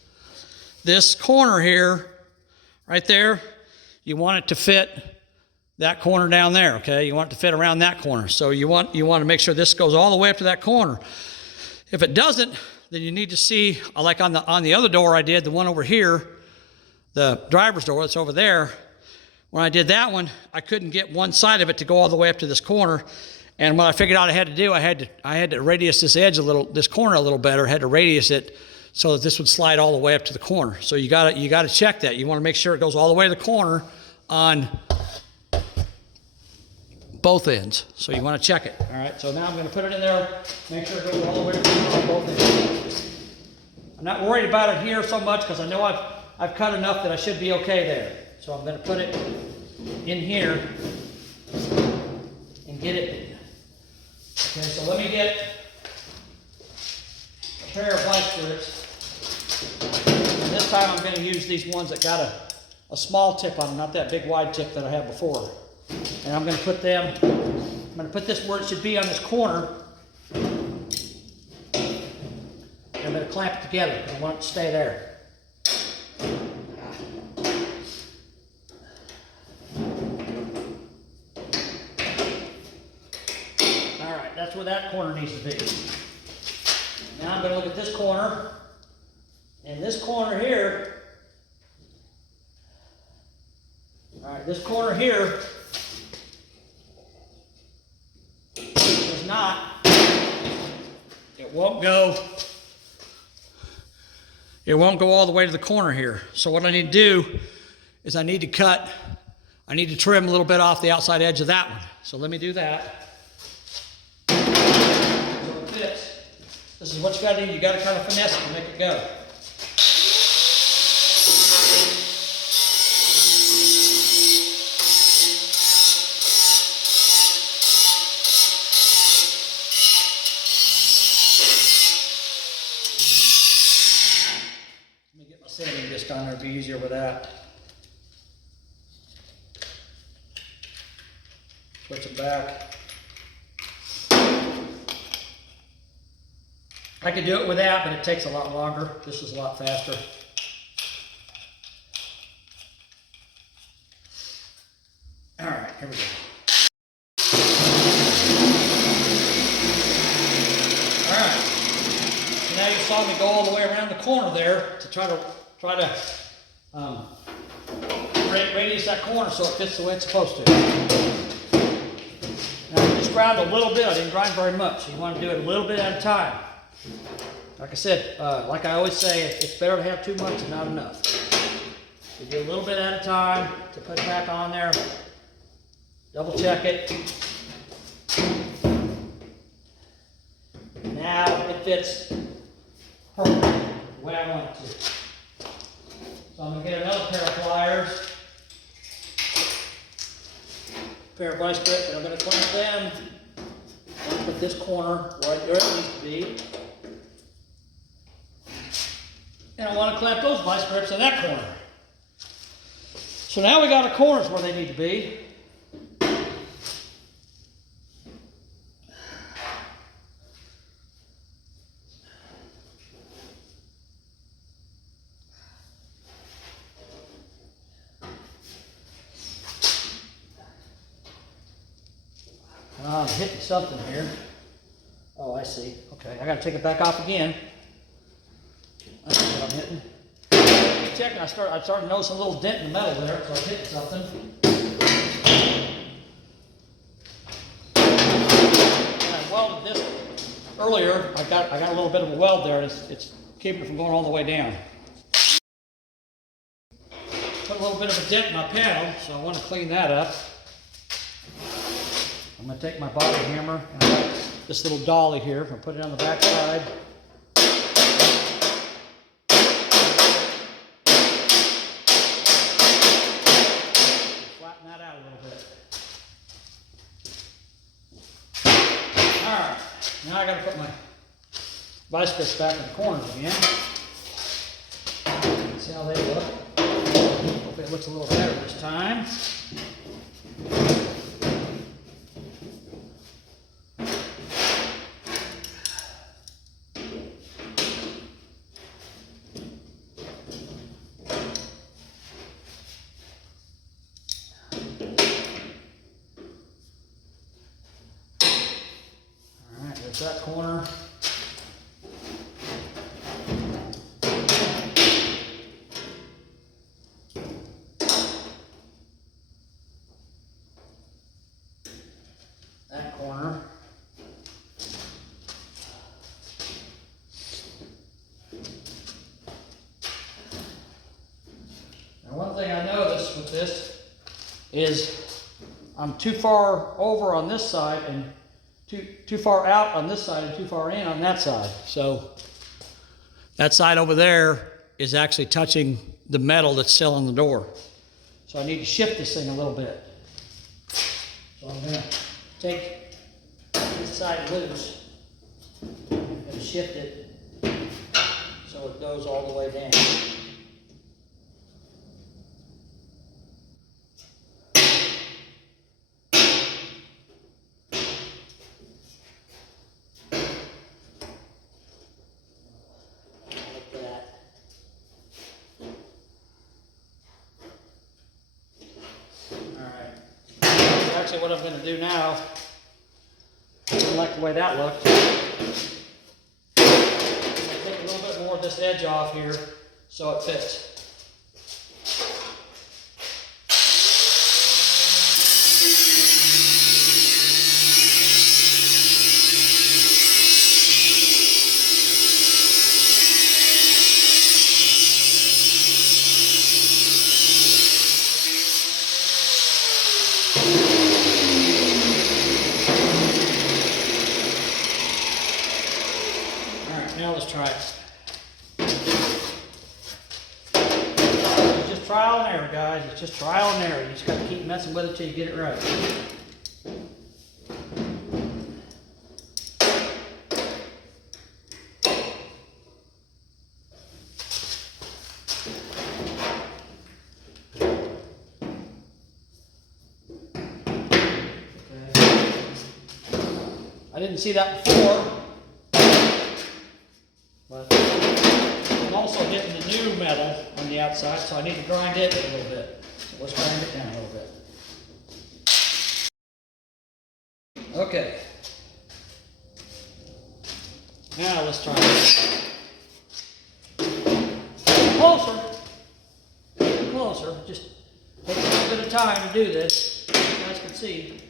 This corner here, right there, you want it to fit that corner down there, okay? You want it to fit around that corner. So you want to make sure this goes all the way up to that corner. If it doesn't, then you need to see, like on the other door I did, the one over here, the driver's door that's over there, when I did that one, I couldn't get one side of it to go all the way up to this corner. And what I figured out I had to do, I had to radius this edge a little, this corner a little better. I had to radius it so that this would slide all the way up to the corner. So you gotta check that. You want to make sure it goes all the way to the corner on both ends. So you want to check it. All right. So now I'm going to put it in there. Make sure it goes all the way to the corner on both ends. I'm not worried about it here so much because I know I've cut enough that I should be okay there. So I'm going to put it in here and get it. Okay, so let me get a pair of vice grips. And this time I'm going to use these ones that got a small tip on them, not that big wide tip that I had before. And I'm going to put this where it should be on this corner. I'm going to clamp it together. I want it to stay there. All right, that's where that corner needs to be. Now I'm going to look at this corner. And this corner here, all right, this corner here is not, it won't go all the way to the corner here. So what I need to do is I need to trim a little bit off the outside edge of that one. So let me do that. So it fits. This is what you gotta do. You gotta kind of finesse it to make it go. Sanding disc on there would be easier with that. Switch it back. I could do it with that, but it takes a lot longer. This is a lot faster. All right, here we go. All right. So now you saw me go all the way around the corner there to try to radius that corner so it fits the way it's supposed to. Now I just ground a little bit. I didn't grind very much. You want to do it a little bit at a time. Like I said, like I always say, it's better to have too much than not enough. You do a little bit at a time to put it back on there. Double check it. Now it fits perfect the way I want it to. So I'm going to get another pair of pliers, pair of vice grips, and I'm going to clamp them. I'm going to put this corner right where it needs to be. And I want to clamp those vice grips in that corner. So now we got the corners where they need to be. I'm hitting something here. Oh, I see. Okay, I got to take it back off again. That's what I'm hitting. Checking, I started to notice a little dent in the metal there, so I was hitting something. And I welded this earlier. I got a little bit of a weld there. It's keeping it from going all the way down. Put a little bit of a dent in my panel, so I want to clean that up. I'm going to take my body hammer and I got this little dolly here. I'm going to put it on the back side. Flatten that out a little bit. Alright, now I got to put my vice grips back in the corners again. See how they look. Hopefully it looks a little better this time. That corner. That corner. Now one thing I noticed with this is I'm too far over on this side and too far out on this side and too far in on that side. So that side over there is actually touching the metal that's still on the door. So I need to shift this thing a little bit. So I'm going to take this side loose and shift it so it goes all the way down. actually what I'm going to do now. I don't like the way that looked. I'm going to take a little bit more of this edge off here so it fits. Now let's try it. It's just trial and error, guys. It's just trial and error. You just got to keep messing with it till you get it right. Okay. I didn't see that before. But I'm also getting the new metal on the outside, so I need to grind it a little bit. So let's grind it down a little bit. Okay. Now let's try this. Closer. Closer. Just take a little bit of time to do this. You guys can see.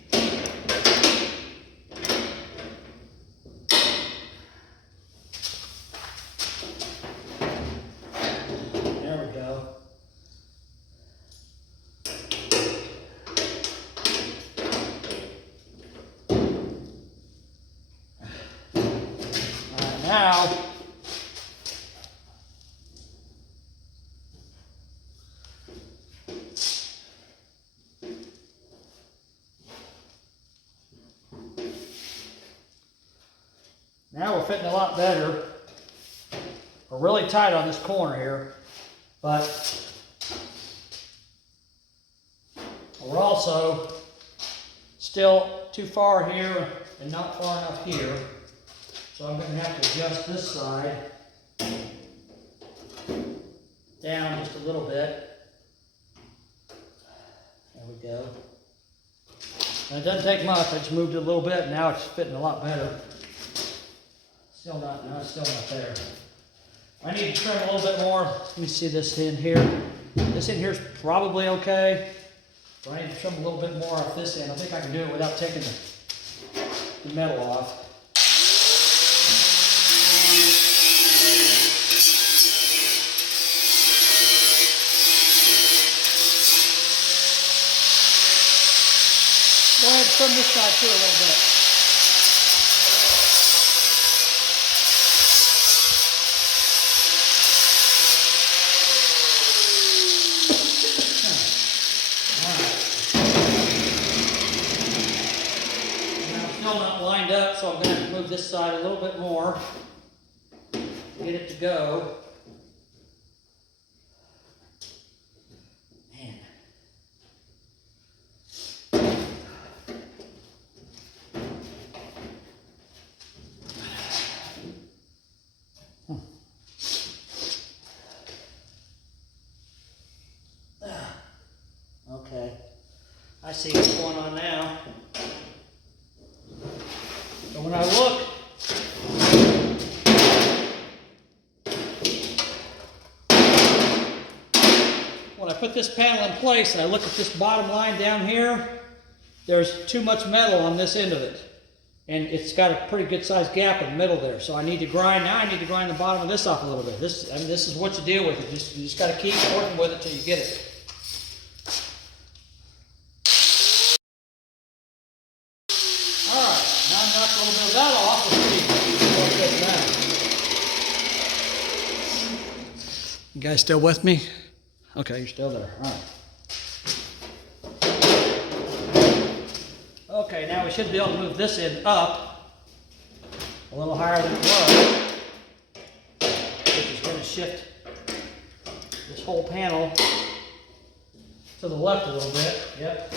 Now we're fitting a lot better. We're really tight on this corner here, but we're also still too far here and not far enough here. So I'm going to have to adjust this side down just a little bit. There we go. And it doesn't take much. I just moved it a little bit. Now it's fitting a lot better. Still not, no, it's still not there. I need to trim a little bit more. Let me see this in here. This in here is probably okay. So I need to trim a little bit more off this end. I think I can do it without taking the metal off. Go ahead and trim this side too a little bit. So I'm going to move this side a little bit more to get it to go. Man. Okay. I see what's going on now. So when I look, when I put this panel in place and I look at this bottom line down here, there's too much metal on this end of it. And it's got a pretty good sized gap in the middle there. So I need to grind, now I need to grind the bottom of this off a little bit. This is what you deal with. You just got to keep working with it till you get it. Knock a little bit of that off. You guys still with me? Okay, you're still there. All right. Okay, now we should be able to move this end up a little higher than it was, which is going to shift this whole panel to the left a little bit. Yep.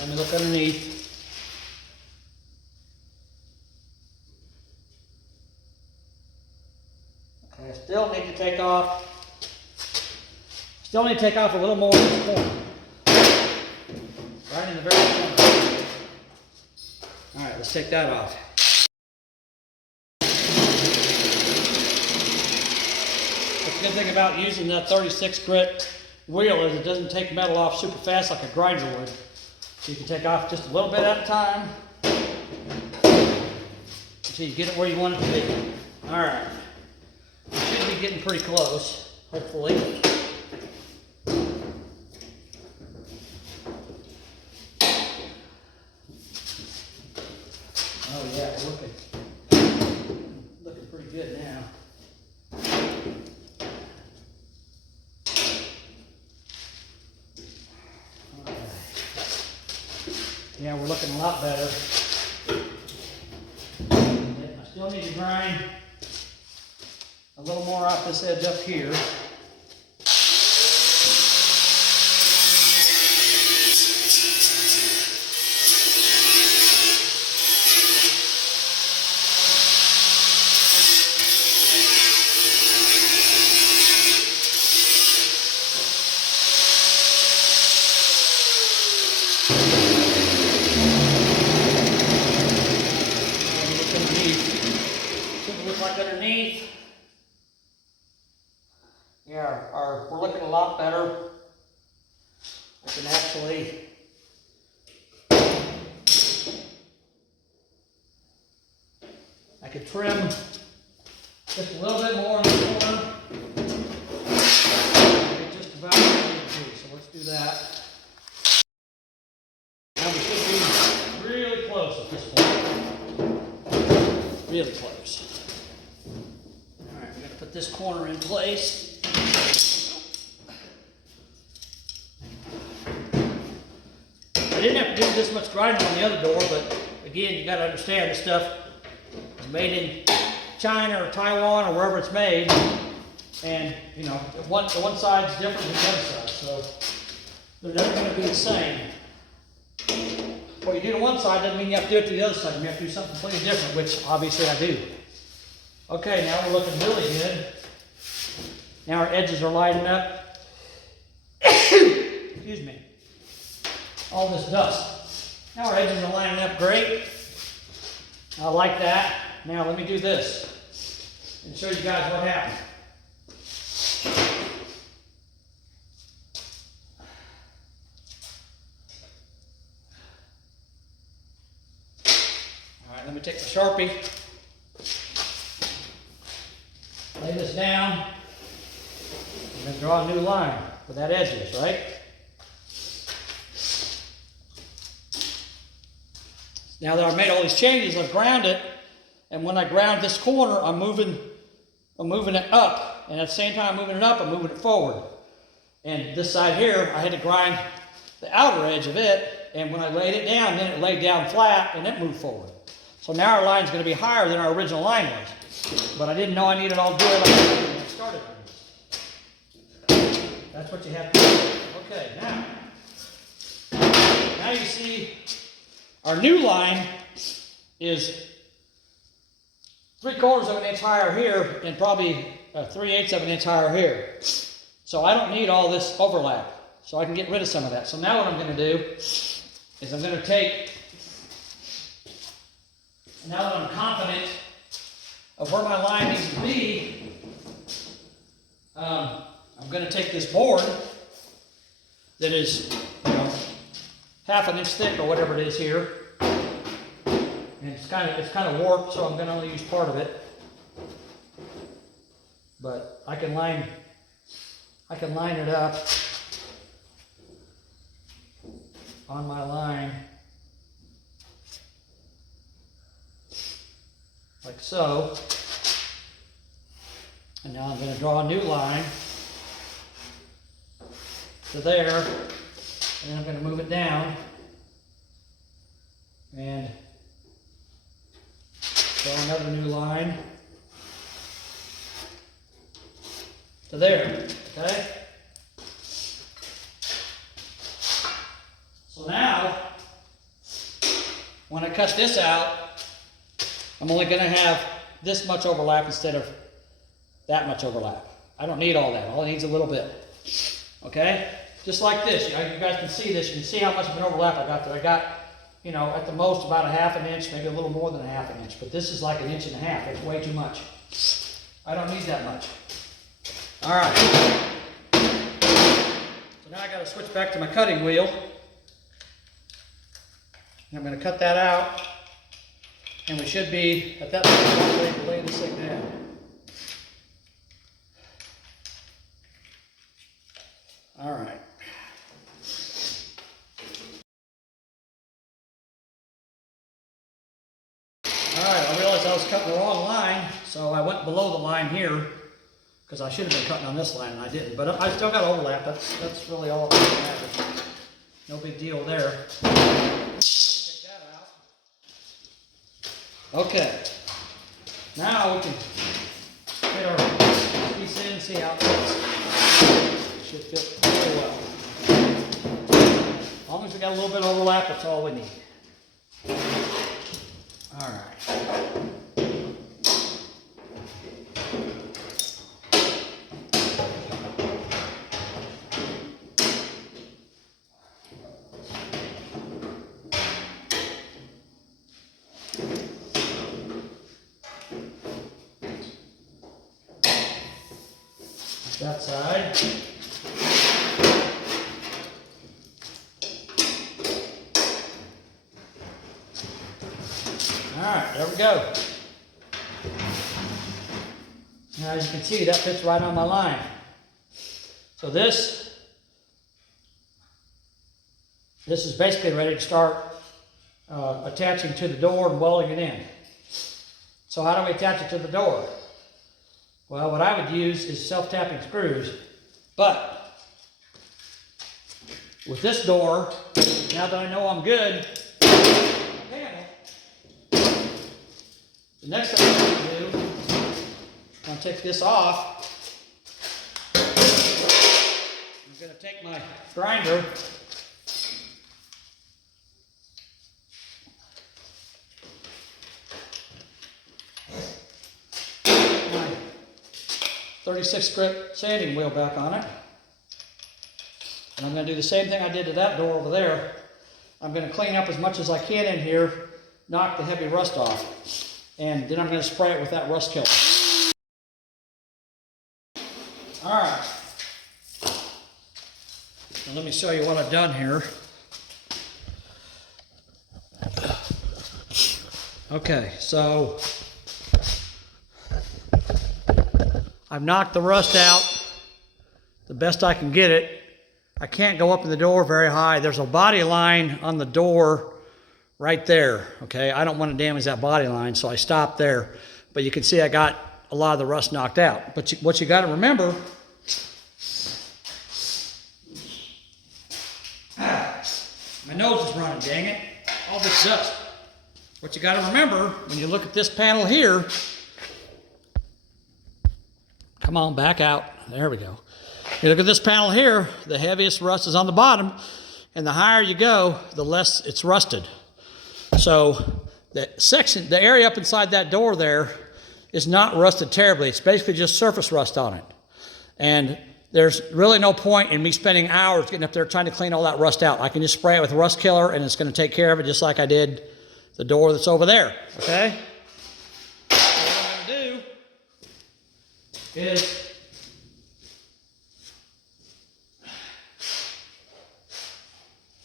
Let me look underneath. take off. Still need to take off a little more in this corner. Right in the very corner. All right, let's take that off. The good thing about using that 36 grit wheel is it doesn't take metal off super fast like a grinder would. So you can take off just a little bit at a time until you get it where you want it to be. All right, you should be getting pretty close, hopefully. Oh yeah, we're looking pretty good now. Yeah, we're looking a lot better. I still need to grind a little more off this edge up here. Underneath, yeah, we're looking a lot better. I can actually trim just a little bit more in the corner. Get just about what I need to do. So let's do that. Now we should be really close at this point. Really close. Put this corner in place. I didn't have to do this much grinding on the other door, but again, you got to understand this stuff is made in China or Taiwan or wherever it's made, and you know the one side's different than the other side, so they're never going to be the same. What you do to one side doesn't mean you have to do it to the other side. You have to do something completely different, which obviously I do. Okay, now we're looking really good. Now our edges are lining up. Excuse me. All this dust. Now our edges are lining up great. I like that. Now let me do this and show you guys what happened. All right, let me take the Sharpie. Lay this down, and then draw a new line where that edge is, right? Now that I've made all these changes, I've ground it, and when I ground this corner, I'm moving it up, and at the same time I'm moving it up, I'm moving it forward. And this side here, I had to grind the outer edge of it, and when I laid it down, then it laid down flat, and it moved forward. So now our line's going to be higher than our original line was. But I didn't know I needed all do it like when I started. That's what you have to do. Okay, now you see our new line is 3/4 of an inch higher here and probably 3/8 of an inch higher here. So I don't need all this overlap. So I can get rid of some of that. So now what I'm going to do is I'm going to take, now that I'm confident of where my line needs to be, I'm going to take this board that is, you know, 1/2 inch thick or whatever it is here, and it's kind of warped, so I'm going to only use part of it. But I can line it up on my line like so. And now I'm going to draw a new line to there, and then I'm going to move it down and draw another new line to there, okay? So now, when I cut this out, I'm only going to have this much overlap instead of that much overlap. I don't need all that. All it needs is a little bit. Okay? Just like this. You guys can see this. You can see how much of an overlap I got there. I got, you know, at the most about a ½ an inch, maybe a little more than a ½ an inch. But this is like 1.5 inches. It's way too much. I don't need that much. All right. So now I got to switch back to my cutting wheel. And I'm going to cut that out. And we should be at that point to lay this thing down. All right. All right, I realized I was cutting the wrong line, so I went below the line here because I should have been cutting on this line and I didn't. But I still got overlap. That's really all that matters. No big deal there. Take that out. Okay. Now we can get our piece in, see how it fits. Should fit really well. As long as we got a little bit of overlap, that's all we need. All right. That side. All right, there we go. Now, as you can see, that fits right on my line. So this is basically ready to start attaching to the door and welding it in. So how do we attach it to the door? Well, what I would use is self-tapping screws, but with this door, now that I know I'm good, the next thing I'm going to do, I'm going to take this off. I'm going to take my grinder, my 36 grit sanding wheel back on it. And I'm going to do the same thing I did to that door over there. I'm going to clean up as much as I can in here, knock the heavy rust off. And then I'm going to spray it with that rust killer. All right. Now let me show you what I've done here. Okay, so I've knocked the rust out the best I can get it. I can't go up in the door very high. There's a body line on the door right there, okay? I don't want to damage that body line, so I stopped there. But you can see I got a lot of the rust knocked out. But what you got to remember, my nose is running, dang it. All this dust. What you got to remember, when you look at this panel here, come on, back out. There we go. You look at this panel here, the heaviest rust is on the bottom, and the higher you go, the less it's rusted. So the area up inside that door there is not rusted terribly. It's basically just surface rust on it. And there's really no point in me spending hours getting up there trying to clean all that rust out. I can just spray it with a rust killer and it's going to take care of it just like I did the door that's over there, okay? So what I'm going to do is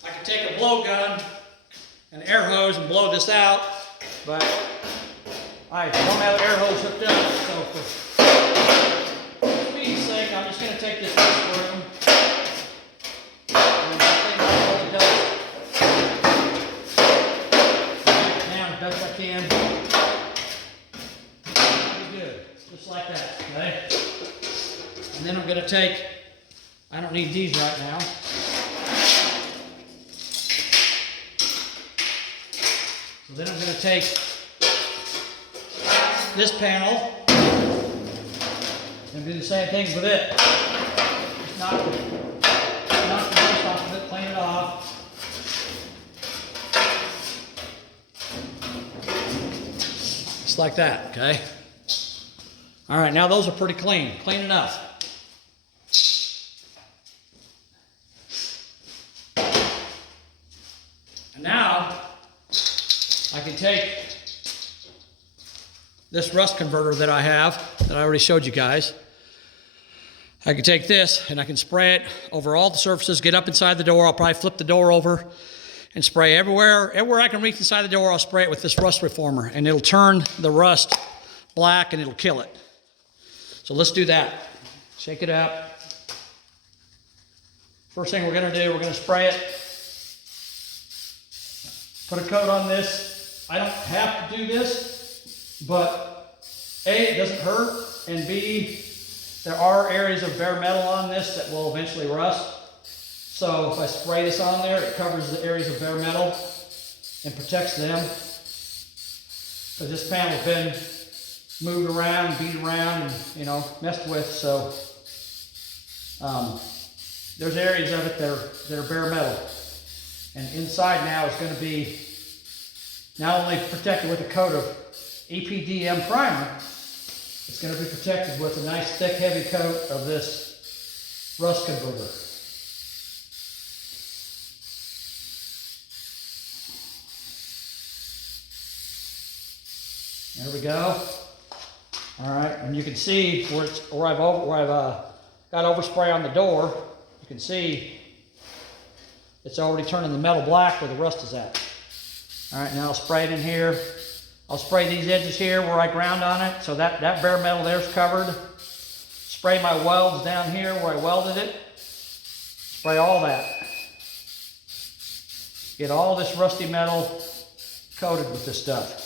I can take a blow gun, an air hose, and blow this out, but I don't have an air hose hooked up, so for speed's sake, I'm just going to take this room and clean out all the dust. Wipe it down as best I can. Pretty good, just like that, okay? And then I'm going to take, I don't need these right now. So then I'm going to take this panel and do the same thing with it. Just knock the dust off of it, clean it off. Just like that, okay? All right, now those are pretty clean enough. can take this rust converter that I have, that I already showed you guys. I can take this and I can spray it over all the surfaces, get up inside the door. I'll probably flip the door over and spray everywhere I can reach inside the door. I'll spray it with this rust reformer, and it'll turn the rust black and it'll kill it. So let's do that. Shake it up. First thing we're gonna do, we're gonna spray it. Put a coat on this. I don't have to do this, but A, it doesn't hurt, and B, there are areas of bare metal on this that will eventually rust. So if I spray this on there, it covers the areas of bare metal and protects them. Because this panel's been moved around, beat around, and messed with. So there's areas of it that are bare metal. And inside now is going to be not only protected with a coat of EPDM primer, it's going to be protected with a nice thick heavy coat of this rust converter. There we go. All right, and you can see where I've got overspray on the door. You can see it's already turning the metal black where the rust is at. All right, now I'll spray it in here. I'll spray these edges here where I ground on it, so that bare metal there's covered. Spray my welds down here where I welded it. Spray all that. Get all this rusty metal coated with this stuff.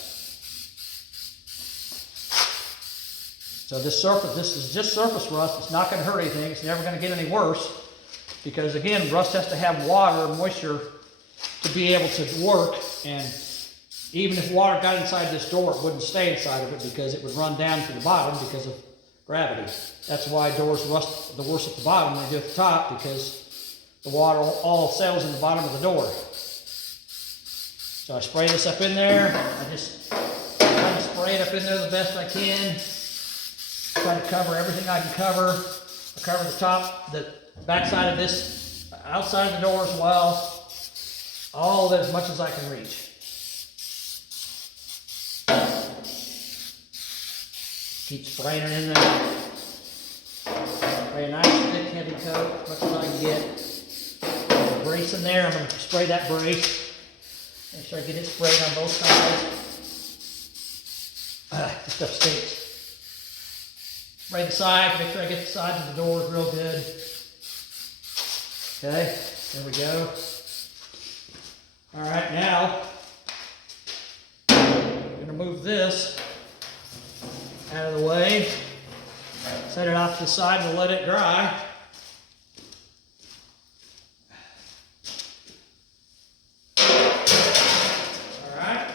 So this is just surface rust. It's not going to hurt anything. It's never going to get any worse, because again, rust has to have water and moisture to be able to work. And even if water got inside this door, it wouldn't stay inside of it, because it would run down to the bottom because of gravity. That's why doors rust the worst at the bottom than they do at the top, because the water all settles in the bottom of the door. So I spray this up in there. I just try to spray it up in there the best I can. Try to cover everything I can cover. I cover the top, the back side of this, outside of the door as well. All of it as much as I can reach. Keep spraying it in there. Spray a nice thick heavy coat, as much as I can get. Brace in there. I'm going to spray that brace. Make sure I get it sprayed on both sides. This stuff stinks. Spray the side, make sure I get the sides of the doors real good. Okay, there we go. All right, now I'm going to move this out of the way, set it off to the side and we'll let it dry. All right,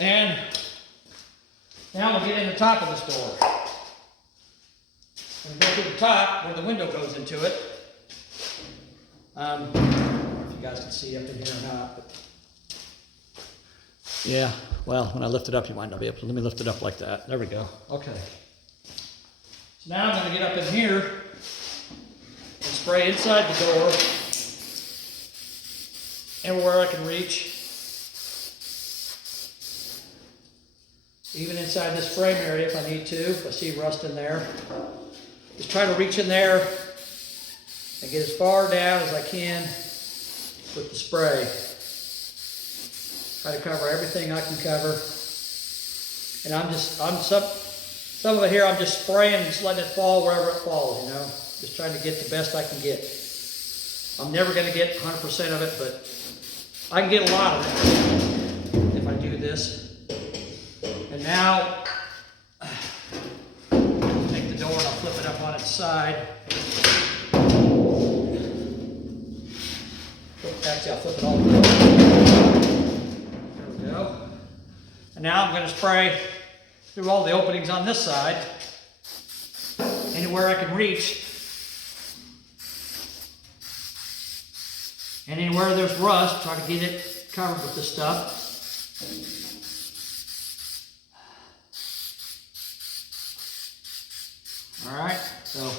and now we'll get in the top of this door. And go to the top where the window goes into it. I don't know if you guys can see up in here or not, but yeah, well, when I lift it up, you might not be able to. Let me lift it up like that. There we go. Okay. So now I'm going to get up in here and spray inside the door, everywhere I can reach. Even inside this frame area if I need to, if I see rust in there. Just try to reach in there and get as far down as I can with the spray. Try to cover everything I can cover. And some of it here I'm just spraying and just letting it fall wherever it falls, Just trying to get the best I can get. I'm never going to get 100% of it, but I can get a lot of it if I do this. And now, take the door and I'll flip it up on its side. Actually, I'll flip it all the way. There we go. And now I'm going to spray through all the openings on this side, anywhere I can reach. And anywhere there's rust, try to get it covered with this stuff. Alright, so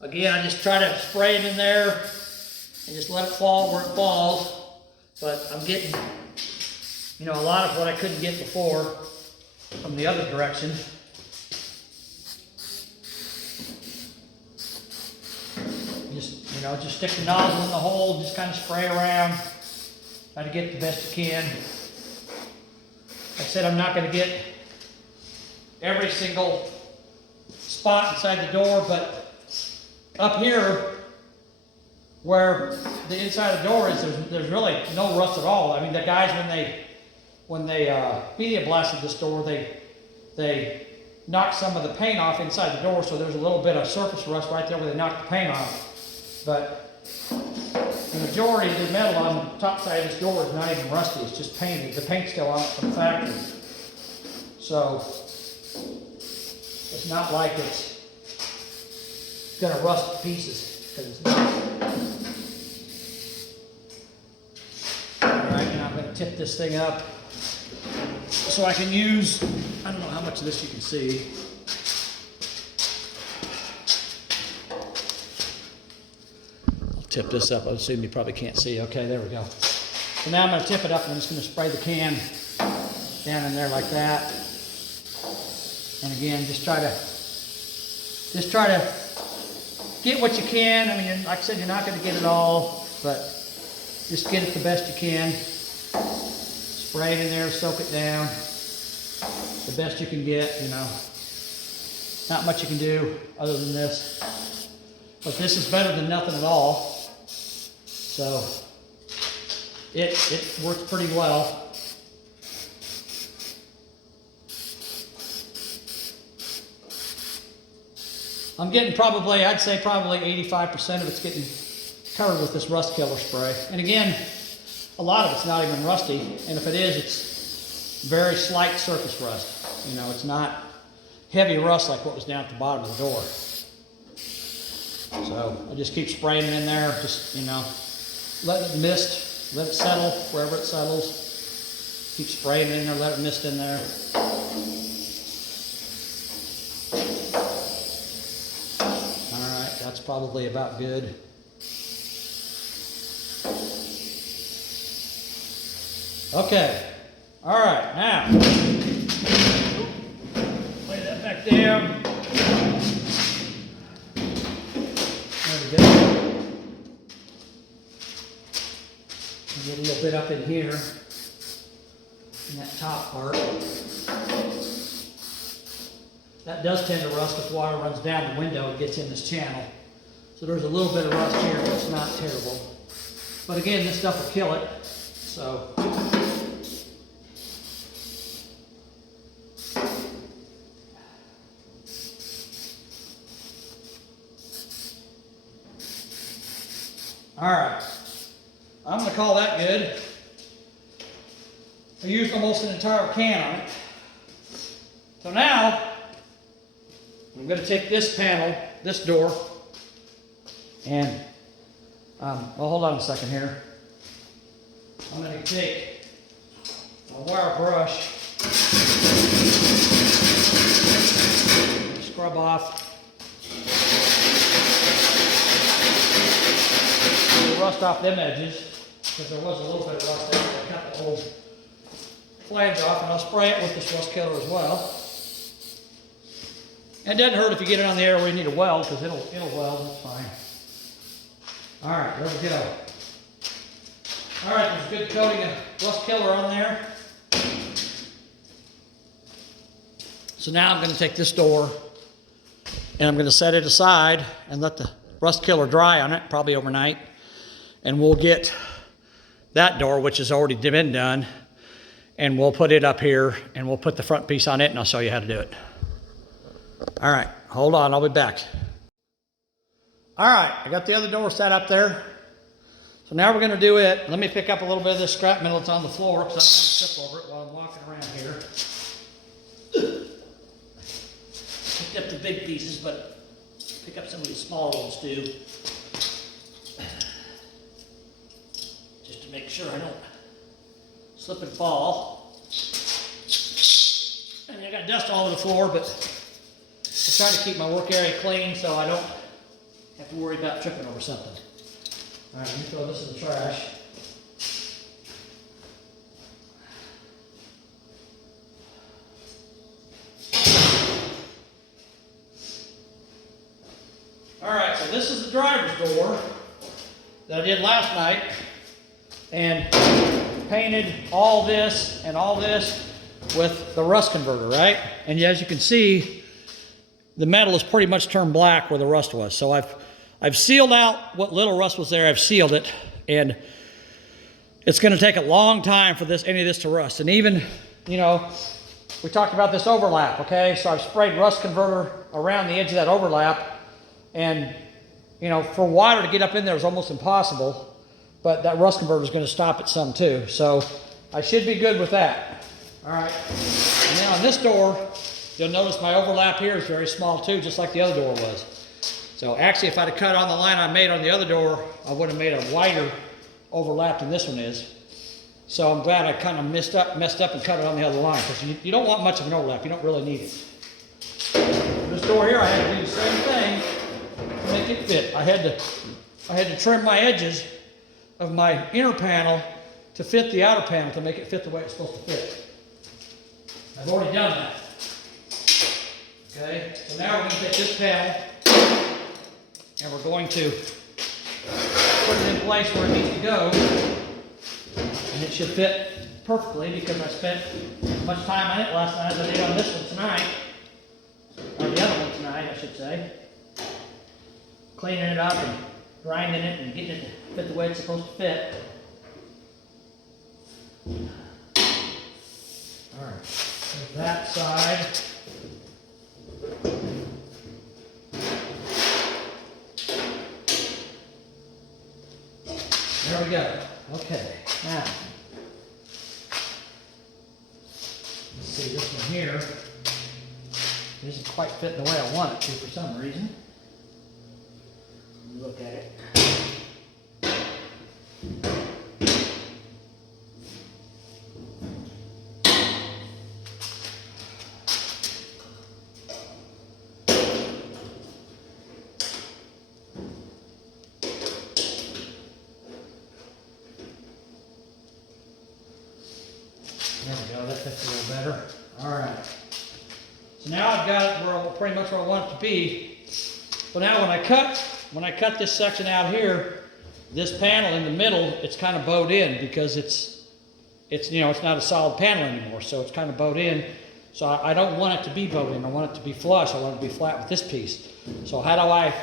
again, I just try to spray it in there and just let it fall where it falls. but I'm getting, you know, a lot of what I couldn't get before from the other direction. Just, you know, just stick the nozzle in the hole, just kind of spray around, try to get the best you can. Like I said, I'm not going to get every single spot inside the door, but up here where the inside of the door is, there's really no rust at all. I mean, the guys, when they media blasted this door, they knocked some of the paint off inside the door, so there's a little bit of surface rust right there where they knocked the paint off. But the majority of the metal on the top side of this door is not even rusty, it's just painted. The paint's still on it from the factory. So it's not like it's gonna rust to pieces, because it's not. Alright, now I'm gonna tip this thing up so I can use, I don't know how much of this you can see. I'll tip this up, I assume you probably can't see. Okay, there we go. So now I'm gonna tip it up and I'm just gonna spray the can down in there like that. And again, just try to get what you can. I mean, like I said, you're not going to get it all, but just get it the best you can. Spray it in there, soak it down, the best you can get, you know. Not much you can do other than this. But this is better than nothing at all. So it works pretty well. I'm getting probably, I'd say probably 85% of it's getting covered with this rust killer spray. And again, a lot of it's not even rusty. And if it is, it's very slight surface rust. You know, it's not heavy rust like what was down at the bottom of the door. So I just keep spraying it in there, just, you know, let it mist, let it settle wherever it settles. Keep spraying it in there, let it mist in there. That's probably about good. Okay. All right. Now, lay that back down. There we go. Get a little bit up in here, in that top part. That does tend to rust if water runs down the window and gets in this channel. So there's a little bit of rust here, but it's not terrible. But again, this stuff will kill it. So. All right. I'm going to call that good. I used almost an entire can on it. So now, I'm going to take this panel, this door, and, well, hold on a second here. I'm going to take a wire brush, scrub off the rust off them edges, because there was a little bit of rust there. I cut the whole flange off, and I'll spray it with this rust killer as well. It doesn't hurt if you get it on the area where you need a weld, because it'll weld, that's fine. All right, there we go. All right, there's a good coating of rust killer on there. So now I'm going to take this door and I'm going to set it aside and let the rust killer dry on it, probably overnight. And we'll get that door, which has already been done, and we'll put it up here and we'll put the front piece on it, and I'll show you how to do it. All right, hold on, I'll be back. All right, I got the other door set up there. So now we're gonna do it. Let me pick up a little bit of this scrap metal that's on the floor, because I don't want to trip over it while I'm walking around here. Picked up the big pieces, but pick up some of these small ones too. Just to make sure I don't slip and fall. And I got dust all over the floor, but I try to keep my work area clean so I don't have to worry about tripping over something. All right, let me throw this in the trash. door that I did last night and painted all this and all this with the rust converter, right? And as you can see, the metal is pretty much turned black where the rust was. So I've sealed out what little rust was there. I've sealed it, and it's going to take a long time for any of this to rust. And even, you know, we talked about this overlap, okay? So I've sprayed rust converter around the edge of that overlap, and, you know, for water to get up in there is almost impossible, but that rust converter is going to stop it some too. So I should be good with that. All right. And then on this door, you'll notice my overlap here is very small too, just like the other door was. So actually, if I'd have cut on the line I made on the other door, I would have made a wider overlap than this one is. So I'm glad I kind of messed up and cut it on the other line, because you don't want much of an overlap. You don't really need it. This door here, I had to do the same thing to make it fit. I had to trim my edges of my inner panel to fit the outer panel to make it fit the way it's supposed to fit. I've already done that. Okay, so now we're going to take this panel and we're going to put it in place where it needs to go, and it should fit perfectly because I spent as much time on it last night as I did on this one tonight, or the other one tonight, I should say, cleaning it up and grinding it and getting it to fit the way it's supposed to fit. All right, so that side. There we go. Okay, now, let's see, this one here isn't quite fitting the way I want it to for some reason. Let me look at it. There we go, that fits a little better. All right. So now I've got it pretty much where I want it to be. So now when I cut this section out here, this panel in the middle, it's kind of bowed in because it's you know, it's not a solid panel anymore, so it's kind of bowed in. So I don't want it to be bowed in. I want it to be flush. I want it to be flat with this piece. So how do I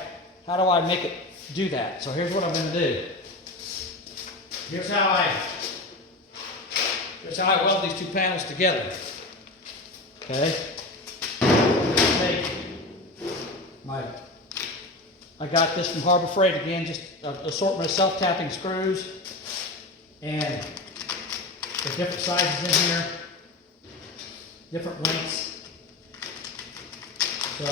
make it do that? So here's what I'm going to do. Here's how I weld these two panels together. Okay. I got this from Harbor Freight again, just an assortment of self-tapping screws, and there's different sizes in here, different lengths. So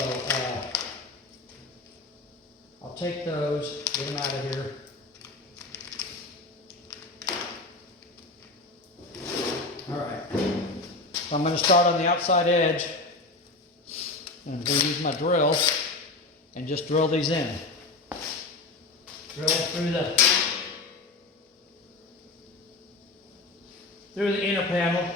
I'll take those, get them out of here. All right, so I'm going to start on the outside edge, and I'm going to use my drill and just drill these in. Drill through the inner panel,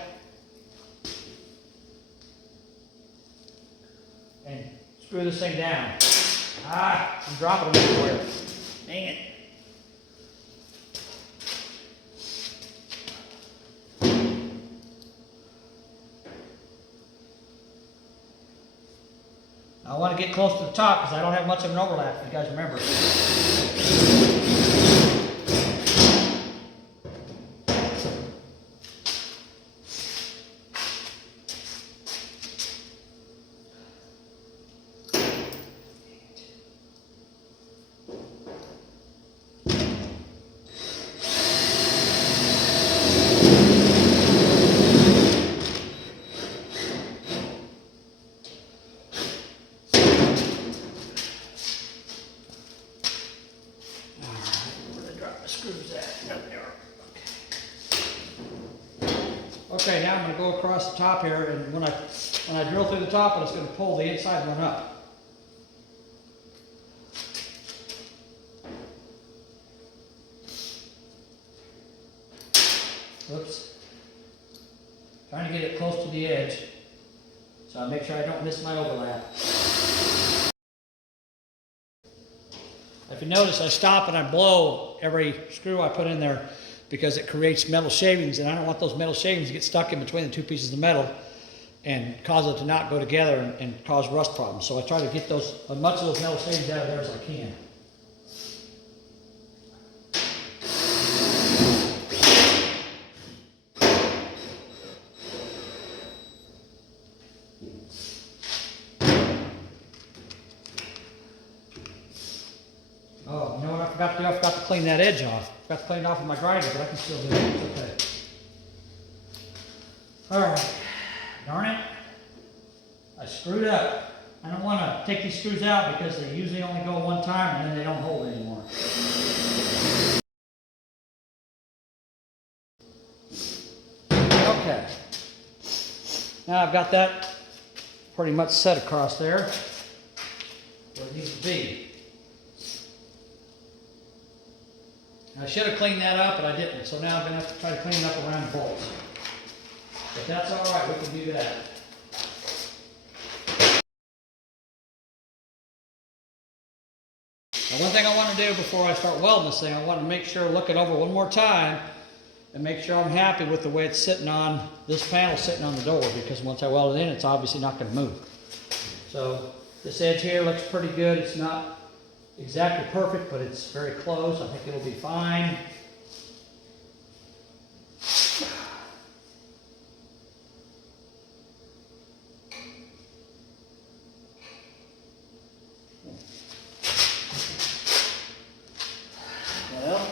and screw this thing down. I'm dropping them everywhere. Dang it. I want to get close to the top because I don't have much of an overlap, if you guys remember. Okay, now I'm going to go across the top here, and when I drill through the top, it's going to pull the inside one up. Oops. Trying to get it close to the edge, so I make sure I don't miss my overlap. If you notice, I stop and I blow every screw I put in there because it creates metal shavings, and I don't want those metal shavings to get stuck in between the two pieces of metal and cause it to not go together and cause rust problems. So I try to get those, as much of those metal shavings out of there as I can. Oh, you know what I forgot to do? I forgot to clean that edge off. I forgot to clean it off with my grinder, but I can still do it. It's okay. Alright. Darn it. I screwed up. I don't want to take these screws out because they usually only go one time and then they don't hold anymore. Okay. Now I've got that pretty much set across there where it needs to be. I should have cleaned that up, but I didn't. So now I'm going to have to try to clean it up around the bolts. But that's all right. We can do that. Now, one thing I want to do before I start welding this thing, I want to make sure, look it over one more time, and make sure I'm happy with the way it's sitting on, this panel sitting on the door, because once I weld it in, it's obviously not going to move. So this edge here looks pretty good. It's not exactly perfect, but it's very close. I think it'll be fine. Well,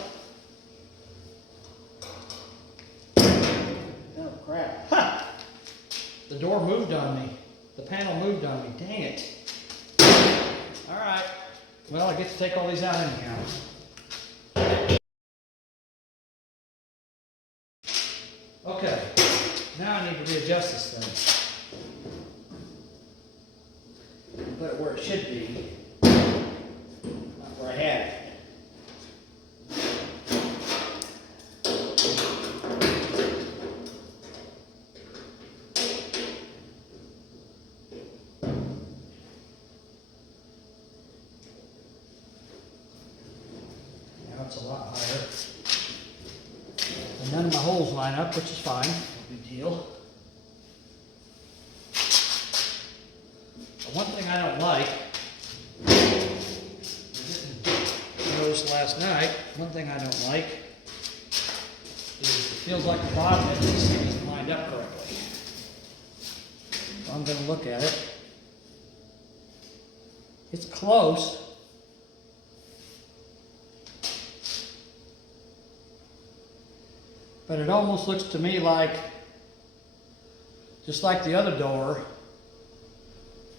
oh crap. Ha! The door moved on me. The panel moved on me. Dang it. All right. Well, I get to take all these out anyhow. Okay, now I need to readjust this thing. Put it where it should be, not where I had it. It's a lot higher. And none of my holes line up, which is fine. No big deal. But one thing I don't like, I didn't notice last night, one thing I don't like is it feels like the bottom of this thing isn't lined up correctly. So I'm going to look at it. It's close. But it almost looks to me like, just like the other door,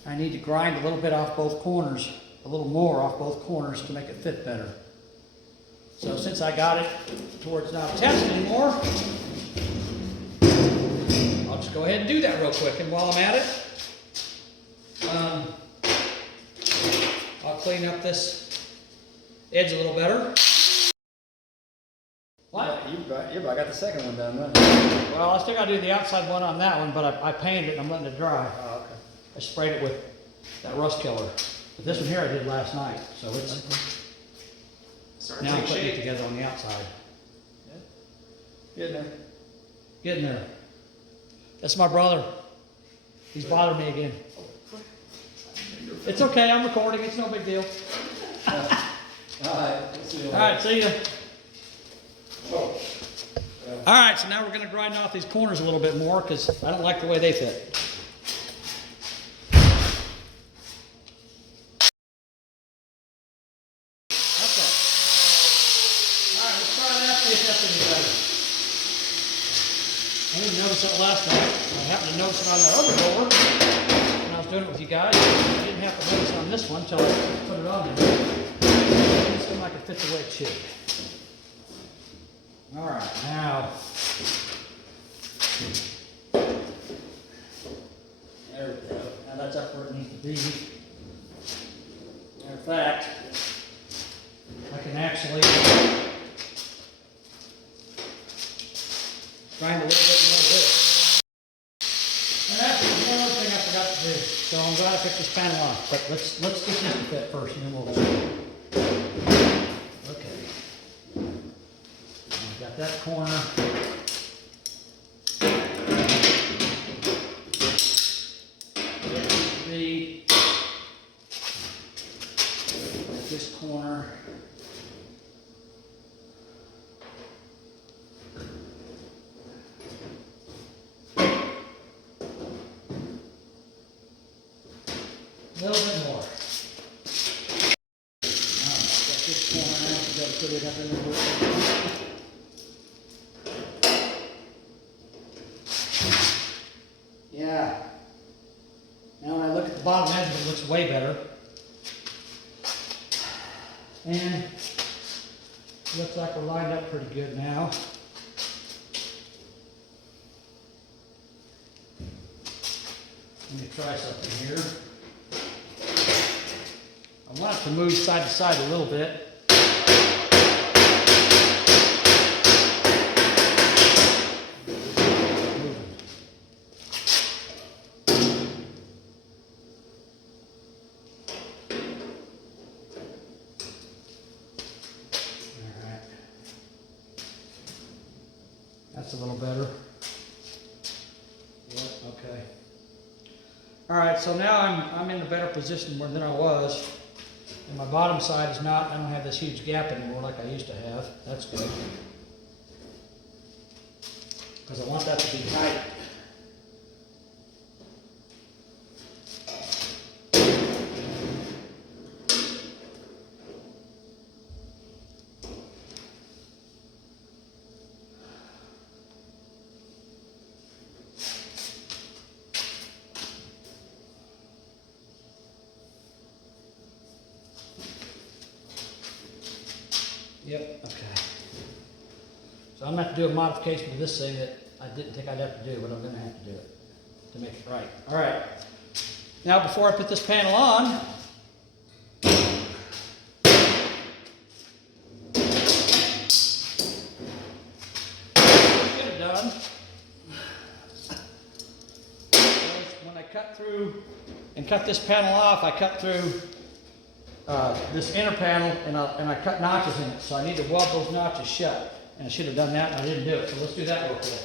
I need to grind a little bit off both corners, a little more off both corners to make it fit better. So since I got it towards not testing anymore, I'll just go ahead and do that real quick. And while I'm at it, I'll clean up this edge a little better. What? Yeah, but I got the second one done, right? Well, I still got to do the outside one on that one, but I painted it and I'm letting it dry. Oh, okay. I sprayed it with that rust killer. But this one here I did last night, so it's now I'm putting it together on the outside. Yeah. Getting there. Getting there. That's my brother. He's bothering me again. It's okay, I'm recording, it's no big deal. All right, see ya. All right, so now we're going to grind off these corners a little bit more because I don't like the way they fit. Okay. All right, let's try that, see if that's any better. I didn't notice that last night. I happened to notice it on the other door when I was doing it with you guys. I didn't have to notice it on this one until I put it on there. It seemed like it fit the way it should. All right, now, there we go. Now that's up where it needs to be. Matter of fact, I can actually grind a little bit more of this. And that's one other thing I forgot to do. So I'm glad I picked this panel off. But let's get this to fit first, and then we'll. Got that corner. This corner. A little bit more. Got this corner now, so gotta put it up in the wood. Yeah. Now when I look at the bottom edge, it looks way better. And looks like we're lined up pretty good now. Let me try something here. I want it to move side to side a little bit. That's a little better. Yeah, okay. All right, so now I'm in a better position than I was. And my bottom side is not, I don't have this huge gap anymore like I used to have. That's good. Because I want that to be tight. Yep, okay. So I'm going to have to do a modification to this thing that I didn't think I'd have to do, but I'm going to have to do it to make it right. All right. Now before I put this panel on, get it done. When I cut through and cut this panel off, I cut through this inner panel and I cut notches in it, so I need to weld those notches shut. And I should have done that and I didn't do it, so let's do that real quick.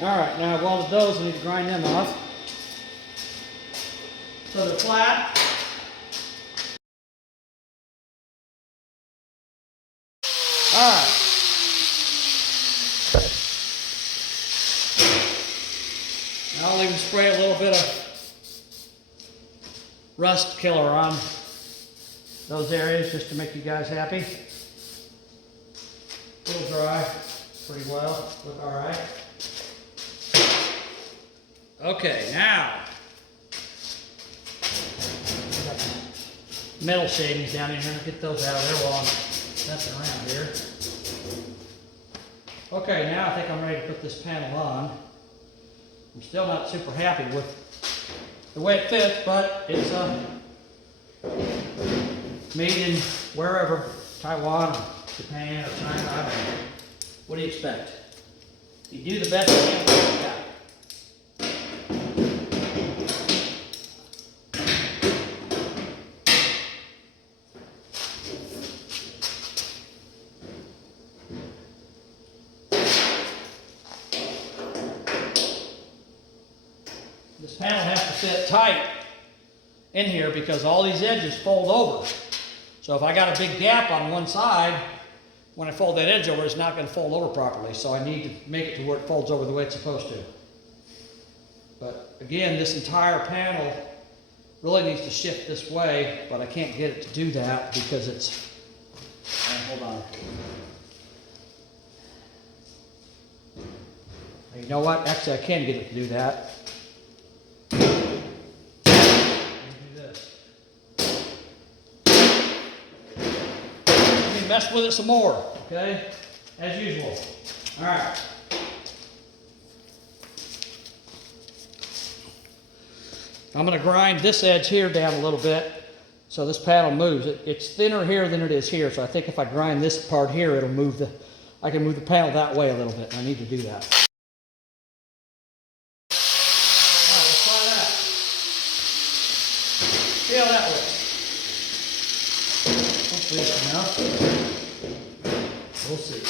Alright, now I've welded those, I need to grind them off. So they're flat. Alright. Now I'll even spray a little bit of rust killer on those areas just to make you guys happy. A little dry, pretty well, look alright. Okay, now, got the metal shavings down in here, get those out of there while I'm messing around here. Okay, now I think I'm ready to put this panel on. I'm still not super happy with the way it fits, but it's made in wherever, Taiwan, or Japan, or China, I don't know. What do you expect? You do the best you can with what you got. This panel has to fit tight in here because all these edges fold over. So if I got a big gap on one side, when I fold that edge over, it's not going to fold over properly. So I need to make it to where it folds over the way it's supposed to. But again, this entire panel really needs to shift this way, but I can't get it to do that because it's, hold on. You know what? Actually, I can get it to do that. Mess with it some more, okay? As usual. All right. I'm going to grind this edge here down a little bit so this panel moves. It's thinner here than it is here, so I think if I grind this part here, it'll move I can move the panel that way a little bit, and I need to do that. All right, let's try that. See how that works. Hopefully it's enough. We'll see.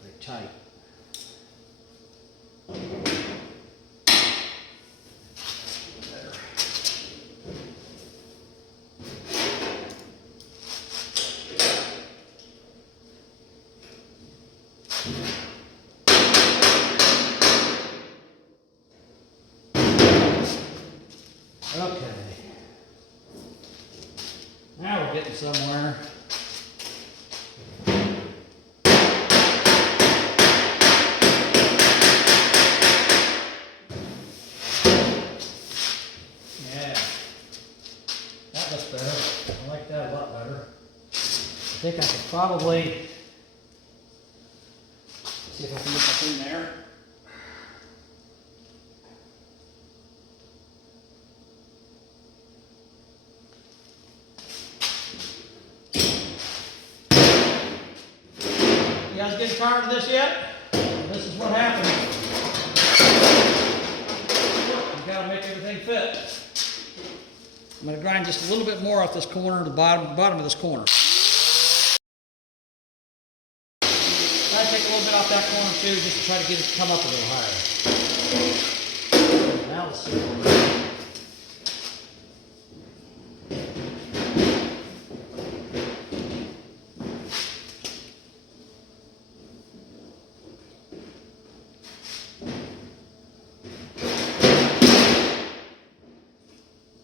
Pretty tight. Okay. Now we're getting somewhere. Yeah. That looks better. I like that a lot better. I think I could probably see if I can get that in there. You guys getting tired of this yet? This is what happens. You gotta make everything fit. I'm gonna grind just a little bit more off this corner, the bottom of this corner. Try to take a little bit off that corner too, just to try to get it to come up a little higher. Now let's see.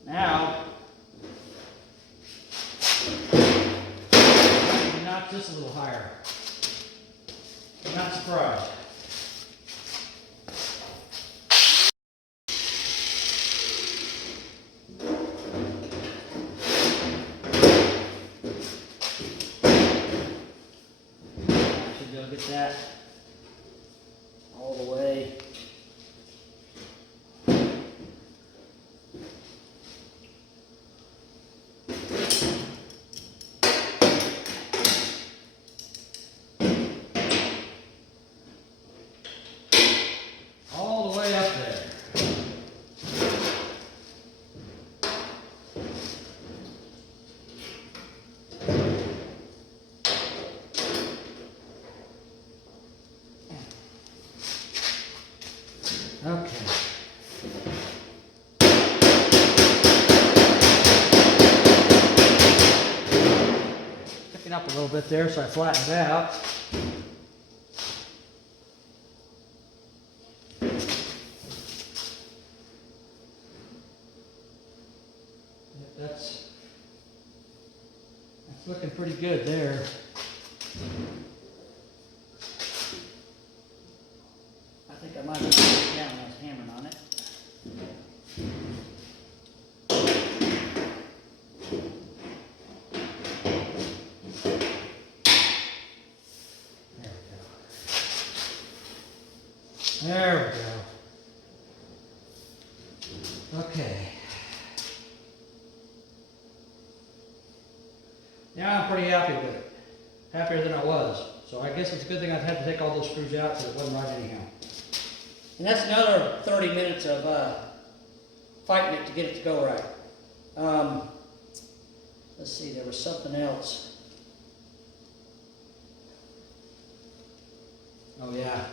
Now, knock this a little higher. I'm not surprised. Should be able to get that all the way. All the way up there. Okay. Picking up a little bit there, so I flattened it out. That's looking pretty good there. I think I might have put it down when I was hammering on it. There we go. Okay. Now I'm pretty happy with it. Happier than I was. So I guess it's a good thing I've had to take all those screws out because it wasn't right anyhow. And that's another 30 minutes of fighting it to get it to go right. Let's see, there was something else. Oh yeah.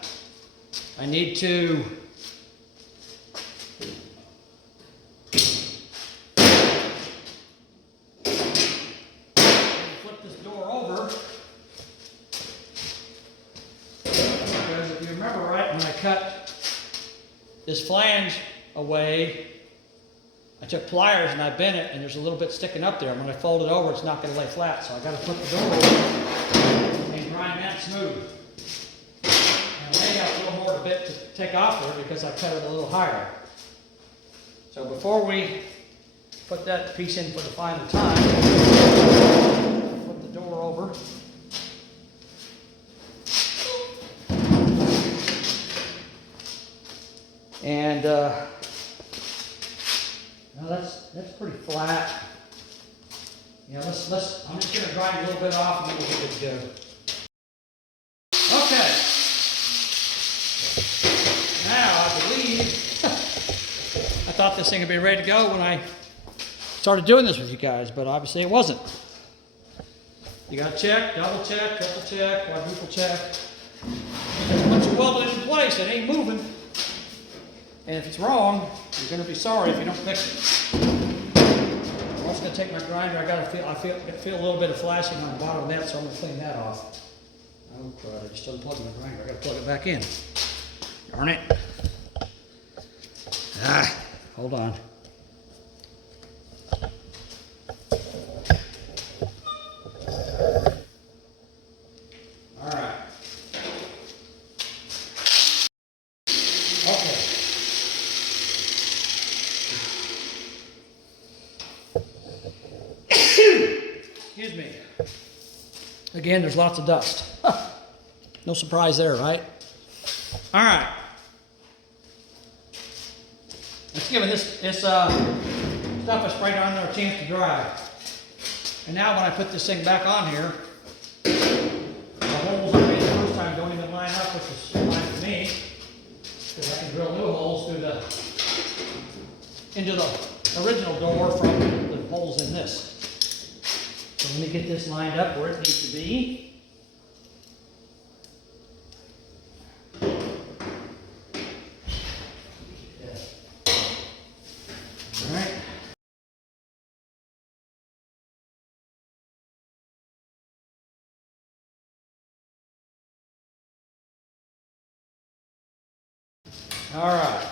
I need to flip this door over. Because if you remember right, when I cut this flange away, I took pliers and I bent it, and there's a little bit sticking up there. And when I fold it over, it's not going to lay flat. So I got to flip the door over and grind that smooth. And I may have a little more bit to take off there because I cut it a little higher. So before we put that piece in for the final time, flip the door over. And Now that's pretty flat. Yeah, I'm just gonna grind a little bit off and then we'll get good to go. Okay. Now I believe, I thought this thing would be ready to go when I started doing this with you guys, but obviously it wasn't. You gotta check, double check, triple check, quadruple check. Once you weld it in place, it ain't moving. And if it's wrong, you're gonna be sorry if you don't fix it. I'm also gonna take my grinder. I feel a little bit of flashing on the bottom of that, so I'm gonna clean that off. Oh crud! I just unplugged my grinder. I gotta plug it back in. Darn it! Hold on. All right. Okay. Excuse me. Again, there's lots of dust. No surprise there, right? All right. Let's give it this stuff I sprayed on there a chance to dry. And now when I put this thing back on here, the holes I made the first time don't even line up, which is fine for me, because I can drill new holes into the original door from the holes in this. So let me get this lined up where it needs to be. All right. All right.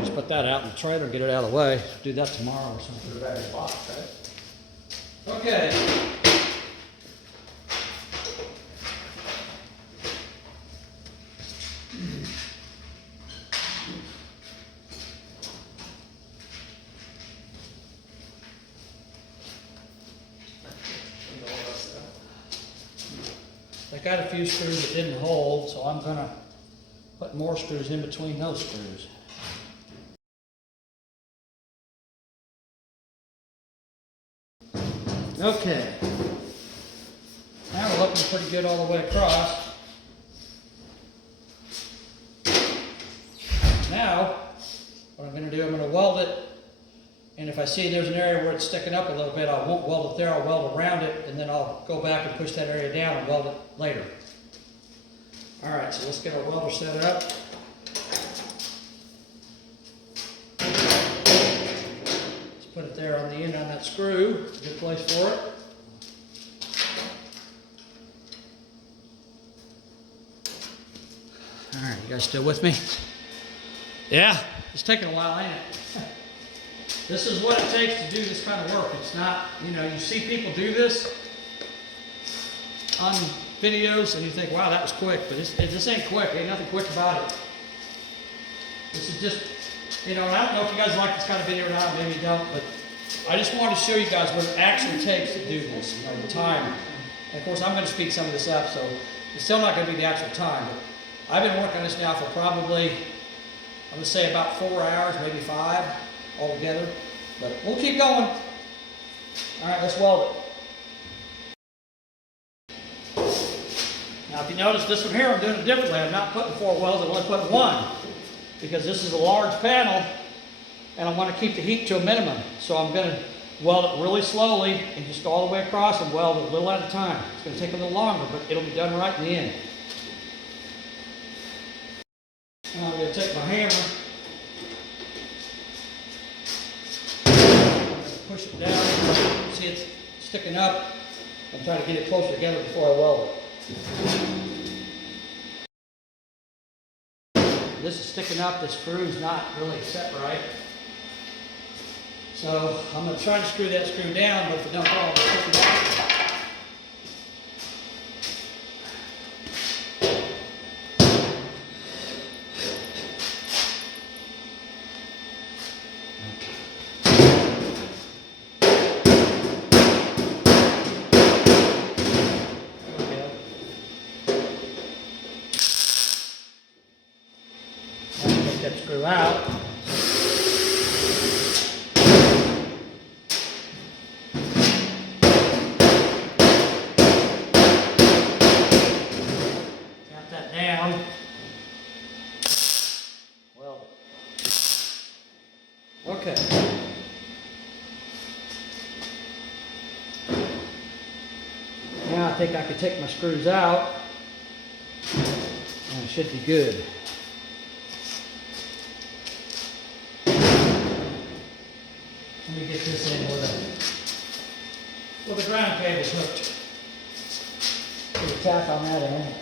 Just put that out in the trailer and get it out of the way. Do that tomorrow or something. Put it back in the box, right? Okay. I got a few screws that didn't hold, so I'm gonna put more screws in between those screws. Okay. Now we're looking pretty good all the way across. Now, what I'm going to do, I'm going to weld it, and if I see there's an area where it's sticking up a little bit, I won't weld it there, I'll weld around it, and then I'll go back and push that area down and weld it later. Alright, so let's get our welder set up. Let's put it there on the end on that screw, it's a good place for it. Alright, you guys still with me? Yeah, it's taking a while, ain't it? This is what it takes to do this kind of work. It's not, you see people do this on videos and you think, wow, that was quick, but this ain't quick. Ain't nothing quick about it. This is just, I don't know if you guys like this kind of video or not, maybe you don't, but I just wanted to show you guys what it actually takes to do this, the time. And of course, I'm going to speed some of this up, so it's still not going to be the actual time, but I've been working on this now for probably, I'm going to say about 4 hours, maybe 5 altogether, but we'll keep going. All right, let's weld it. Now, if you notice this one here, I'm doing it differently. I'm not putting 4 welds, I'm only putting 1, because this is a large panel, and I want to keep the heat to a minimum. So I'm going to weld it really slowly and just go all the way across and weld it a little at a time. It's going to take a little longer, but it'll be done right in the end. Now I'm going to take my hammer, push it down. See, it's sticking up. I'm trying to get it closer together before I weld it. This is sticking up. This screw's not really set right. So I'm going to try to screw that screw down, but if it don't fall, I'll push it out. step screw out. Tap that down. Well, okay. Now I think I can take my screws out, and it should be good. Let me get this in where the ground cable's hooked. Put a tack on that end.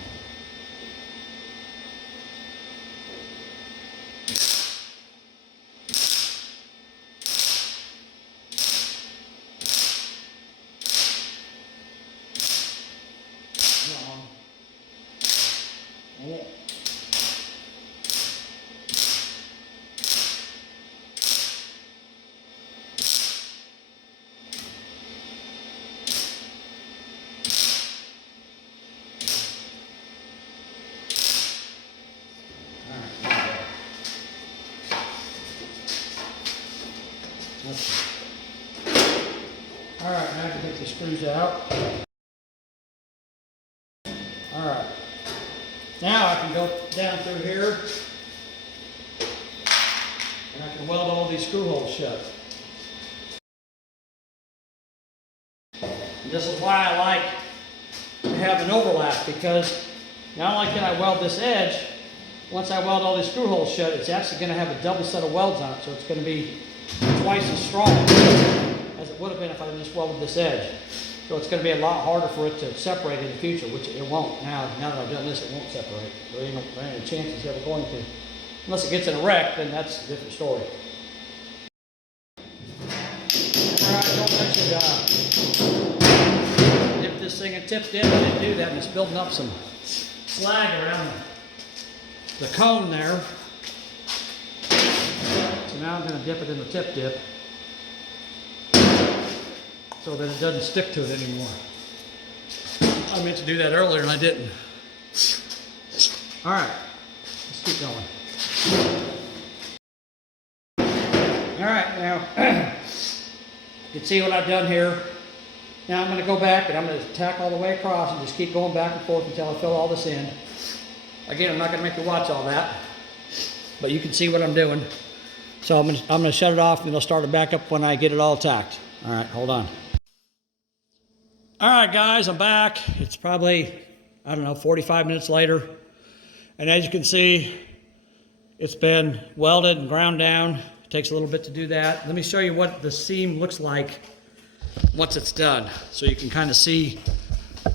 Yeah. All right, now I can take the screws out. All right. Now I can go down through here and I can weld all these screw holes shut. And this is why I like to have an overlap, because not only can I weld this edge, once I weld all these screw holes shut, it's actually going to have a double set of welds on it, so it's going to be twice as strong as it would have been if I just welded this edge. So it's going to be a lot harder for it to separate in the future, which it won't. Now that I've done this, it won't separate. There ain't any chance it's ever going to. Unless it gets in a wreck, then that's a different story. Alright, don't let you dip this thing in tip dip. I didn't do that, and it's building up some slag around the cone there. So now I'm going to dip it in the tip dip, so that it doesn't stick to it anymore. I meant to do that earlier and I didn't. All right, let's keep going. All right, now you can see what I've done here. Now I'm going to go back and I'm going to tack all the way across and just keep going back and forth until I fill all this in. Again, I'm not going to make you watch all that, but you can see what I'm doing. So I'm going to shut it off and it'll start it back up when I get it all tacked. All right, hold on. All right, guys, I'm back. It's probably, I don't know, 45 minutes later. And as you can see, it's been welded and ground down. It takes a little bit to do that. Let me show you what the seam looks like once it's done. So you can kind of see,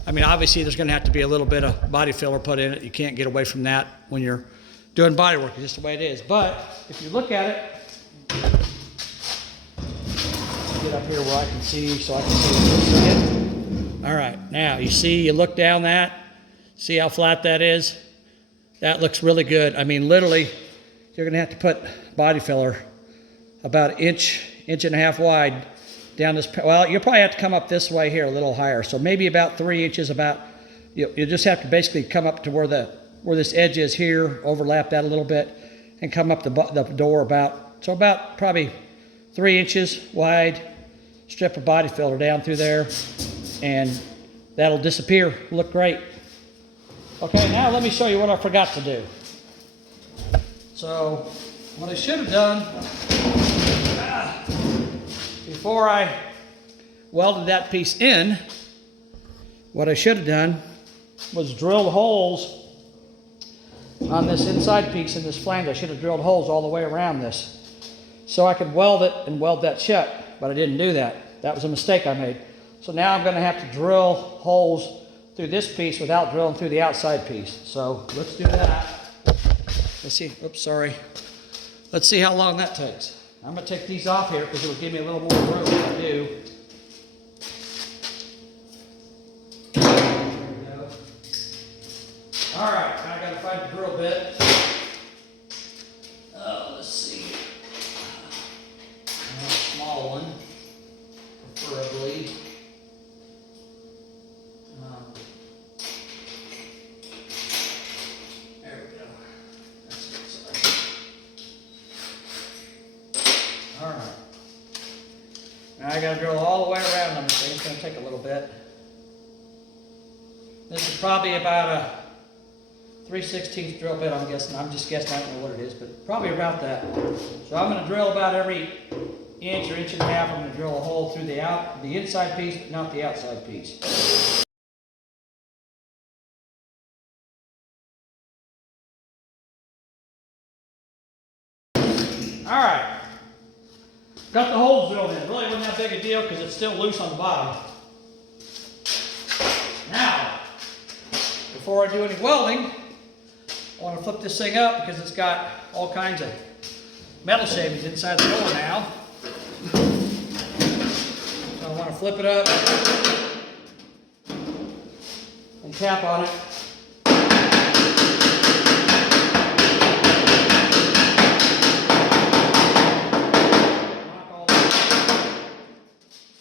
I mean, obviously there's gonna have to be a little bit of body filler put in it. You can't get away from that when you're doing body work. It's just the way it is. But if you look at it, get up here where I can see, so I can see it. All right, now you see, you look down that, see how flat that is? That looks really good. I mean, literally, you're gonna have to put body filler about an inch and a half wide down this, well, you'll probably have to come up this way here a little higher. So maybe about 3 inches, you just have to basically come up to where this edge is here, overlap that a little bit, and come up the door about probably 3 inches wide, strip of body filler down through there, and that'll disappear, look great. Okay, now let me show you what I forgot to do. So, what I should have done, before I welded that piece in, what I should have done was drilled holes on this inside piece in this flange. I should have drilled holes all the way around this, so I could weld it and weld that shut, but I didn't do that. That was a mistake I made. So now I'm going to have to drill holes through this piece without drilling through the outside piece. So let's do that. Let's see, oops, sorry. Let's see how long that takes. I'm going to take these off here because it will give me a little more room if I do. There we go. All right, now I got to find the drill bit. Let's see. A small one, preferably. There we go. That's it, sorry. Now I gotta drill all the way around on this thing. It's gonna take a little bit. This is probably about a 3/16 drill bit, I'm guessing. I'm just guessing, I don't know what it is, but probably about that. So I'm gonna drill about every inch or inch and a half. I'm gonna drill a hole through the inside piece, but not the outside piece. All right, got the holes drilled in. Really wasn't that big a deal because it's still loose on the bottom. Now, before I do any welding, I want to flip this thing up because it's got all kinds of metal shavings inside the door now. So I want to flip it up and tap on it.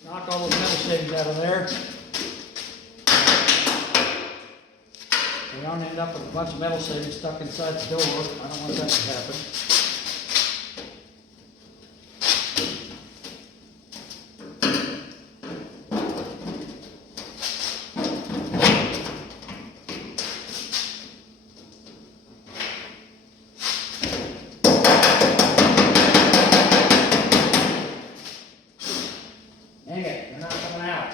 Knock all those metal shavings out of there. We don't end up with a bunch of metal shavings stuck inside the door. I don't want that to happen. Dang it, they're not coming out.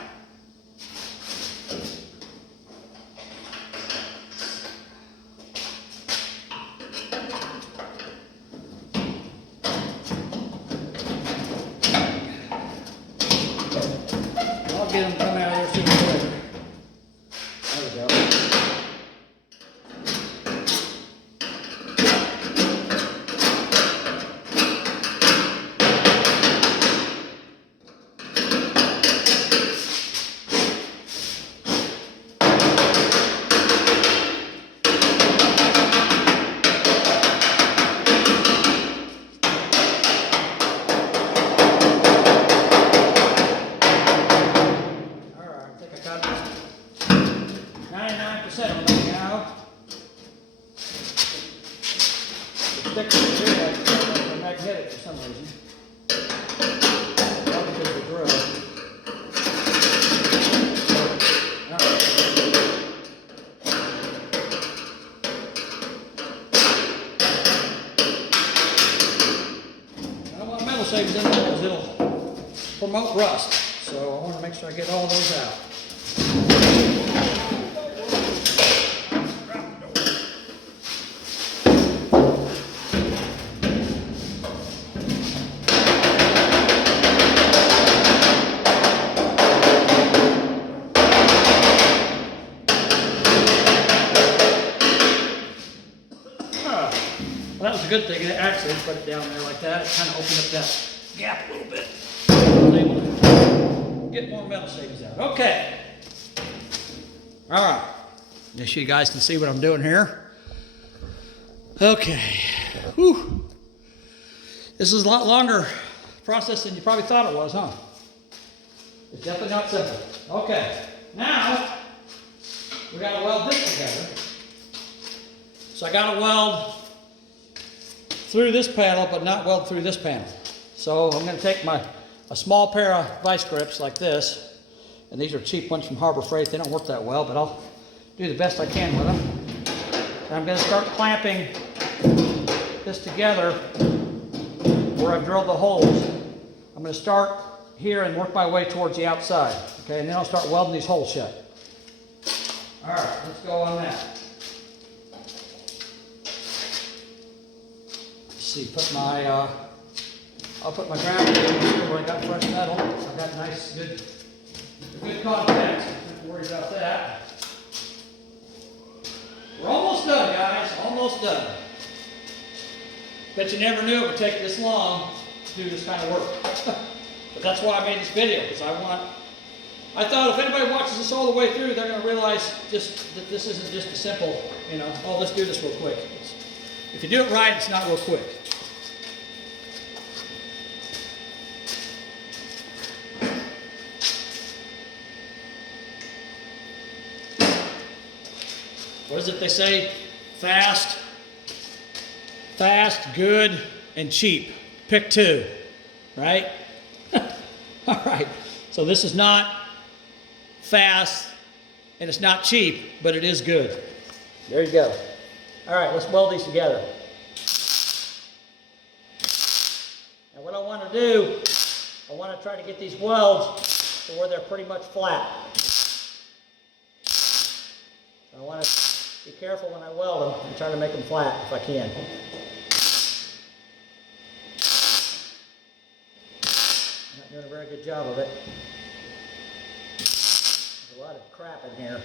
I'll get them coming out of there sooner or later. There we go. Magnetic for some reason. Probably because of the drill. Alright. I don't want metal shavings in there because it'll promote rust. So I want to make sure I get all those out. Well, that was a good thing. It actually put it down there like that. It kind of opened up that gap a little bit. I was able to get more metal shavings out. Okay. All right. Just so you guys can see what I'm doing here. Okay. Whew. This is a lot longer process than you probably thought it was, huh? It's definitely not simple. Okay. Now, we got to weld this together. So I got to weld through this panel, but not weld through this panel. So I'm going to take a small pair of vice grips like this, and these are cheap ones from Harbor Freight. They don't work that well, but I'll do the best I can with them. And I'm going to start clamping this together where I've drilled the holes. I'm going to start here and work my way towards the outside. Okay, and then I'll start welding these holes shut. All right, let's go on that. See, I'll put my ground here where I got fresh metal. I've got nice, good contacts. Don't worry about that. We're almost done, guys. Almost done. Bet you never knew it would take this long to do this kind of work. But that's why I made this video, because I thought if anybody watches this all the way through, they're going to realize just that this isn't just a simple, oh, let's do this real quick. If you do it right, it's not real quick. What is it they say? Fast, good, and cheap. Pick two, right? All right, so this is not fast and it's not cheap, but it is good. There you go. All right, let's weld these together. And what I want to do, I want to try to get these welds to where they're pretty much flat. So I want to be careful when I weld them and try to make them flat if I can. I'm not doing a very good job of it. There's a lot of crap in here.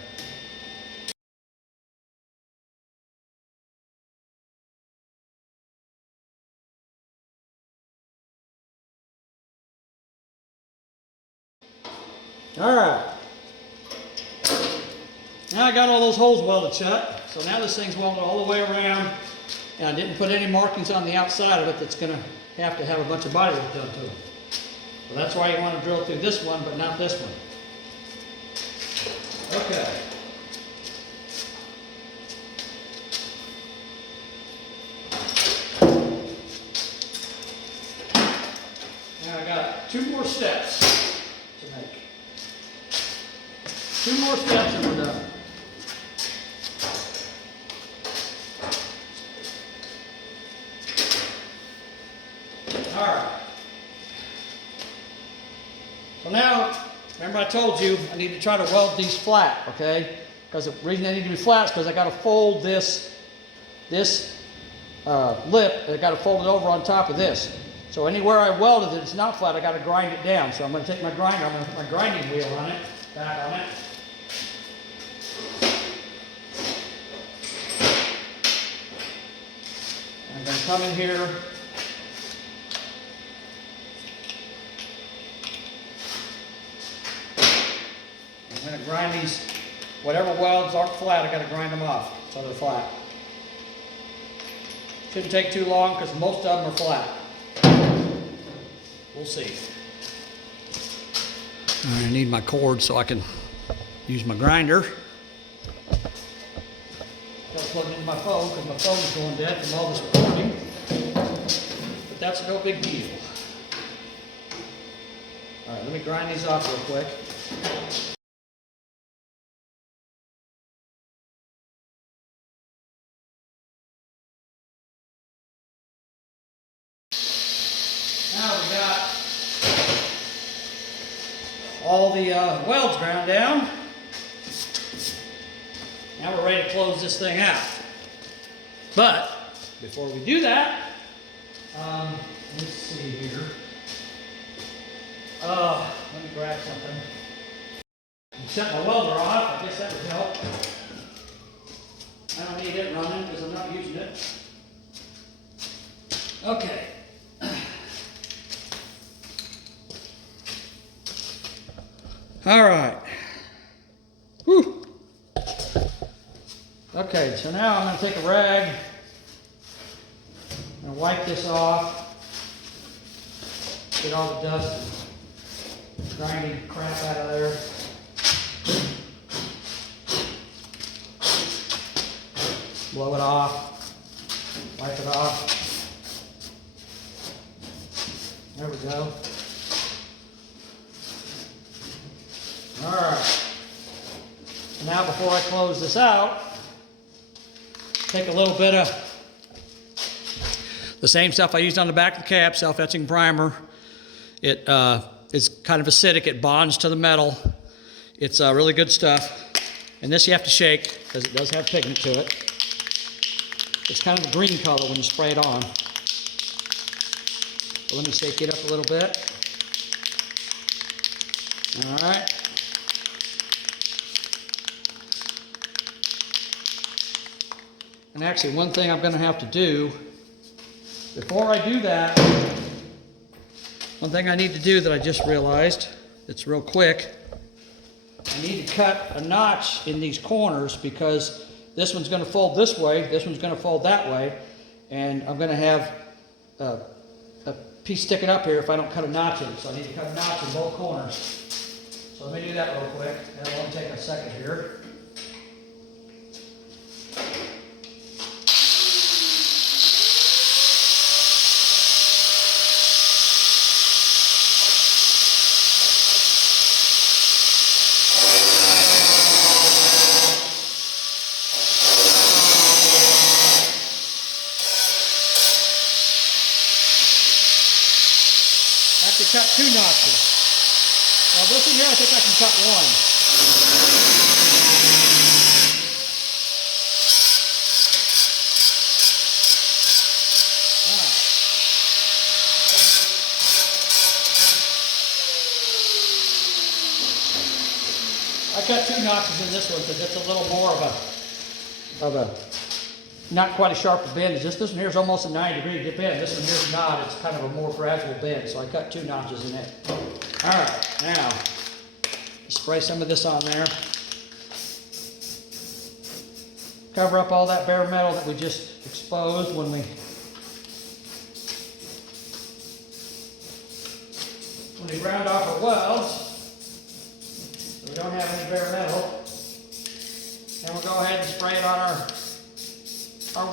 All right. Now I got all those holes welded shut. So now this thing's welded all the way around, and I didn't put any markings on the outside of it that's going to have a bunch of body work done to it. So that's why you want to drill through this one, but not this one. Okay. Now I got 2 more steps to make. 2 more steps and we're done. All right. So now, remember I told you I need to try to weld these flat, okay? Because the reason they need to be flat is because I got to fold this lip, I got to fold it over on top of this. So anywhere I welded it, it's not flat, I got to grind it down. So I'm going to take my grinder, I'm going to put my grinding wheel on it, back on it. I'm going to come in here. I'm going to grind these, whatever welds aren't flat, I got to grind them off so they're flat. Shouldn't take too long because most of them are flat. We'll see. I need my cord so I can use my grinder. Got to plug it into my phone because my phone's going dead from all this recording. But that's no big deal. All right, let me grind these off real quick. Now we got all the welds ground down. Now we're ready to close this thing out. But before we do that, let's see here. Let me grab something. Shut my welder off. I guess that would help. I don't need it running because I'm not using it. Okay. All right. Whew. Okay, so now I'm going to take a rag and wipe this off. Get all the dust and grinding crap out of there. Blow it off. Wipe it off. There we go. All right. Now before I close this out, take a little bit of the same stuff I used on the back of the cab, self-etching primer. It is kind of acidic. It bonds to the metal. It's really good stuff. And this you have to shake because it does have pigment to it. It's kind of a green color when you spray it on. So let me shake it up a little bit. All right. And actually, one thing I'm going to have to do, before I do that, one thing I need to do that I just realized, it's real quick, I need to cut a notch in these corners because this one's going to fold this way, this one's going to fold that way, and I'm going to have a piece sticking up here if I don't cut a notch in. So I need to cut a notch in both corners. So let me do that real quick. That'll only take a second here. actually cut 2 notches. Now this one here, I think I can cut 1. I cut 2 notches in this one because it's a little more of a, not quite as sharp a bend as this. This one here is almost a 90-degree bend. This one here's not. It's kind of a more gradual bend. So I cut 2 notches in it. All right, now spray some of this on there. Cover up all that bare metal that we just exposed when we ground off our welds. We don't have any bare metal. And we'll go ahead and spray it on our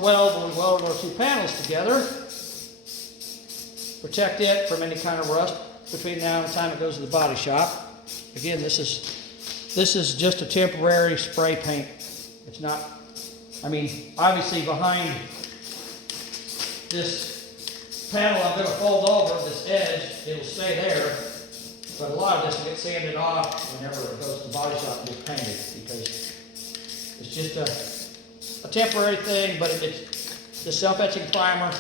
weld when we weld our 2 panels together. Protect it from any kind of rust between now and the time it goes to the body shop. Again, this is just a temporary spray paint. It's not, I mean, obviously behind this panel I'm going to fold over, this edge, it'll stay there. But a lot of this will get sanded off whenever it goes to the body shop and get painted, because it's just a temporary thing, but it's the self-etching primer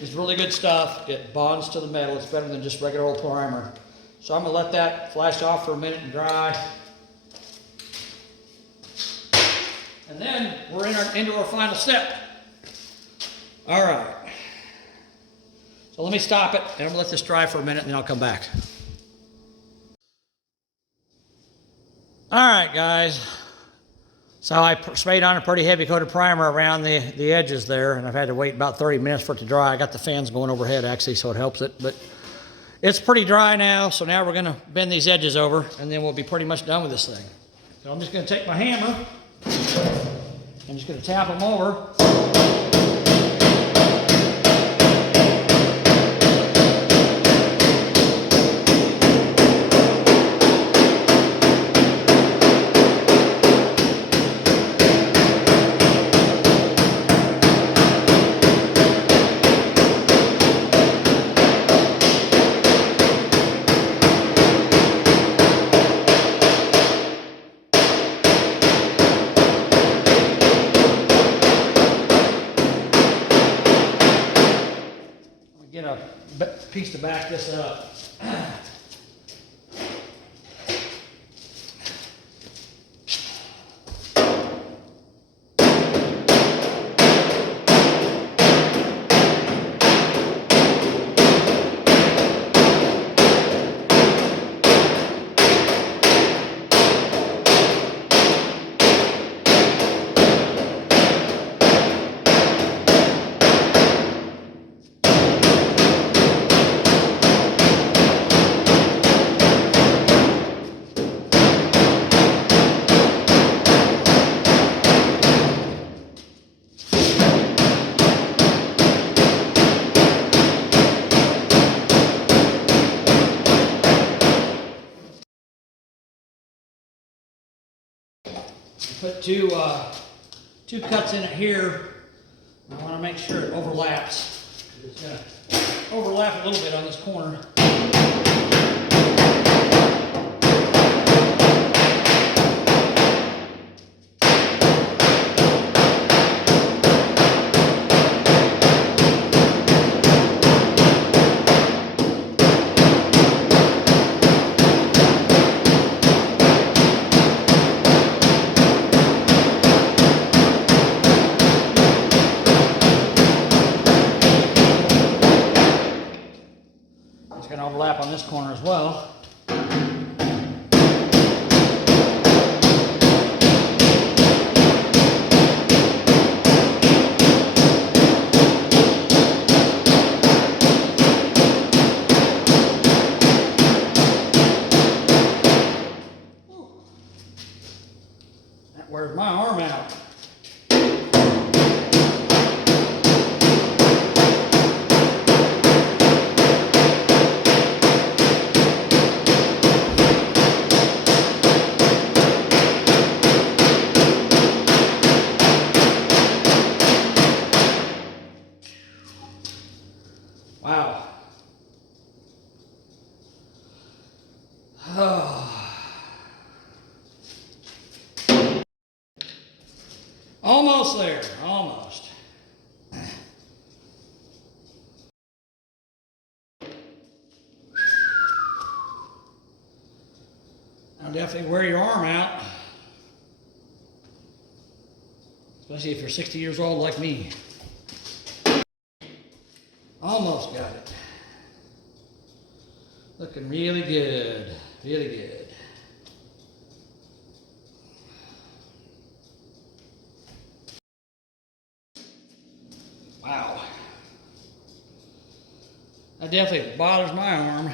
is really good stuff. It bonds to the metal. It's better than just regular old primer. So I'm going to let that flash off for a minute and dry. And then we're into our final step. All right. So let me stop it, and I'm going to let this dry for a minute, and then I'll come back. All right, guys. So I sprayed on a pretty heavy coated primer around the edges there, and I've had to wait about 30 minutes for it to dry. I got the fans going overhead, actually, so it helps it. But it's pretty dry now, so now we're going to bend these edges over, and then we'll be pretty much done with this thing. So I'm just going to take my hammer. I'm just going to tap them over. Get a piece to back this up. Put two cuts in it here. I want to make sure it overlaps. It's going to overlap a little bit on this corner. It's going to overlap on this corner as well. That wears my arm out. Almost there, almost. Now definitely wear your arm out, especially if you're 60 years old like me. Almost got it. Looking really good, really good. Wow. That definitely bothers my arm.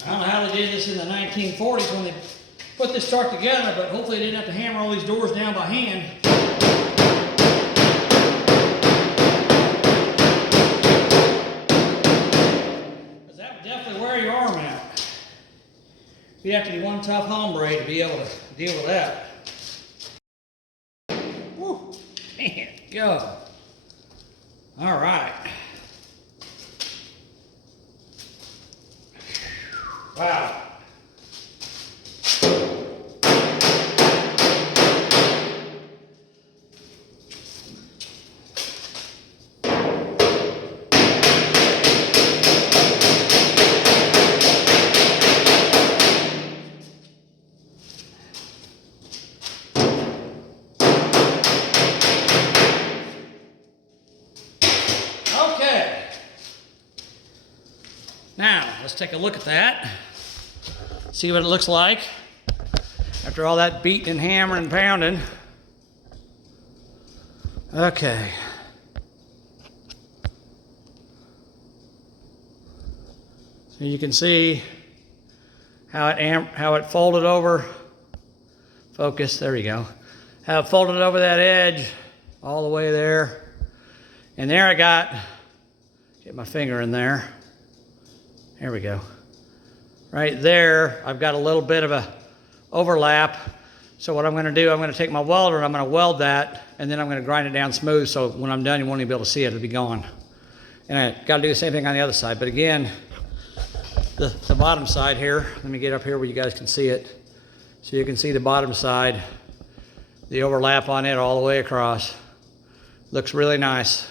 I don't know how they did this in the 1940s when they put this truck together, but hopefully they didn't have to hammer all these doors down by hand. Because that would definitely wear your arm out. You have to be one tough hombre to be able to deal with that. Woo, man, go. All right. Wow. Okay. Now, let's take a look at that. See what it looks like after all that beating and hammering and pounding. Okay. So you can see how it folded over. Focus, there you go. How it folded over that edge all the way there. And there I got, get my finger in there. There we go. Right there, I've got a little bit of a overlap. So what I'm gonna do, I'm gonna take my welder and I'm gonna weld that, and then I'm gonna grind it down smooth so when I'm done, you won't even be able to see it, it'll be gone. And I gotta do the same thing on the other side. But again, the bottom side here, let me get up here where you guys can see it. So you can see the bottom side, the overlap on it all the way across. Looks really nice.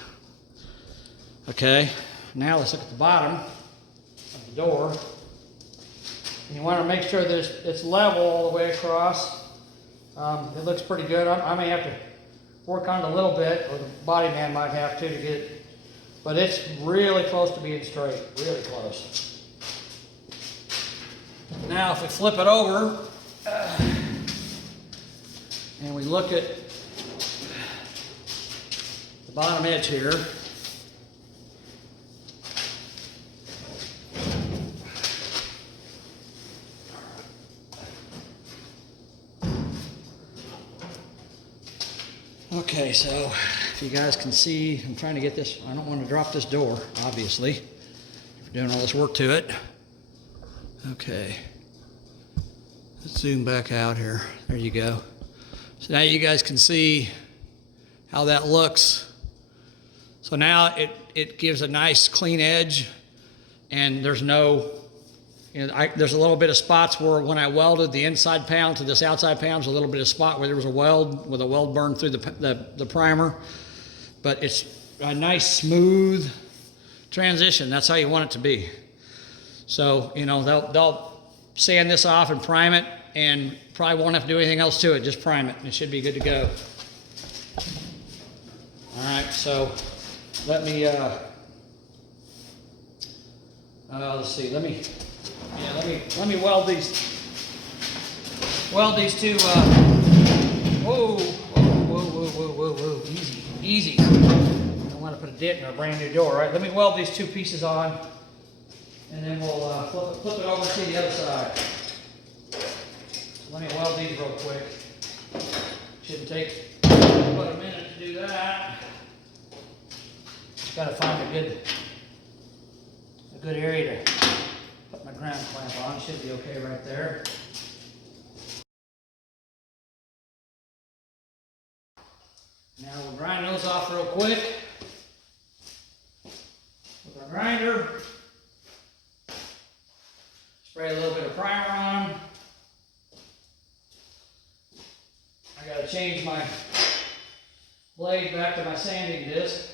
Okay, now let's look at the bottom of the door. You want to make sure that it's level all the way across. It looks pretty good. I may have to work on it a little bit, or the body man might have to get it. But it's really close to being straight, really close. Now if we flip it over, and we look at the bottom edge here, okay, so if you guys can see, I'm trying to get this, I don't want to drop this door, obviously. We're doing all this work to it. Okay. Let's zoom back out here. There you go. So now you guys can see how that looks. So now it gives a nice clean edge, and there's no, there's a little bit of spots where when I welded the inside panel to this outside panel, there's a little bit of spot where there was a weld, with a weld burn through the primer. But it's a nice smooth transition. That's how you want it to be. So, they'll sand this off and prime it, and probably won't have to do anything else to it, just prime it, and it should be good to go. All right, so let me, let's see, let me weld these two, whoa, easy. I don't want to put a dent in a brand new door, right? Let me weld these two pieces on, and then we'll flip it over and see the other side. So let me weld these real quick. Shouldn't take but a minute to do that. gotta find a good area to put my ground clamp on. Should be okay right there. Now we'll grind those off real quick with our grinder. Spray a little bit of primer on them. I gotta change my blade back to my sanding disc.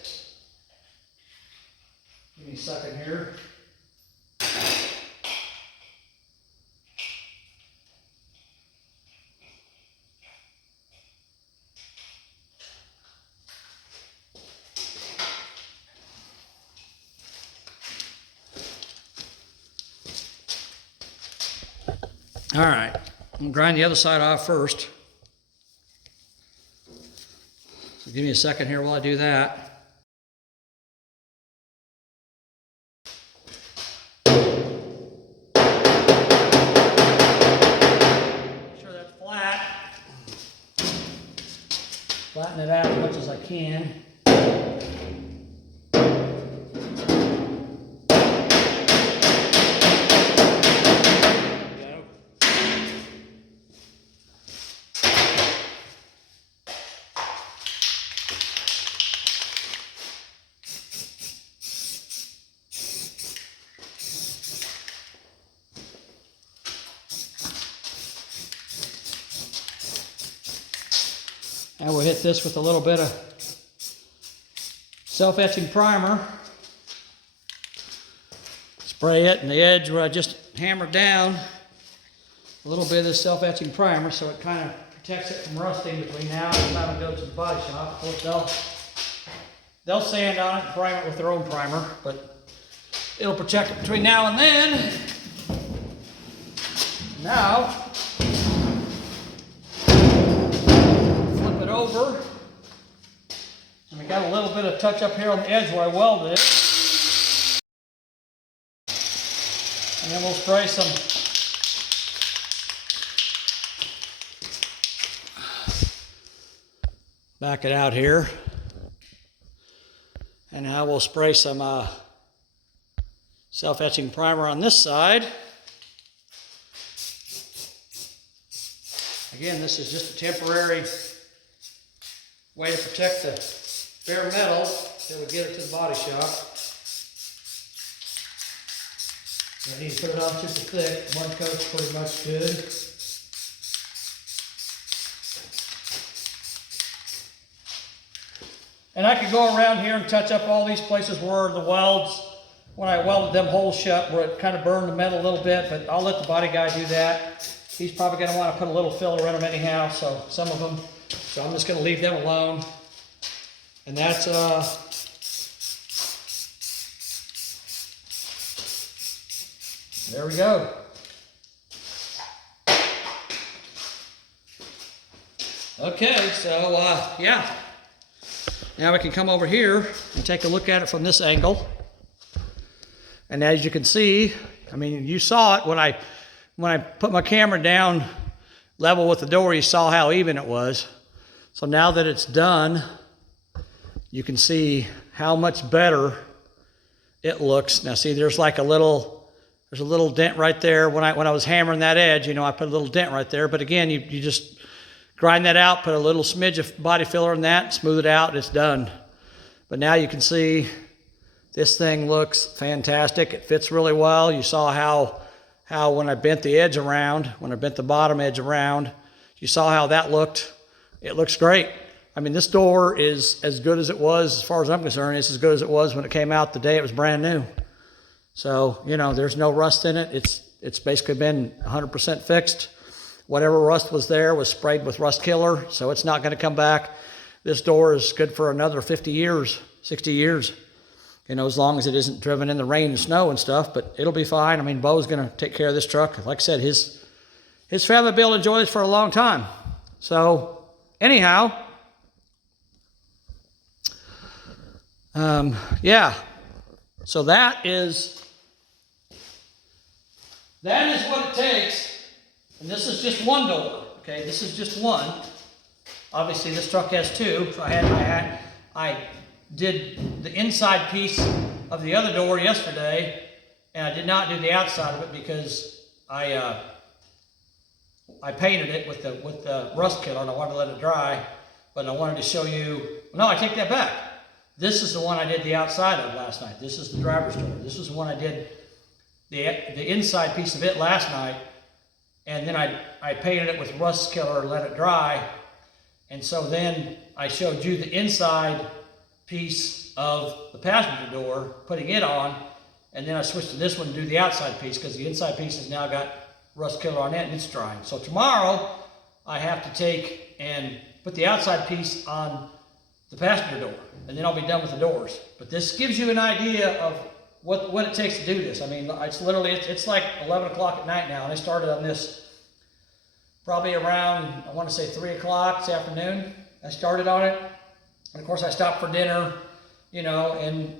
Give me a second here. All right, I'm gonna grind the other side off first. So give me a second here while I do that. Make sure that's flat. Flatten it out as much as I can. And we'll hit this with a little bit of self-etching primer. Spray it in the edge where I just hammered down a little bit of this self-etching primer so it kind of protects it from rusting between now and the time it goes to the body shop. Of course, they'll sand on it and prime it with their own primer, but it'll protect it between now and then. Now, over, and we got a little bit of touch up here on the edge where I welded it, and then we'll spray some back it out here, and now we'll spray some self-etching primer on this side. Again, this is just a temporary way to protect the bare metal till we get it to the body shop. I need to put it on super thick. One coat's pretty much good. And I could go around here and touch up all these places where the welds, when I welded them holes shut, where it kind of burned the metal a little bit, but I'll let the body guy do that. He's probably going to want to put a little filler in them anyhow, so some of them. So I'm just going to leave them alone. And that's, there we go. Okay, so yeah. Now we can come over here and take a look at it from this angle. And as you can see, I mean, you saw it when I put my camera down level with the door, you saw how even it was. So now that it's done, you can see how much better it looks. Now see, there's a little dent right there. When I was hammering that edge, you know, I put a little dent right there. But again, you just grind that out, put a little smidge of body filler in that, smooth it out, and it's done. But now you can see this thing looks fantastic. It fits really well. You saw how when I bent the edge around, when I bent the bottom edge around, you saw how that looked. It looks great. I mean, this door is as good as it was, as far as I'm concerned. It's as good as it was when it came out the day it was brand new. So, you know, there's no rust in it. It's basically been 100% fixed. Whatever rust was there was sprayed with rust killer, so it's not going to come back. This door is good for another 50 years, 60 years. You know, as long as it isn't driven in the rain and snow and stuff, but it'll be fine. I mean, Bo's going to take care of this truck. Like I said, his family will be able to enjoy this for a long time. So, anyhow, yeah. So that is what it takes. And this is just one door, okay? This is just one. Obviously, this truck has two. So I did the inside piece of the other door yesterday, and I did not do the outside of it because I painted it with the rust killer and I wanted to let it dry, but I wanted to show you, no, I take that back. This is the one I did the outside of last night. This is the driver's door. This is the one I did the inside piece of it last night, and then I painted it with rust killer and let it dry, and so then I showed you the inside piece of the passenger door, putting it on, and then I switched to this one to do the outside piece because the inside piece has now got rust killer on it and it's drying. So tomorrow I have to take and put the outside piece on the passenger door, and then I'll be done with the doors. But this gives you an idea of what it takes to do this. I mean, it's literally, it's like 11 o'clock at night now, and I started on this probably around, I want to say 3 o'clock this afternoon. I started on it, and of course I stopped for dinner, you know, and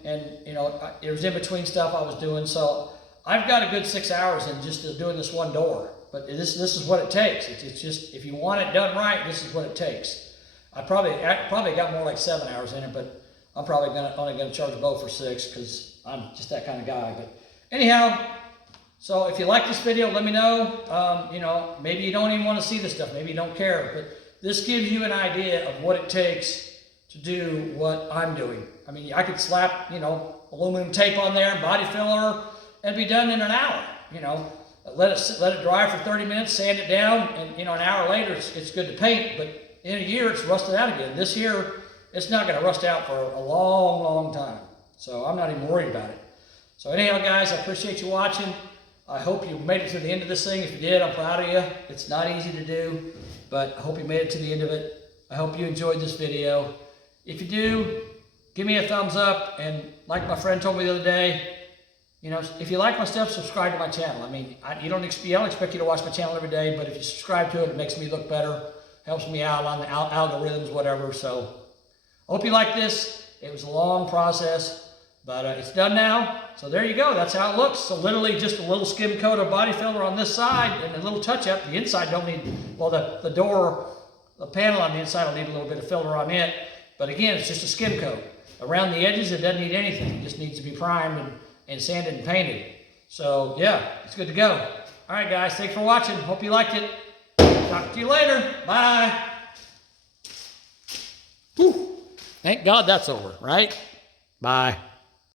you know, it was in between stuff I was doing, so I've got a good 6 hours in just doing this one door. But this is what it takes. It's just, if you want it done right, this is what it takes. I probably got more like 7 hours in it, but I'm probably only gonna charge Bo for 6 because I'm just that kind of guy. But anyhow, so if you like this video, let me know. You know, maybe you don't even want to see this stuff. Maybe you don't care. But this gives you an idea of what it takes to do what I'm doing. I mean, I could slap, you know, aluminum tape on there, body filler, and be done in an hour. You know, let it dry for 30 minutes, sand it down, and you know, an hour later it's good to paint. But in a year, it's rusted out again. This year, it's not going to rust out for a long, long time. So I'm not even worried about it. So anyhow, guys, I appreciate you watching. I hope you made it to the end of this thing. If you did, I'm proud of you. It's not easy to do, but I hope you made it to the end of it. I hope you enjoyed this video. If you do, give me a thumbs up, and like my friend told me the other day, you know, if you like my stuff, subscribe to my channel. I mean, I don't expect you to watch my channel every day, but if you subscribe to it, it makes me look better, helps me out on the algorithms, whatever. So I hope you like this. It was a long process, but it's done now. So there you go. That's how it looks. So literally just a little skim coat of body filler on this side and a little touch up. The inside don't need, well, the door, the panel on the inside will need a little bit of filler on it. But again, it's just a skim coat. Around the edges, it doesn't need anything. It just needs to be primed and sanded and painted. So yeah, it's good to go. All right, guys, thanks for watching. Hope you liked it. Talk to you later. Bye. Whew. Thank God that's over, right? Bye.